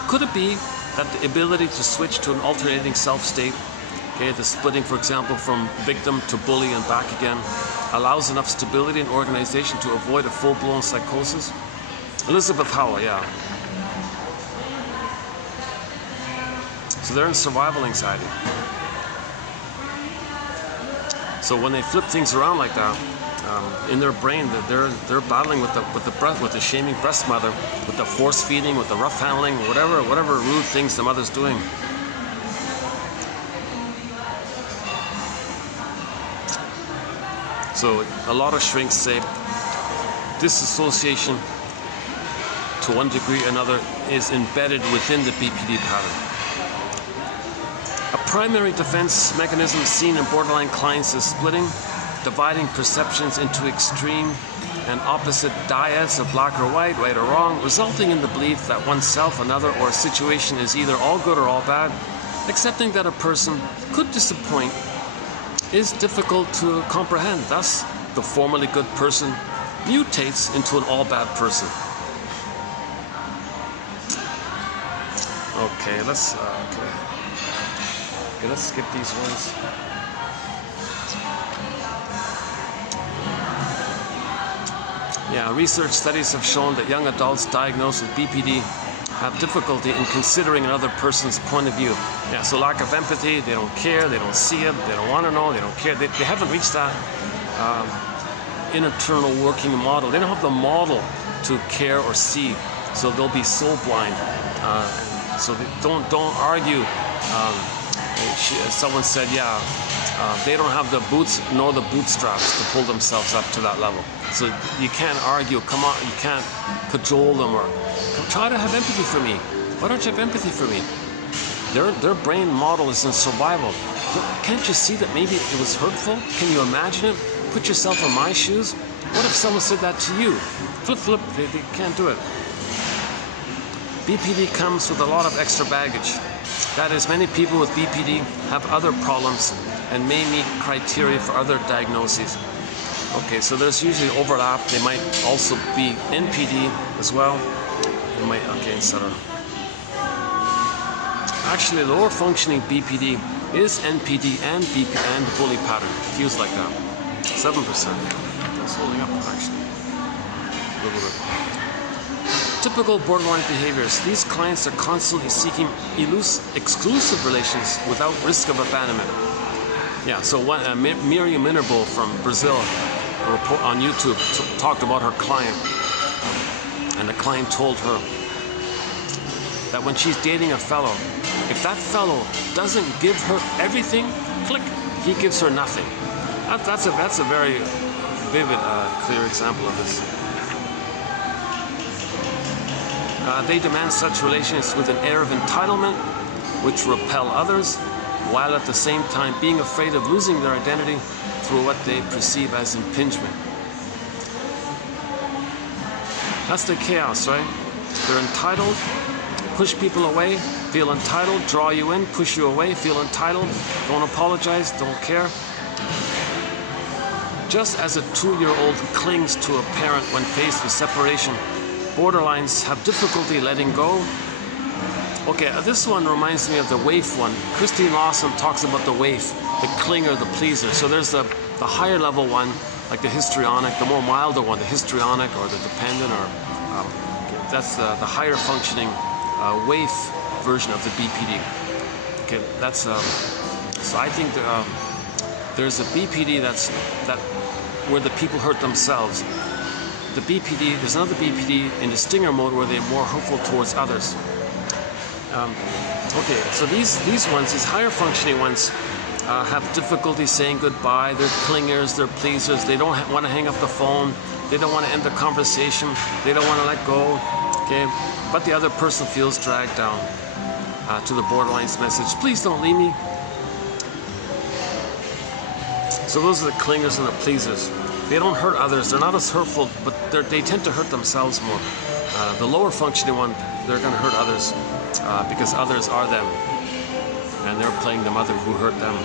Could it be that the ability to switch to an alternating self-state, okay, the splitting, for example, from victim to bully and back again, allows enough stability and organization to avoid a full-blown psychosis? Elizabeth Howell, yeah. So they're in survival anxiety. So when they flip things around like that, in their brain, they're battling with the shaming breast mother, with the force feeding, with the rough handling, whatever rude things the mother's doing. So a lot of shrinks say disassociation to one degree or another is embedded within the BPD pattern. A primary defense mechanism seen in borderline clients is splitting, dividing perceptions into extreme and opposite dyads of black or white, right or wrong, resulting in the belief that oneself, another, or a situation is either all good or all bad. Accepting that a person could disappoint is difficult to comprehend. Thus, the formerly good person mutates into an all-bad person. Okay, let's skip these ones. Yeah, research studies have shown that young adults diagnosed with BPD have difficulty in considering another person's point of view. Yeah, so lack of empathy, they don't care, they don't see it, they don't want to know, they don't care. They haven't reached that internal working model. They don't have the model to care or see, so they'll be soul blind. So they don't argue. Someone said, yeah, they don't have the boots nor the bootstraps to pull themselves up to that level. So you can't argue, come on, you can't cajole them or try to have empathy for me. Why don't you have empathy for me? Their brain model is in survival. Can't you see that maybe it was hurtful? Can you imagine it? Put yourself in my shoes. What if someone said that to you? Flip, they can't do it. BPD comes with a lot of extra baggage. That is, many people with BPD have other problems and may meet criteria for other diagnoses. Okay, so there's usually overlap. They might also be NPD as well. They might, okay, etc. Actually, lower functioning BPD is NPD and BP and bully pattern. It feels like that. 7%. That's holding up actually. A little bit. Typical borderline behaviors. These clients are constantly seeking exclusive relations without risk of abandonment. Yeah, so Miriam Minerbo from Brazil on YouTube talked about her client, and the client told her that when she's dating a fellow, if that fellow doesn't give her everything, click, he gives her nothing. That's a very vivid, clear example of this. They demand such relations with an air of entitlement, which repel others, while at the same time being afraid of losing their identity through what they perceive as impingement. That's the chaos, right? They're entitled, push people away, feel entitled, draw you in, push you away, feel entitled, don't apologize, don't care. Just as a 2-year-old clings to a parent when faced with separation, borderlines have difficulty letting go. Okay, this one reminds me of the waif one. Christine Lawson talks about the waif, the clinger, the pleaser. So there's the higher level one, like the histrionic, the more milder one, the histrionic or the dependent, or that's the higher functioning waif version of the BPD. Okay, that's so I think there's a BPD that where the people hurt themselves. The BPD, there's another BPD in the stinger mode where they're more hurtful towards others. Okay, so these ones, these higher functioning ones, have difficulty saying goodbye. They're clingers, they're pleasers. They don't want to hang up the phone. They don't want to end the conversation. They don't want to let go. Okay, but the other person feels dragged down to the borderline's message. Please don't leave me. So those are the clingers and the pleasers. They don't hurt others. They're not as hurtful, but they tend to hurt themselves more. The lower functioning one, they're going to hurt others because others are them, and they're playing the mother who hurt them.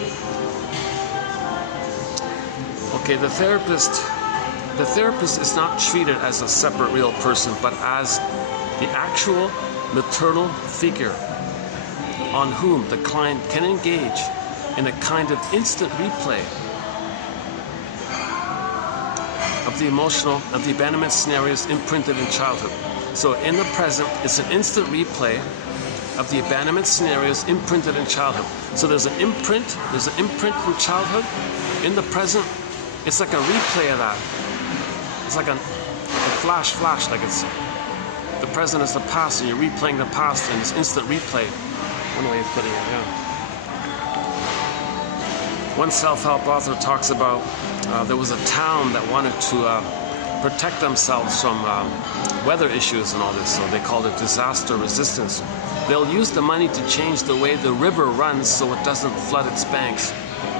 Okay, the therapist is not treated as a separate real person, but as the actual maternal figure on whom the client can engage in a kind of instant replay of the emotional, of the abandonment scenarios imprinted in childhood. So in the present, it's an instant replay of the abandonment scenarios imprinted in childhood. So there's an imprint from childhood. In the present, it's like a replay of that. It's like a flash, like it's the present is the past, and you're replaying the past in this instant replay. One way of putting it, yeah. One self-help author talks about there was a town that wanted to protect themselves from weather issues and all this, so they called it disaster resistance. They'll use the money to change the way the river runs so it doesn't flood its banks.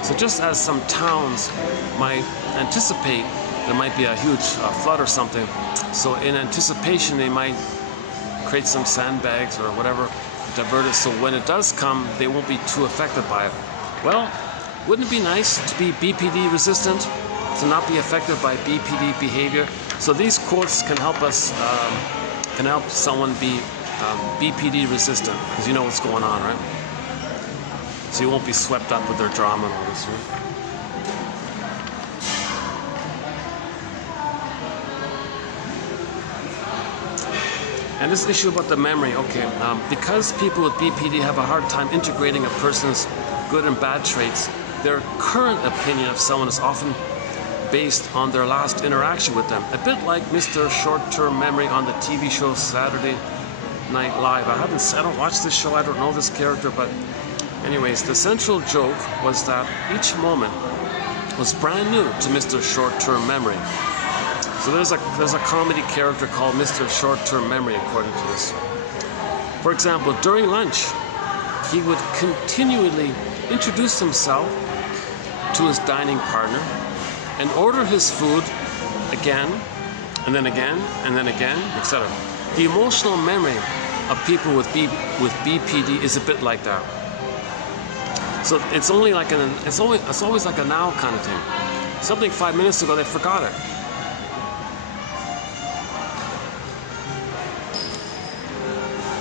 So just as some towns might anticipate there might be a huge flood or something, so in anticipation they might create some sandbags or whatever, divert it, so when it does come, they won't be too affected by it. Well, wouldn't it be nice to be BPD resistant, to not be affected by BPD behavior? So these quotes can help us, can help someone be BPD resistant, because you know what's going on, right? So you won't be swept up with their drama and all this, right? And this issue about the memory, okay, because people with BPD have a hard time integrating a person's good and bad traits, their current opinion of someone is often based on their last interaction with them. A bit like Mr. Short-Term Memory on the TV show Saturday Night Live. I don't watch this show, I don't know this character, but anyways, the central joke was that each moment was brand new to Mr. Short-Term Memory. So there's a comedy character called Mr. Short-Term Memory, according to this. For example, during lunch, he would continually introduce himself to his dining partner and order his food again, and then again, and then again, etc. The emotional memory of people with BPD is a bit like that. So it's only like it's always like a now kind of thing. Something 5 minutes ago, they forgot it.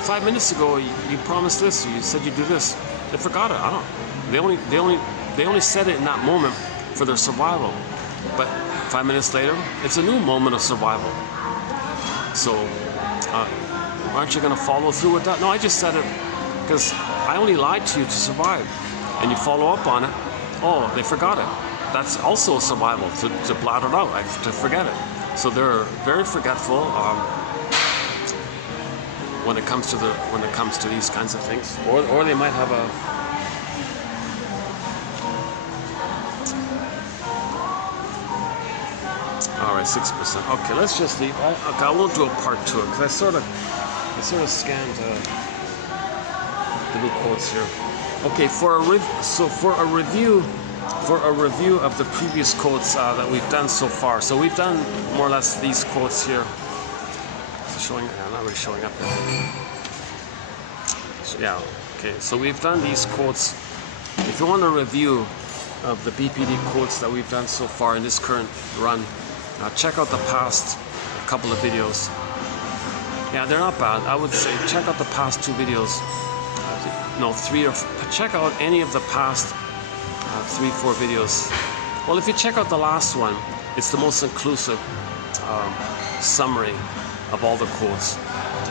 "5 minutes ago, you promised this, or you said you'd do this." They forgot it. They only said it in that moment for their survival. But 5 minutes later, it's a new moment of survival. So, aren't you going to follow through with that? "No, I just said it because I only lied to you to survive." And you follow up on it. "Oh, they forgot it." That's also survival, to blot it out, to forget it. So they're very forgetful when it comes to these kinds of things, or they might have a all right, 6%. Okay, let's just leave. Okay, I won't do a part 2 because I sort of scanned the new quotes here. Okay, for a review of the previous quotes that we've done so far. So we've done more or less these quotes here. showing? Yeah, not really showing up there. So, yeah. Okay. So we've done these quotes. If you want a review of the BPD quotes that we've done so far in this current run, check out the past couple of videos. Yeah, they're not bad. I would say check out the past 2 videos. No, 3 or 4. Check out any of the past 3-4 videos. Well, if you check out the last one, it's the most inclusive summary of all the quotes.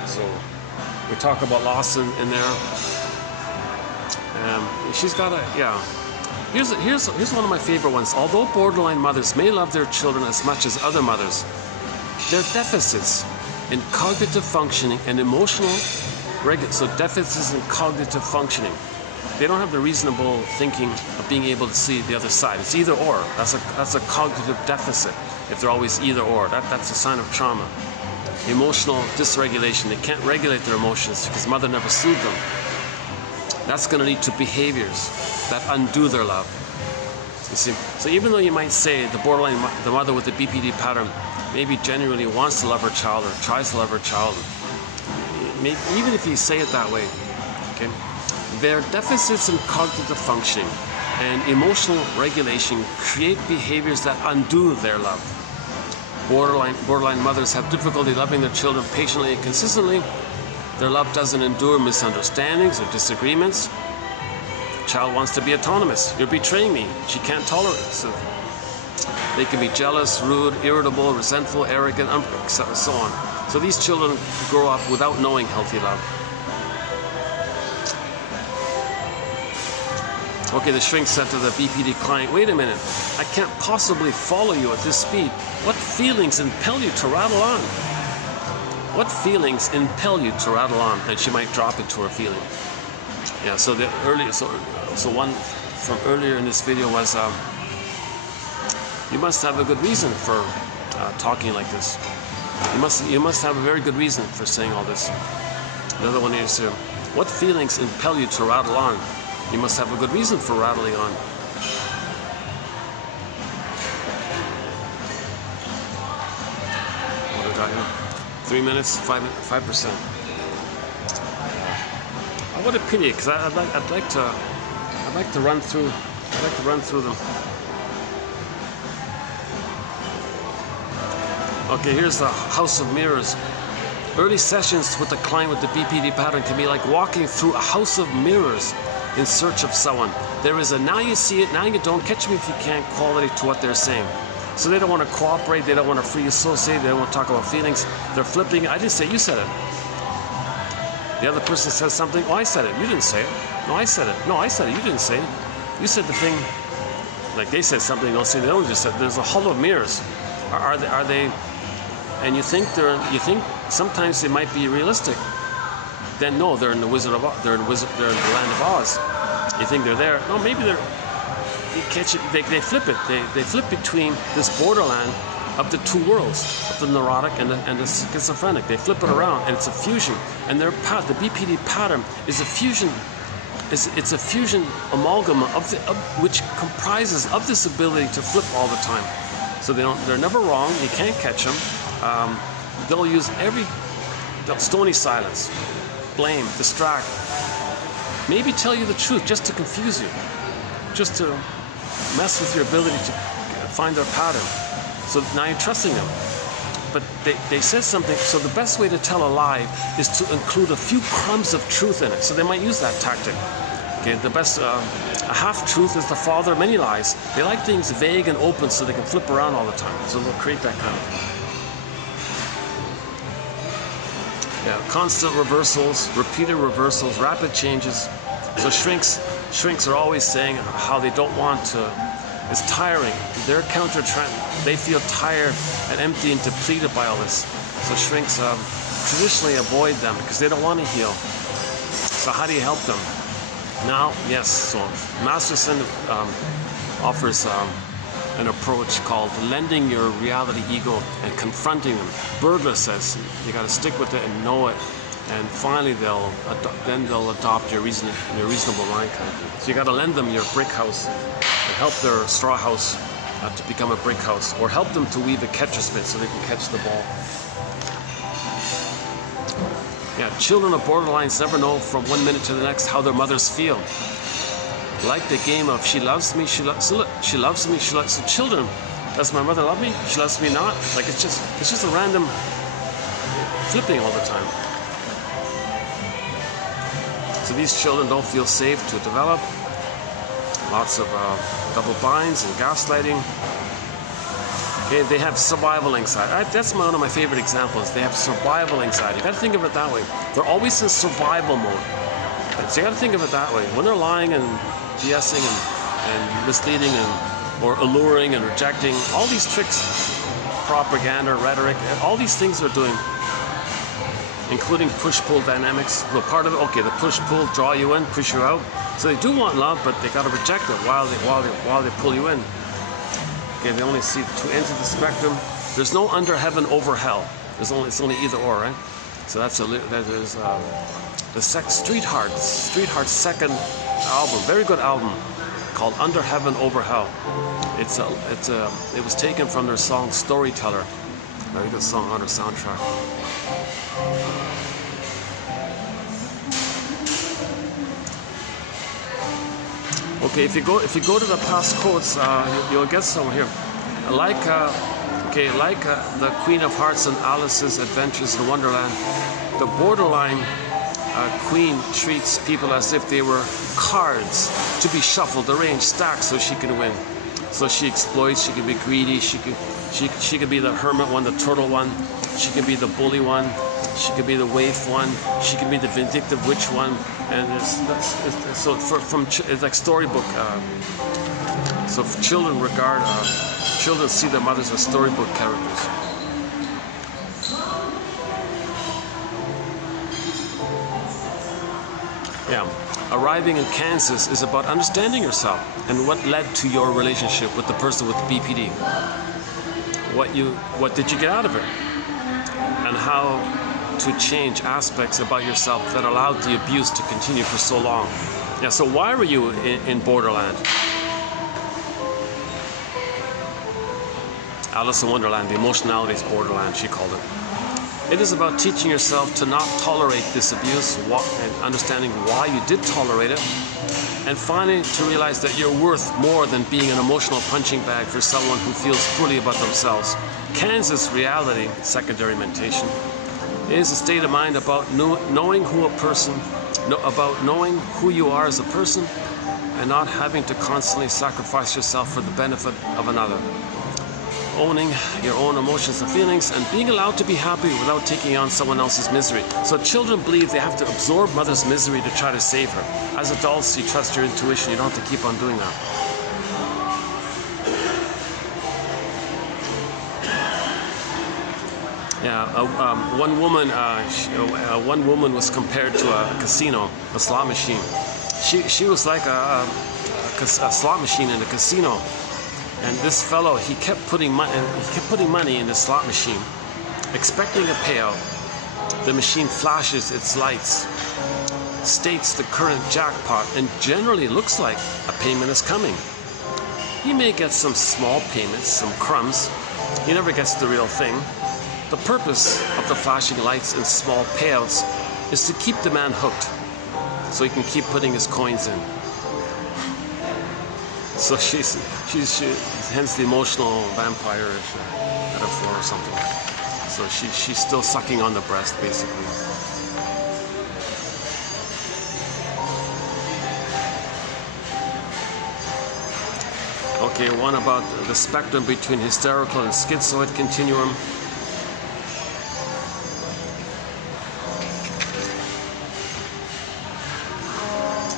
So we talk about loss in there. She's got a, yeah. Here's one of my favorite ones. Although borderline mothers may love their children as much as other mothers, their deficits in cognitive functioning and emotional so deficits in cognitive functioning. They don't have the reasonable thinking of being able to see the other side. It's either or. That's a cognitive deficit. If they're always either or, that's a sign of trauma. Emotional dysregulation. They can't regulate their emotions because mother never soothed them. That's going to lead to behaviors that undo their love. You see? So even though you might say the mother with the BPD pattern maybe genuinely wants to love her child or tries to love her child, even if you say it that way, okay, their deficits in cognitive functioning and emotional regulation create behaviors that undo their love. Borderline mothers have difficulty loving their children patiently and consistently. Their love doesn't endure misunderstandings or disagreements. Child wants to be autonomous. You're betraying me. She can't tolerate it. So they can be jealous, rude, irritable, resentful, arrogant, so on. So these children grow up without knowing healthy love. Okay, the shrink said to the BPD client, wait a minute, I can't possibly follow you at this speed. What feelings impel you to rattle on? What feelings impel you to rattle on? And she might drop into her feeling. Yeah, so the earlier, so one from earlier in this video was, you must have a good reason for talking like this. You must have a very good reason for saying all this. Another one is, what feelings impel you to rattle on? You must have a good reason for rattling on. What do we got here? 3 minutes, 5%. Oh, what a pity, because I'd like to run through them. Okay, here's the House of Mirrors. Early sessions with the client with the BPD pattern can be like walking through a house of mirrors in search of someone. There is a now you see it, now you don't, catch me if you can quality to what they're saying. So they don't want to cooperate, they don't want to free associate, they don't want to talk about feelings. They're flipping. I didn't say it, you said it. The other person says something, oh, I said it, you didn't say it. No, I said it. No, I said it, you didn't say it. You said the thing, like they said something, don't say they don't just said. There's a hall of mirrors. Are they? And you think sometimes they might be realistic. Then no, they're in the Wizard of Oz. They're in the land of Oz. You think they're there? No, maybe they're. You catch it. They flip it. They flip between this borderland of the two worlds, of the neurotic and the schizophrenic. They flip it around, and it's a fusion. And the BPD pattern is a fusion. It's a fusion amalgam which comprises of this ability to flip all the time. So they're never wrong. You can't catch them. They'll use stony silence, blame, distract, maybe tell you the truth just to confuse you, just to mess with your ability to find their pattern. So now you're trusting them. But they said something, so the best way to tell a lie is to include a few crumbs of truth in it. So they might use that tactic. Okay, the best, a half-truth is the father of many lies. They like things vague and open so they can flip around all the time. So they'll create that kind of... Yeah, constant reversals, repeated reversals, rapid changes. So shrinks are always saying how they don't want to. It's tiring. They're they feel tired and empty and depleted by all this. So shrinks traditionally avoid them because they don't want to heal. So how do you help them? Now, yes. So Master Ascendant offers an approach called lending your reality ego and confronting them. Burglar says you got to stick with it and know it, and finally they'll adopt your reasonable mind kind of thing. So you got to lend them your brick house and help their straw house to become a brick house, or help them to weave a catcher's mitt so they can catch the ball. Yeah, children of borderlines never know from one minute to the next how their mothers feel. Like the game of she loves me, she loves me, she loves. So children, does my mother love me? She loves me not. Like it's just a random flipping all the time. So these children don't feel safe to develop. Lots of double binds and gaslighting. Okay, they have survival anxiety. That's one of my favorite examples. They have survival anxiety. You got to think of it that way. They're always in survival mode. So you got to think of it that way. When they're lying and BSing and misleading or alluring and rejecting, all these tricks, propaganda, rhetoric, all these things they're doing, including push-pull dynamics. Well, part of it, okay, the push-pull, draw you in, push you out. So they do want love, but they got to reject it while they pull you in. Okay, they only see two ends of the spectrum. There's no under heaven, over hell. It's only either or, right? So that is the Streetheart's second album, very good album, called Under Heaven, Over Hell. It was taken from their song Storyteller. Very good song on their soundtrack. Okay, if you go to the past quotes, you'll get some here. Like the Queen of Hearts and Alice's Adventures in Wonderland, the borderline queen treats people as if they were cards to be shuffled, arranged, stacked so she can win. So she exploits. She can be greedy. She could be the hermit one, the turtle one. She can be the bully one. She could be the waif one. She could be the vindictive witch one. And it's like storybook. So children children see their mothers as storybook characters. Yeah, arriving in Kansas is about understanding yourself and what led to your relationship with the person with the BPD. What did you get out of it? And how to change aspects about yourself that allowed the abuse to continue for so long. Yeah, so why were you in Borderland? Alice in Wonderland, the emotionalities borderland, she called it. It is about teaching yourself to not tolerate this abuse and understanding why you did tolerate it, and finally to realize that you're worth more than being an emotional punching bag for someone who feels poorly about themselves. Kansas reality, secondary mentation, is a state of mind about knowing who you are as a person and not having to constantly sacrifice yourself for the benefit of another. Owning your own emotions and feelings and being allowed to be happy without taking on someone else's misery. So children believe they have to absorb mother's misery to try to save her. As adults, you trust your intuition. You don't have to keep on doing that. Yeah, one woman was compared to a casino, a slot machine. She was like a slot machine in a casino. And this fellow, he kept putting money in the slot machine, expecting a payout. The machine flashes its lights, states the current jackpot, and generally looks like a payment is coming. He may get some small payments, some crumbs. He never gets the real thing. The purpose of the flashing lights and small payouts is to keep the man hooked, so he can keep putting his coins in. So she's hence the emotional vampire metaphor or something. So she's still sucking on the breast, basically. Okay, one about the spectrum between hysterical and schizoid continuum.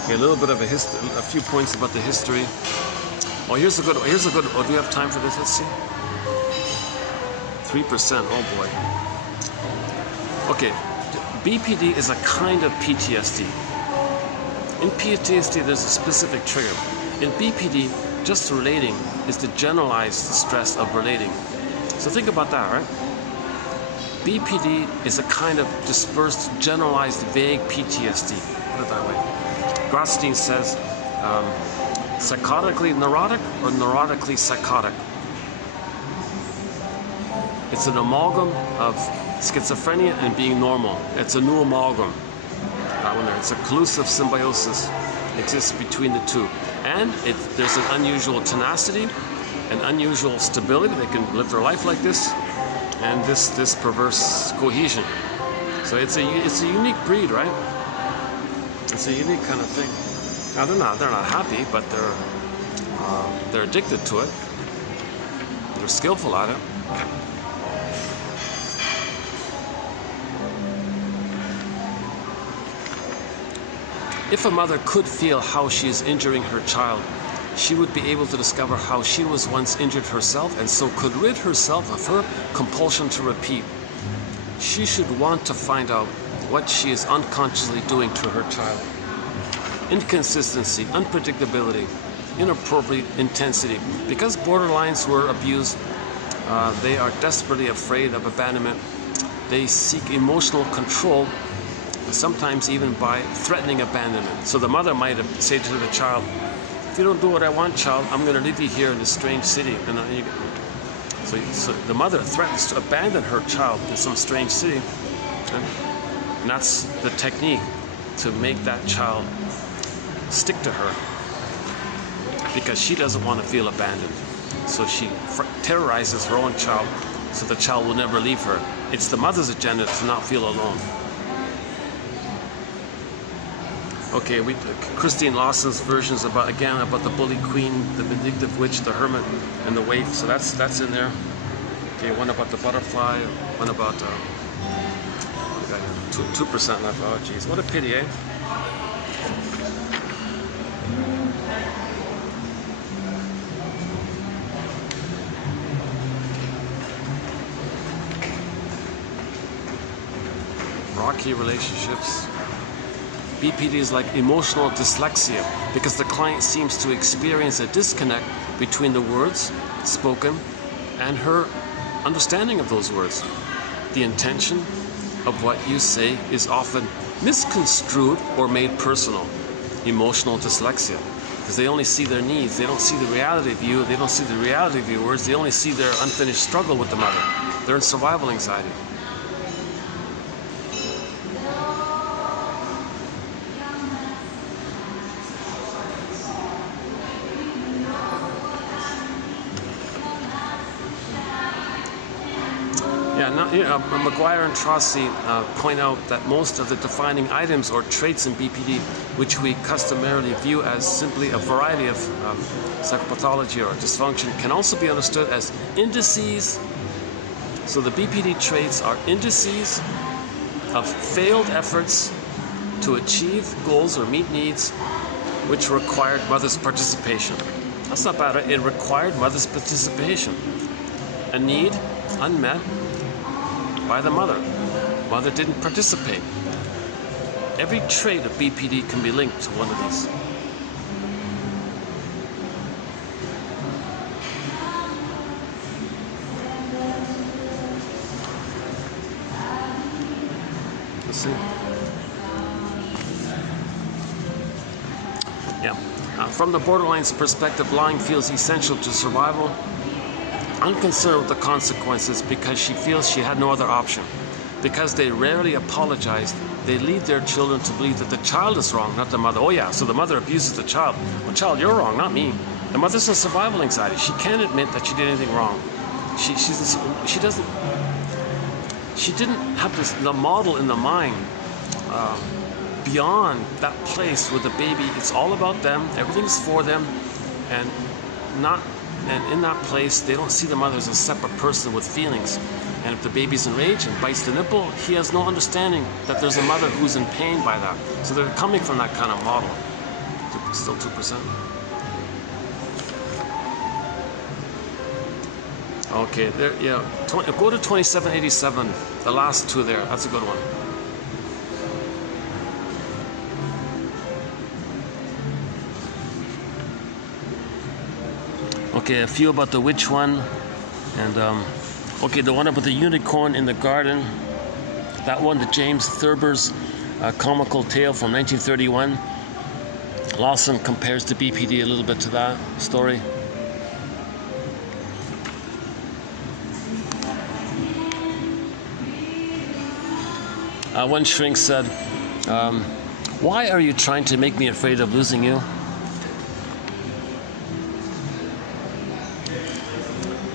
Okay, a little bit of a few points about the history. Oh, here's a good. Oh, do we have time for this? Let's see. 3%. Oh boy. Okay, BPD is a kind of PTSD. In PTSD, there's a specific trigger. In BPD, just relating is the generalized stress of relating. So think about that, right? BPD is a kind of dispersed, generalized, vague PTSD. Put it that way. Gratz says. Psychotically neurotic or neurotically psychotic. It's an amalgam of schizophrenia and being normal. It's a new amalgam. It's a collusive symbiosis exists between the two. And there's an unusual tenacity, an unusual stability. They can live their life like this, and this perverse cohesion. So it's a unique breed, right? It's a unique kind of thing. Now they're not happy, but they're addicted to it. They're skillful at it. If a mother could feel how she is injuring her child, she would be able to discover how she was once injured herself and so could rid herself of her compulsion to repeat. She should want to find out what she is unconsciously doing to her child. Inconsistency, unpredictability, inappropriate intensity. Because borderlines were abused, they are desperately afraid of abandonment. They seek emotional control, sometimes even by threatening abandonment. So the mother might say to the child, if you don't do what I want, child, I'm going to leave you here in this strange city. And so the mother threatens to abandon her child in some strange city. And that's the technique to make that child stick to her, because she doesn't want to feel abandoned. So she terrorizes her own child so the child will never leave her. It's the mother's agenda to not feel alone. Okay, Christine Lawson's versions about the bully queen, the vindictive witch, the hermit, and the waif. So that's in there. Okay, one about the butterfly, one about 2% left. Oh, geez, what a pity, eh? Rocky relationships. BPD is like emotional dyslexia because the client seems to experience a disconnect between the words spoken and her understanding of those words. The intention of what you say is often misconstrued or made personal. Emotional dyslexia, because they only see their needs. They don't see the reality of you. They don't see the reality of your words. They only see their unfinished struggle with the mother. They're in survival anxiety. McGuire and Trossi point out that most of the defining items or traits in BPD, which we customarily view as simply a variety of psychopathology or dysfunction, can also be understood as indices. So the BPD traits are indices of failed efforts to achieve goals or meet needs which required mother's participation. That's not bad, right? It required mother's participation. A need unmet by the mother. Mother didn't participate. Every trait of BPD can be linked to one of these. Let's see. Yeah. From the borderline's perspective, lying feels essential to survival. Unconcerned with the consequences because she feels she had no other option. Because they rarely apologize, they lead their children to believe that the child is wrong, not the mother. Oh yeah, so the mother abuses the child. Well, child, you're wrong, not me. The mother's in survival anxiety. She can't admit that she did anything wrong. She didn't have the model in the mind beyond that place where the baby, it's all about them, everything's for them, and in that place, they don't see the mother as a separate person with feelings. And if the baby's enraged and bites the nipple, he has no understanding that there's a mother who's in pain by that. So they're coming from that kind of model. Still 2%. Okay, there. Yeah. Go to 2787. The last two there. That's a good one. Okay, a few about the witch one, and okay, the one about the unicorn in the garden. That one, the James Thurber's comical tale from 1931. Lawson compares the BPD a little bit to that story. One shrink said, why are you trying to make me afraid of losing you?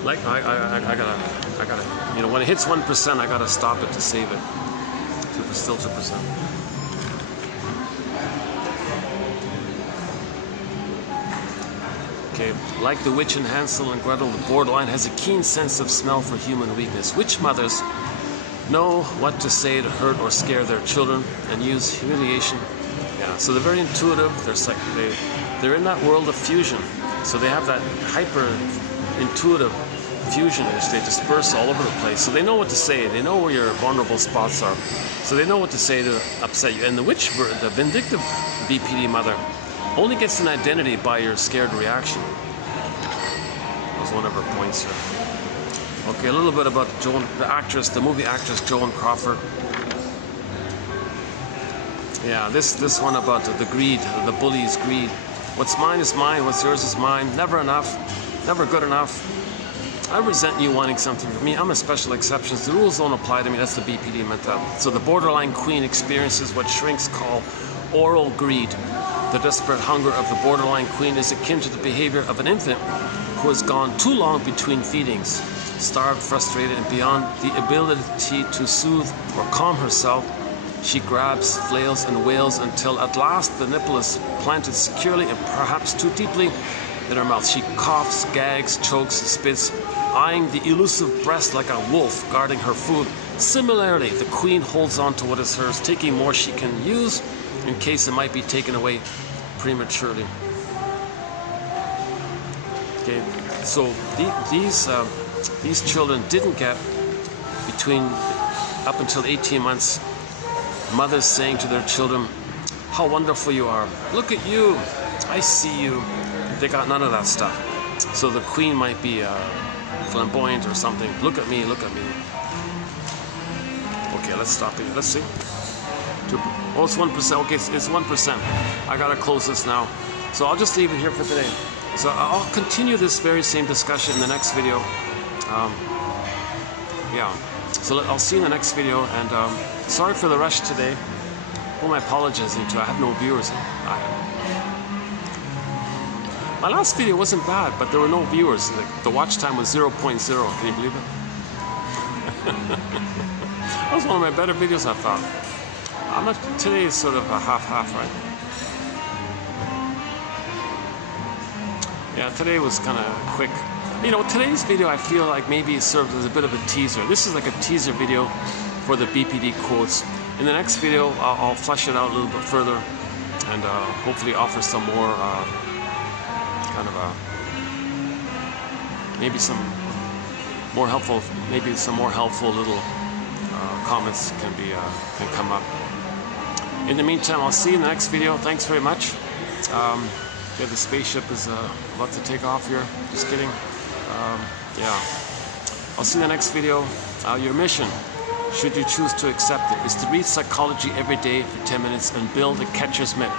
Like, I gotta, you know, when it hits 1%, I gotta stop it to save it. Still 2%. Okay, like the witch in Hansel and Gretel, the borderline has a keen sense of smell for human weakness. Witch mothers know what to say to hurt or scare their children and use humiliation. Yeah, so they're very intuitive. They're in that world of fusion. So they have that hyper intuitive fusion which they disperse all over the place. So they know what to say. They know where your vulnerable spots are. So they know what to say to upset you. And the witch, the vindictive BPD mother, only gets an identity by your scared reaction. That was one of her points here. Okay, a little bit about the movie actress Joan Crawford. Yeah, this one about the greed, the bully's greed. What's mine is mine, what's yours is mine. Never enough, never good enough. I resent you wanting something from me. I'm a special exception. The rules don't apply to me. That's the BPD mentality. So the borderline queen experiences what shrinks call oral greed. The desperate hunger of the borderline queen is akin to the behavior of an infant who has gone too long between feedings. Starved, frustrated, and beyond the ability to soothe or calm herself, she grabs, flails, and wails until at last the nipple is planted securely and perhaps too deeply in her mouth. She coughs, gags, chokes, spits, eyeing the elusive breast like a wolf guarding her food. Similarly, the queen holds on to what is hers, taking more she can use in case it might be taken away prematurely. Okay, so these children didn't get up until 18 months, mothers saying to their children, how wonderful you are. Look at you. I see you. They got none of that stuff. So the queen might be flamboyant or something. Look at me, look at me. Okay, let's stop here. Let's see. Oh, it's 1%. Okay, it's 1%. I gotta close this now. So I'll just leave it here for today. So I'll continue this very same discussion in the next video. Yeah. So I'll see you in the next video. And sorry for the rush today. Who am I apologizing to? I have no viewers. My last video wasn't bad, but there were no viewers. The watch time was 0.0. Can you believe it? That was one of my better videos, I thought. Today is sort of a half-half, right? Yeah, today was kind of quick. You know, today's video I feel like maybe it serves as a bit of a teaser. This is like a teaser video for the BPD quotes. In the next video, I'll flesh it out a little bit further and hopefully offer some more maybe some more helpful little comments can come up. In the meantime, I'll see you in the next video. Thanks very much. Yeah, the spaceship is about to take off here. Just kidding. Yeah. I'll see you in the next video. Your mission, should you choose to accept it, is to read psychology every day for 10 minutes and build a catcher's mitt.